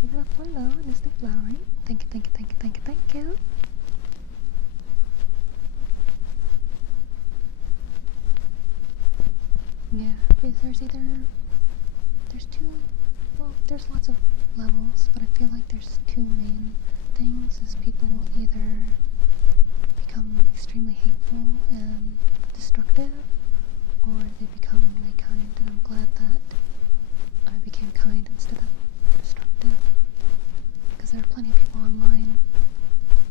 Give it up for low and it's the flowering. Thank you. Yeah, because there's lots of levels, but I feel like there's 2 main things. Is people will either become extremely hateful and destructive, or they become really kind, and I'm glad that I became kind instead of destructive, because there are plenty of people online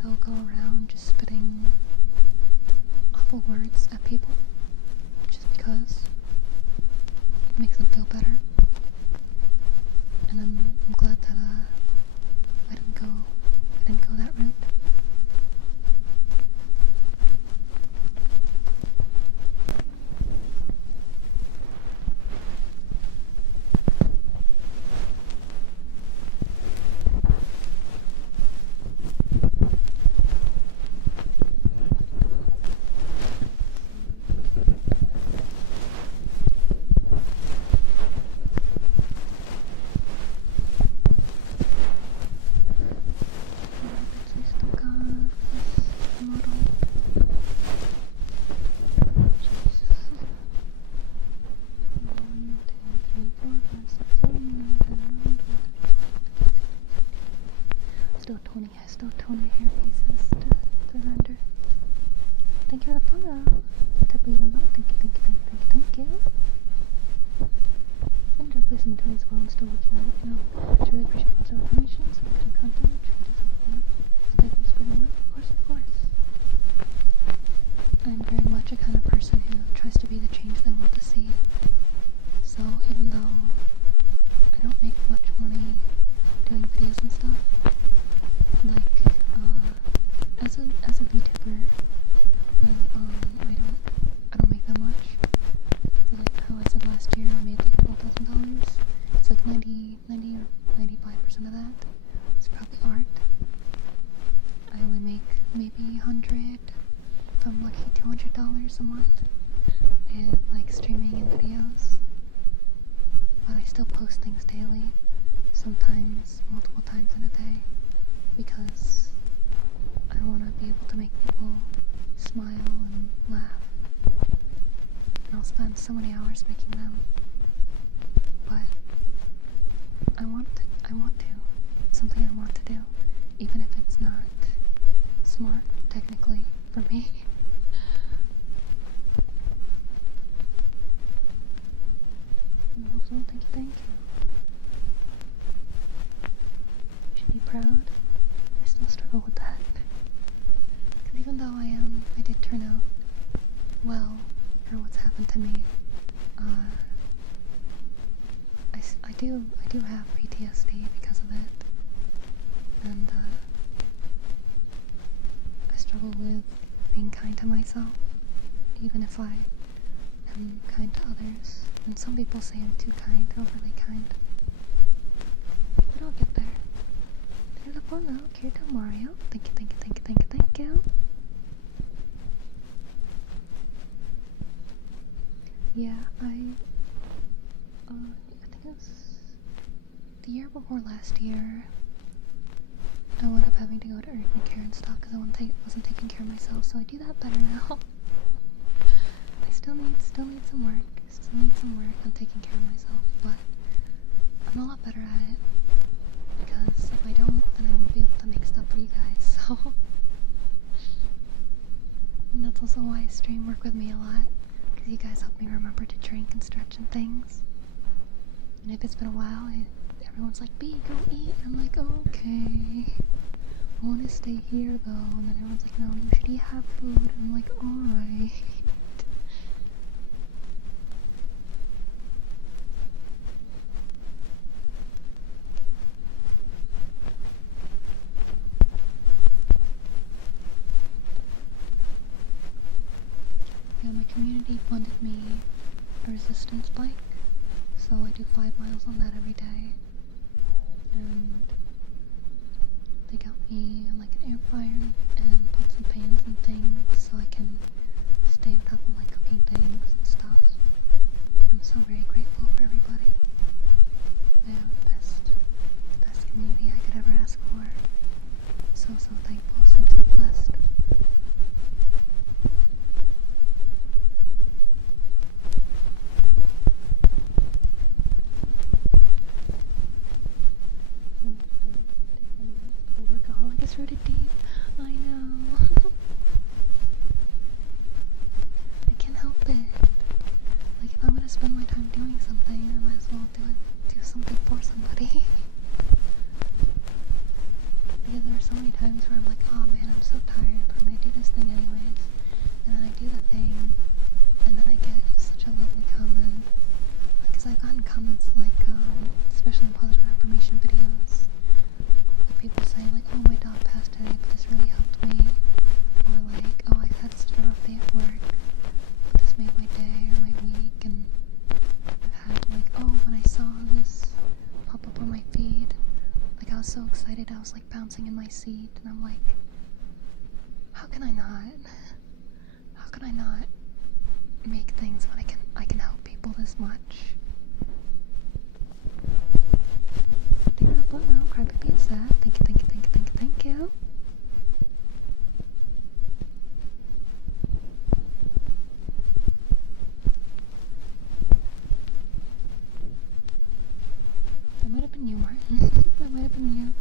that will go around just spitting awful words at people just because it makes them feel better. And I'm glad that I didn't go that route. Hello. Tapiolo. Thank you. I'm gonna play some toys while I'm still working on it, you know. I really appreciate lots of information, some kind of content, try to support. Spreading love, of course. I'm very much a kind of person who tries to be the change they want to see. So even though I don't make much money doing videos and stuff, like as a VTuber, I don't make that much. Like how I said last year, I made like $12,000. It's like 90 or 95% of that is probably art. I only make maybe 100, if I'm lucky, $200 a month with like streaming and videos. But I still post things daily, sometimes multiple times in a day, because I want to be able to make people smile and laugh. And I'll spend so many hours making them. But I want to. It's something I want to do, even if it's not smart, technically, for me. Also, thank you. You should be proud. I still struggle with that. Because even though I did turn out well for what's happened to me, I do have PTSD because of it. And I struggle with being kind to myself, even if I am kind to others. And some people say I'm too kind, overly kind. But I'll get there. There's a Bono, Kirito Mario. Thank you. Yeah, I think it was the year before last year. I wound up having to go to urgent care and stuff because I wasn't taking care of myself, so I do that better now. I still need some work. On taking care of myself, but I'm a lot better at it, because if I don't, then I won't be able to make stuff for you guys, so. And that's also why stream work with me a lot, because you guys help me remember to drink and stretch and things. And if it's been a while, everyone's like, B, go eat, and I'm like, okay. I want to stay here though, and then everyone's like, no, you should have food, and I'm like, alright. Yeah, my community funded me a resistance bike, so I do 5 miles on that every day. And they got me like an air fryer and put some pans and things so I can stay on top of like cooking things and stuff. I'm so very grateful for everybody. They have the best community I could ever ask for. So thankful, so blessed. Workaholic is rooted deep. I know. I can't help it. Like, if I'm gonna spend my time doing something, I might as well do something for somebody. Because there are so many times where I'm like, oh man, I'm so tired, but I'm gonna do this thing anyways. And then I do the thing, and then I get such a lovely comment. Because I've gotten comments like, especially in positive affirmation videos, with people saying like, oh, my dog passed today, but this really helped me. Or like, oh, I had such a rough day at work, but this made my day or my week. And I've had like, oh, when I saw this pop up on my feed, like I was so excited, I was like bouncing in my seat, and I'm like, how can I not make things when I can help people this much? Hello, Crybaby is that. Thank you. That might have been you, Martin. That might have been you.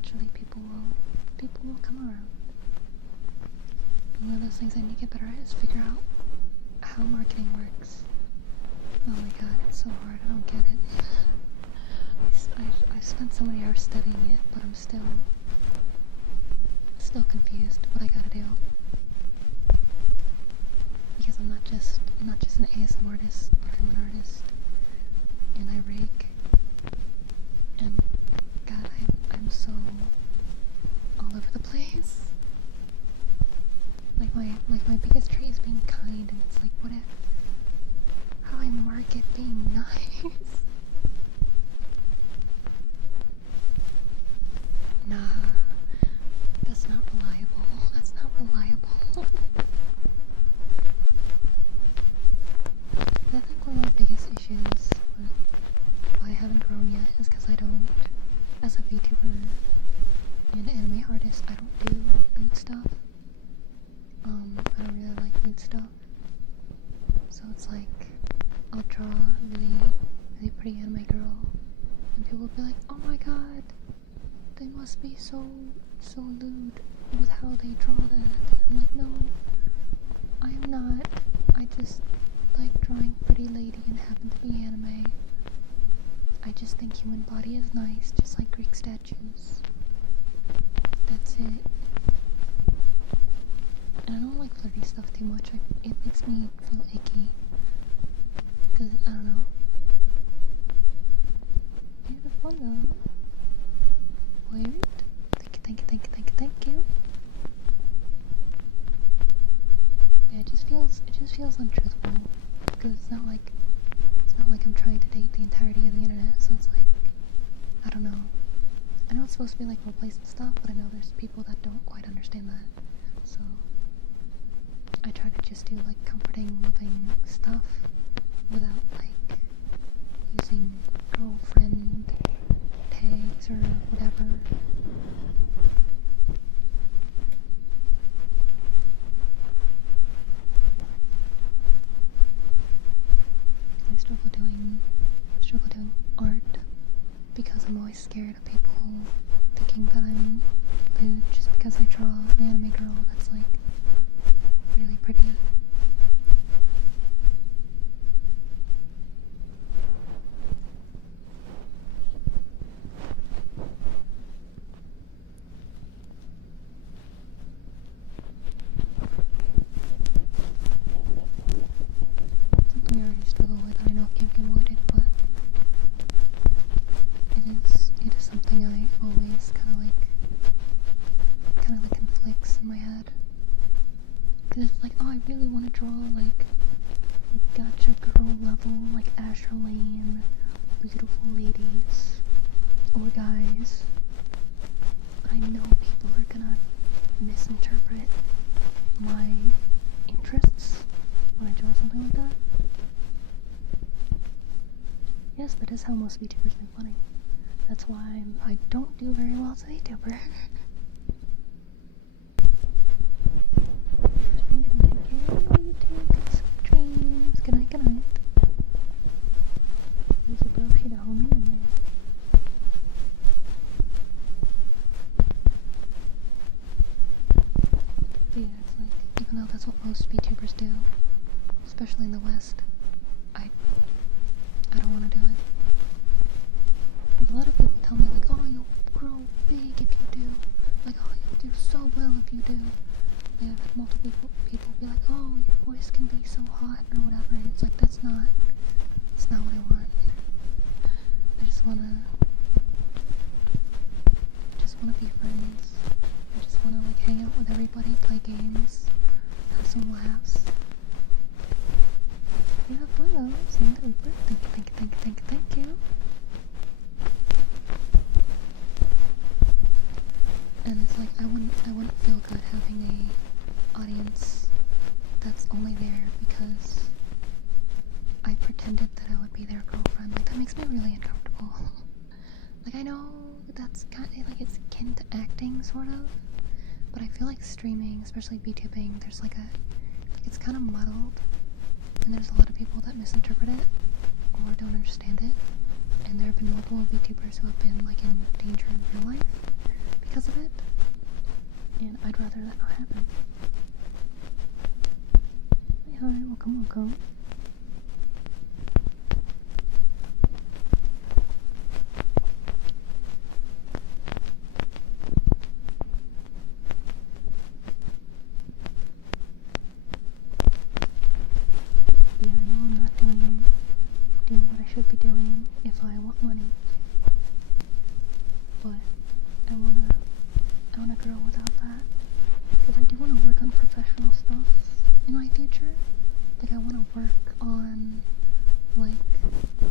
naturally people will come around. One of those things I need to get better at is figure out how marketing works. Oh my god, it's so hard. I don't get it. I've spent so many hours studying it, but I'm still confused what I gotta do. Because I'm not just an ASM artist, but I'm an artist, and I rake, and god, I'm so all over the place. Like my biggest trait is being kind, and it's like, what if, how I market being nice? Nah, that's not reliable. That's not reliable. I think one of my biggest issues with why I haven't grown yet is because I don't, as a VTuber and anime artist, I don't do lewd stuff. I don't really like lewd stuff. So it's like, I'll draw a really pretty anime girl, and people will be like, oh my god, they must be so lewd with how they draw that. I'm like, no, I am not. I just like drawing pretty lady and happen to be anime. I just think human body is nice, just like Greek statues. That's it. And I don't like flirty stuff too much. It makes me feel icky. Cause, I don't know. Beautiful though. Weird. Thank you. Yeah, it just feels untruthful. Because it's not like I'm trying to date the entirety of the internet, so it's like, I don't know. I know it's supposed to be like roleplays and stuff, but I know there's people that don't quite understand that. So I try to just do like comforting, loving stuff without like using girlfriend tags or whatever. I struggle doing art because I'm always scared of people thinking that I'm lewd just because I draw an anime girl that's like really pretty. Something I already struggle with, I know it can't be avoided, but it is something I always kind of like conflicts in my head. Cause it's like, oh, I really want to draw like gacha girl level, like Asher Lane, beautiful ladies or guys. But I know people are gonna misinterpret my interests when I draw something like that. Yes, that is how most VTubers make money. That's why I don't do very well as a VTuber. Dreams. Good night, good night. There's a bro, she the homie, yeah. But yeah, it's like, even though that's what most VTubers do, especially in the West, I don't want to do it. Like, a lot of people tell me, like, oh, you'll grow big if you do. Like, oh, you'll do so well if you do. Yeah, I've had multiple people be like, oh, your voice can be so hot or whatever, and it's like, that's not what I want. I just wanna be friends. I just wanna like hang out with everybody, play games, have some laughs. You have fun though, sing the Uber. Thank you. And it's like, I wouldn't feel good having a audience that's only there because I pretended that I would be their girlfriend. Like, that makes me really uncomfortable. Like, I know that's kind of like, it's akin to acting, sort of, but I feel like streaming, especially VTubing, there's like it's kind of muddled, and there's a lot of people that misinterpret it or don't understand it, and there have been multiple VTubers who have been like in danger in real life rather that not happen. Hi, welcome. Yeah, I know I'm not doing what I should be doing if I want money. But I wanna grow without that. Because I do wanna work on professional stuff in my future. Like I wanna work on like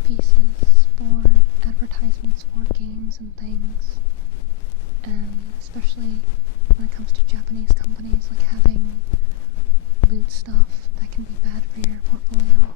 pieces for advertisements for games and things. And especially when it comes to Japanese companies, like having lewd stuff that can be bad for your portfolio.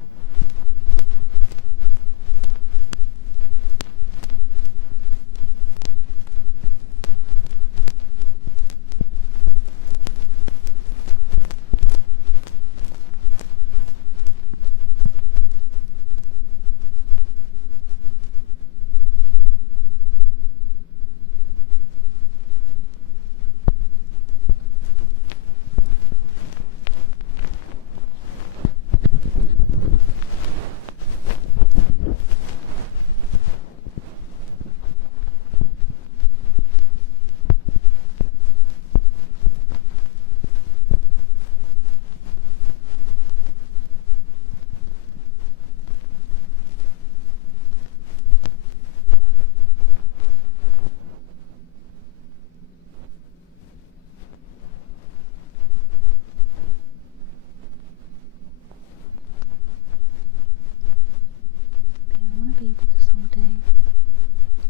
Be able to someday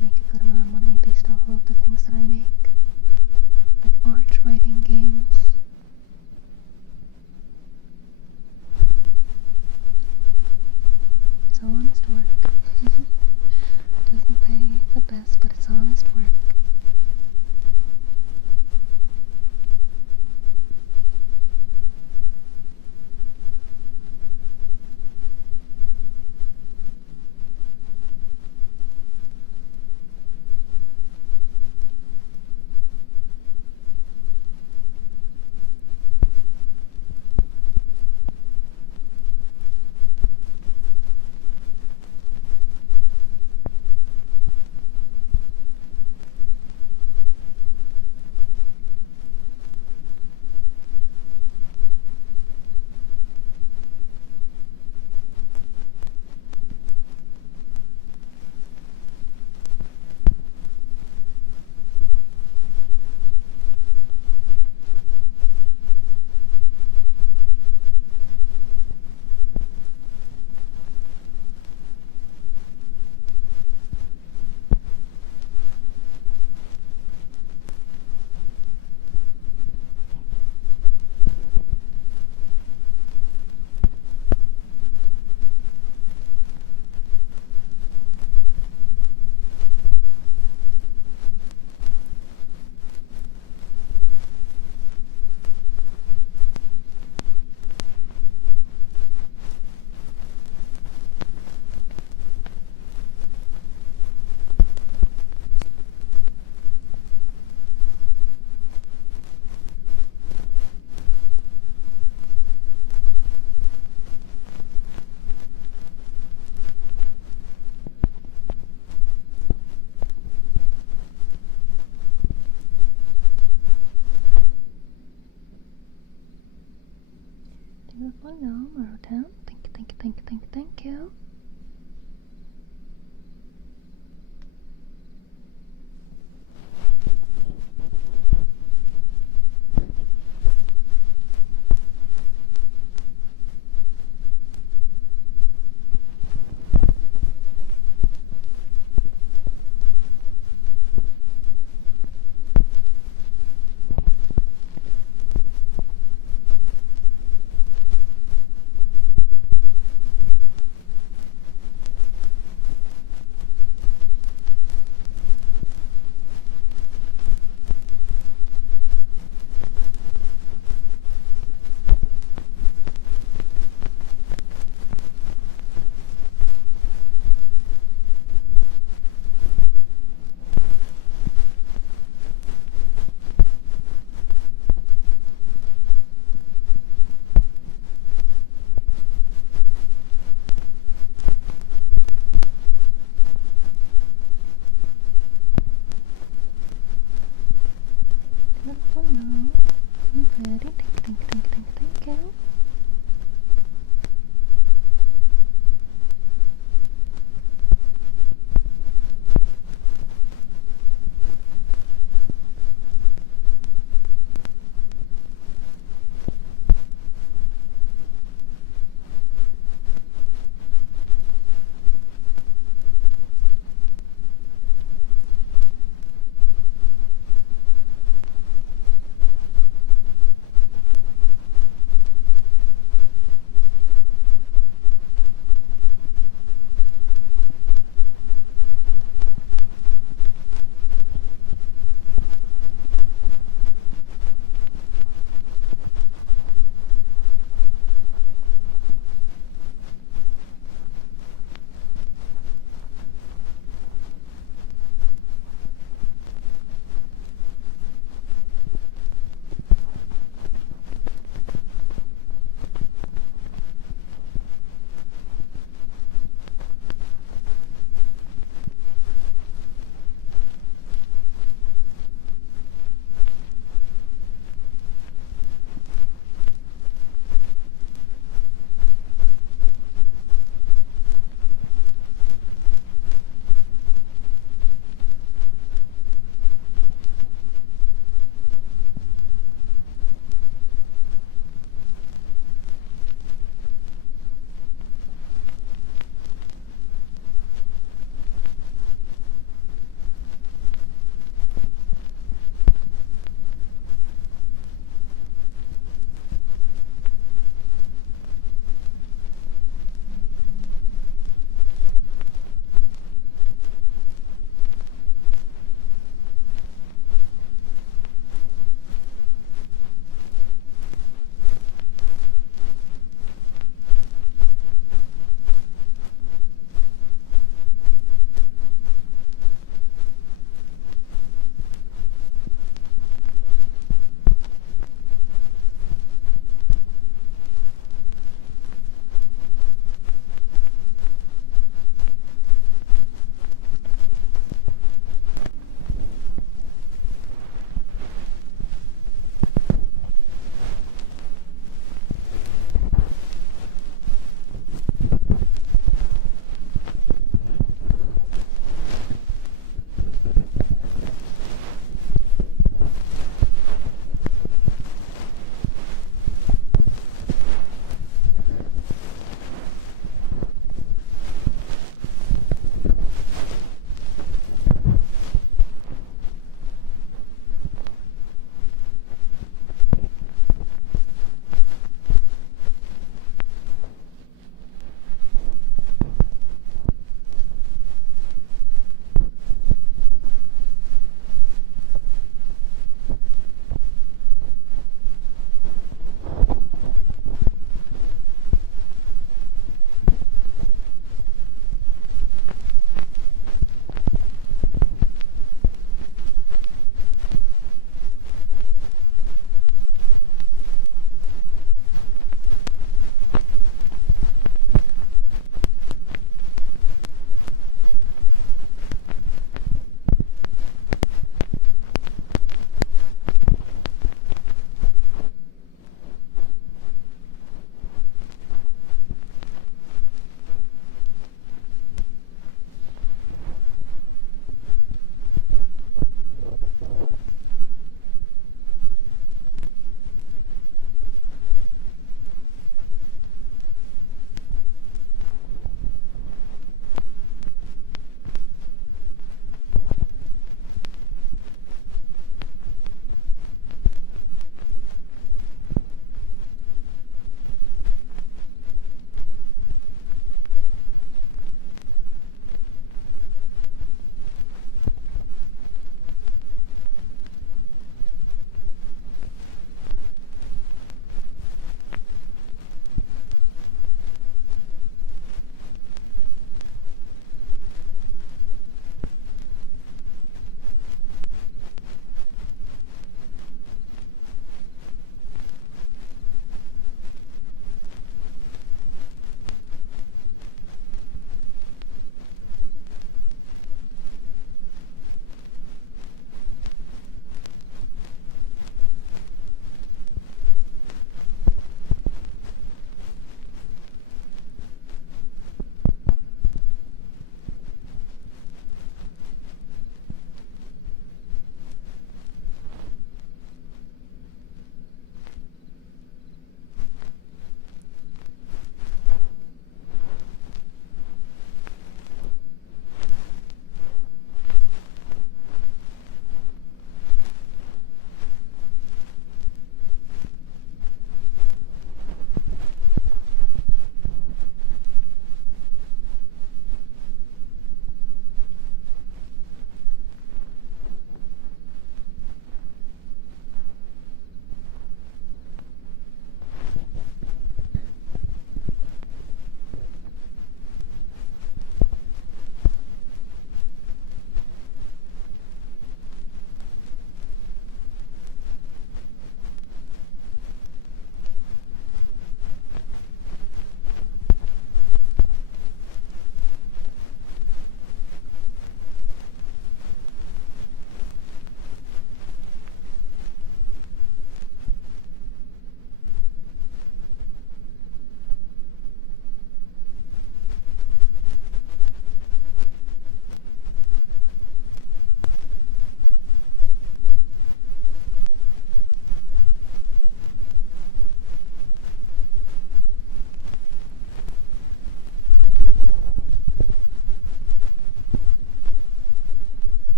make a good amount of money based off of the things that I make, like art, writing, games. It's honest work. Doesn't pay the best, but it's honest work. Beautiful, no, Marotown. Thank you.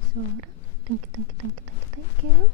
dinosaur. Thank you, thank you, thank you, thank you, thank you.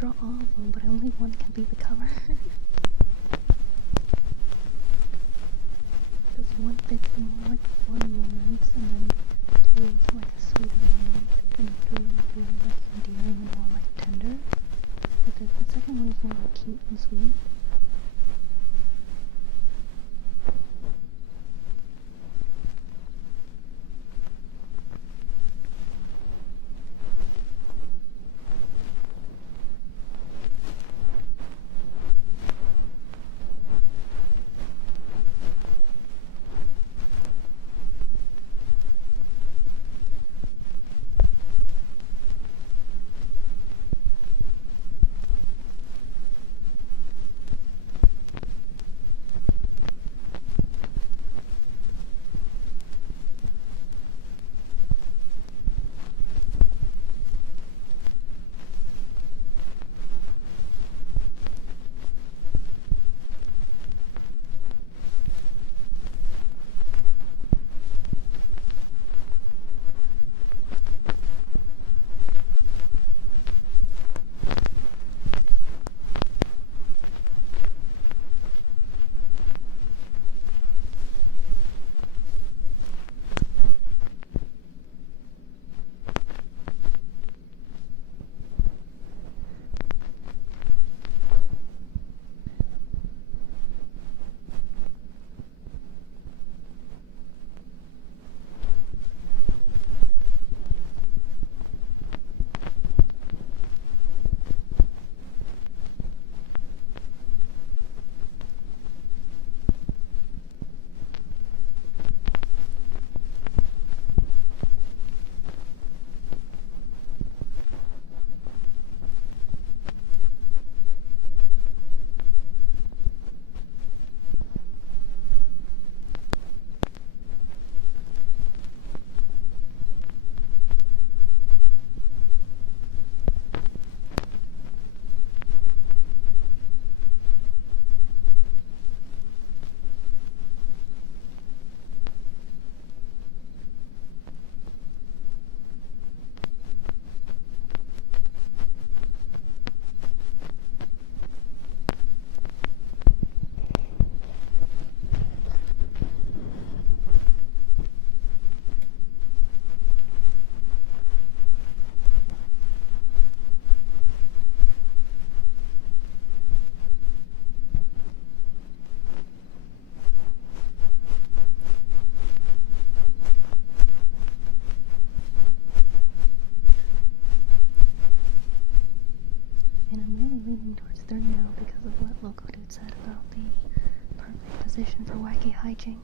draw all of them, but only one can be the cover. Does one fit more like one moment, and then two is like a sweet moment, and three is really like endearing and more like tender. But the second one is more like cute and sweet. Leaning towards 3 now because of what Loco Dude said about the perfect position for wacky hijinks.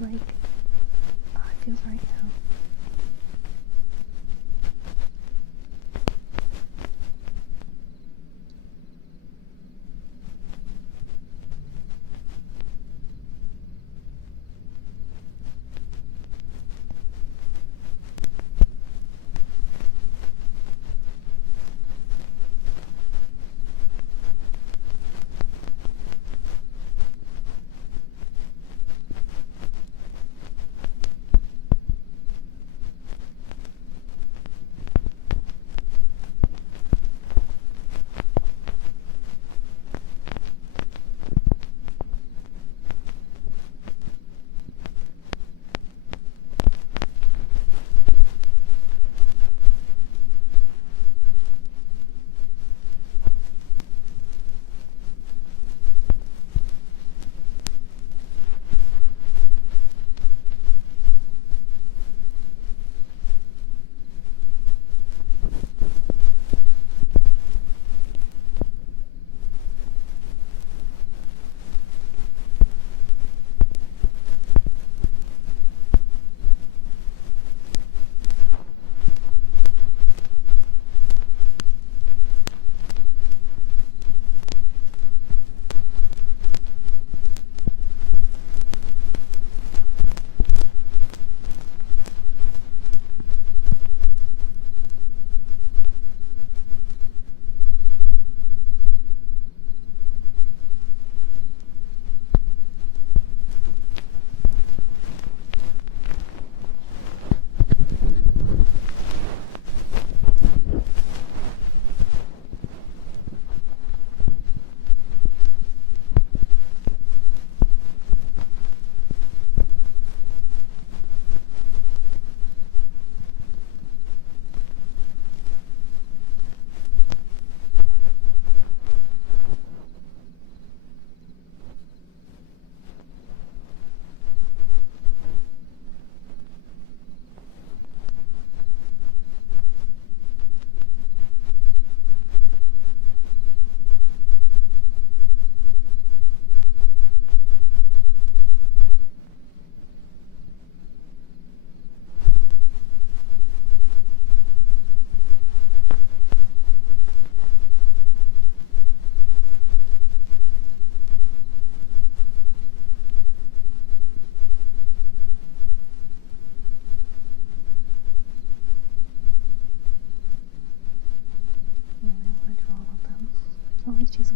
Like, how it feels right now.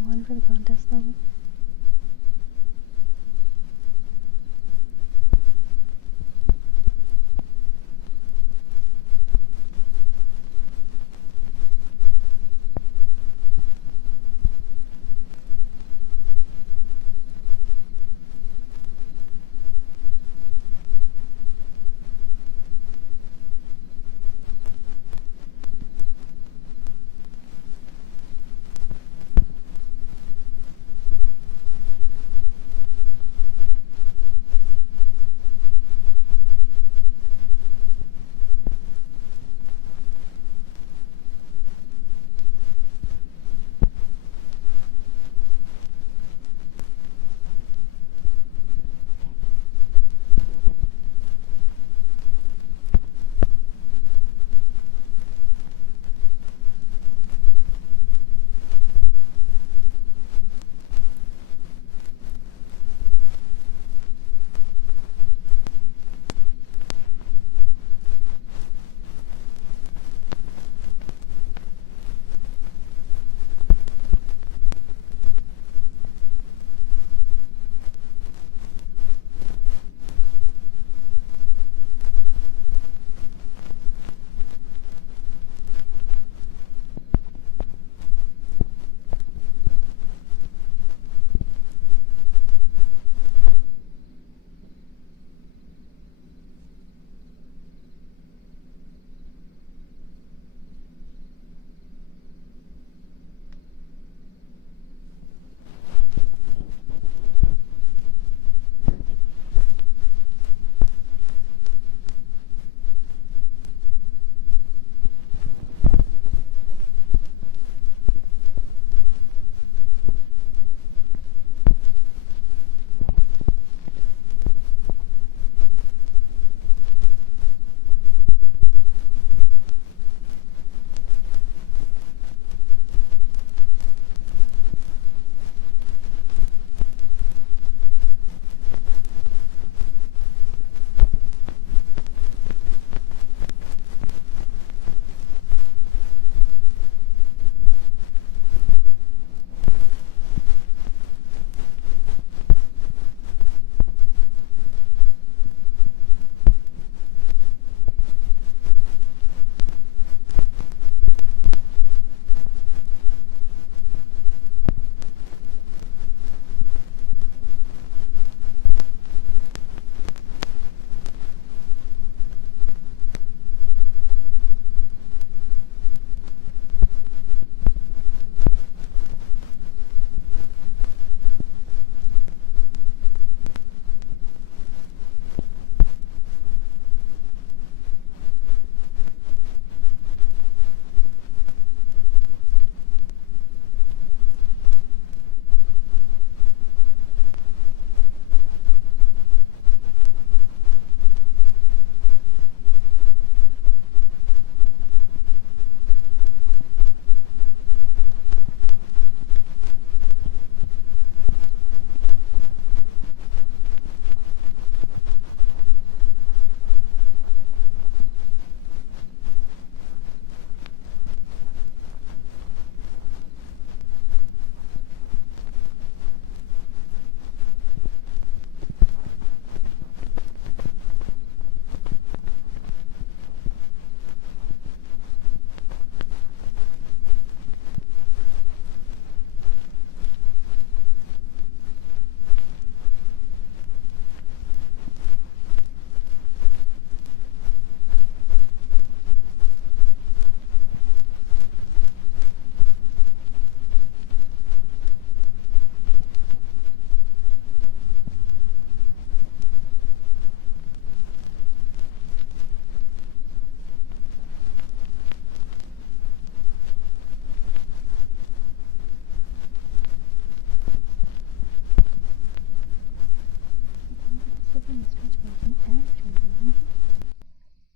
one for the contest though.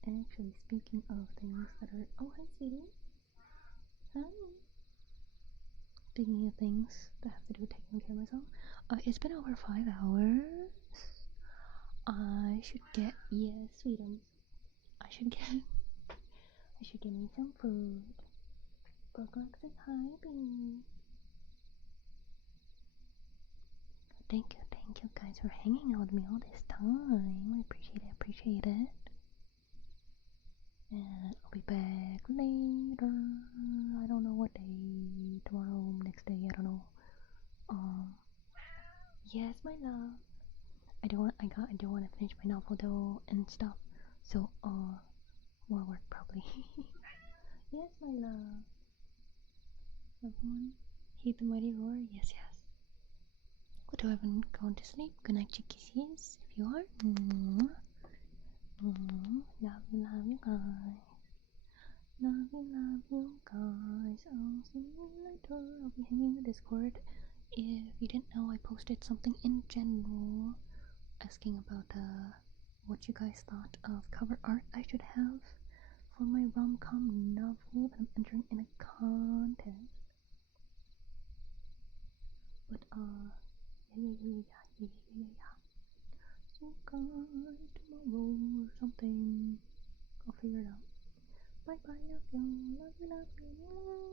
Actually, speaking of things that are... Oh, hi, sweetie. Hi. Speaking of things that have to do with taking care of myself, it's been over 5 hours. I should get... Yes, sweetums. I should get me some food. Brooklyn says hi, baby. Thank you guys for hanging out with me all this time. I appreciate it. And I'll be back later. I don't know what day. Tomorrow, next day, I don't know. Yes, my love. I do want to finish my novel though and stuff. So, more work probably. Yes, my love. Everyone, heed the mighty roar. Yes. Go to heaven, going to sleep. Good night, chickies. If you are. Love you guys. Love you guys. I'll see you later. I'll be hanging in the Discord. If you didn't know, I posted something in general asking about what you guys thought of cover art I should have for my rom-com novel that I'm entering in a contest. But yeah. So guys, tomorrow or something, I'll figure it out. Bye, love you.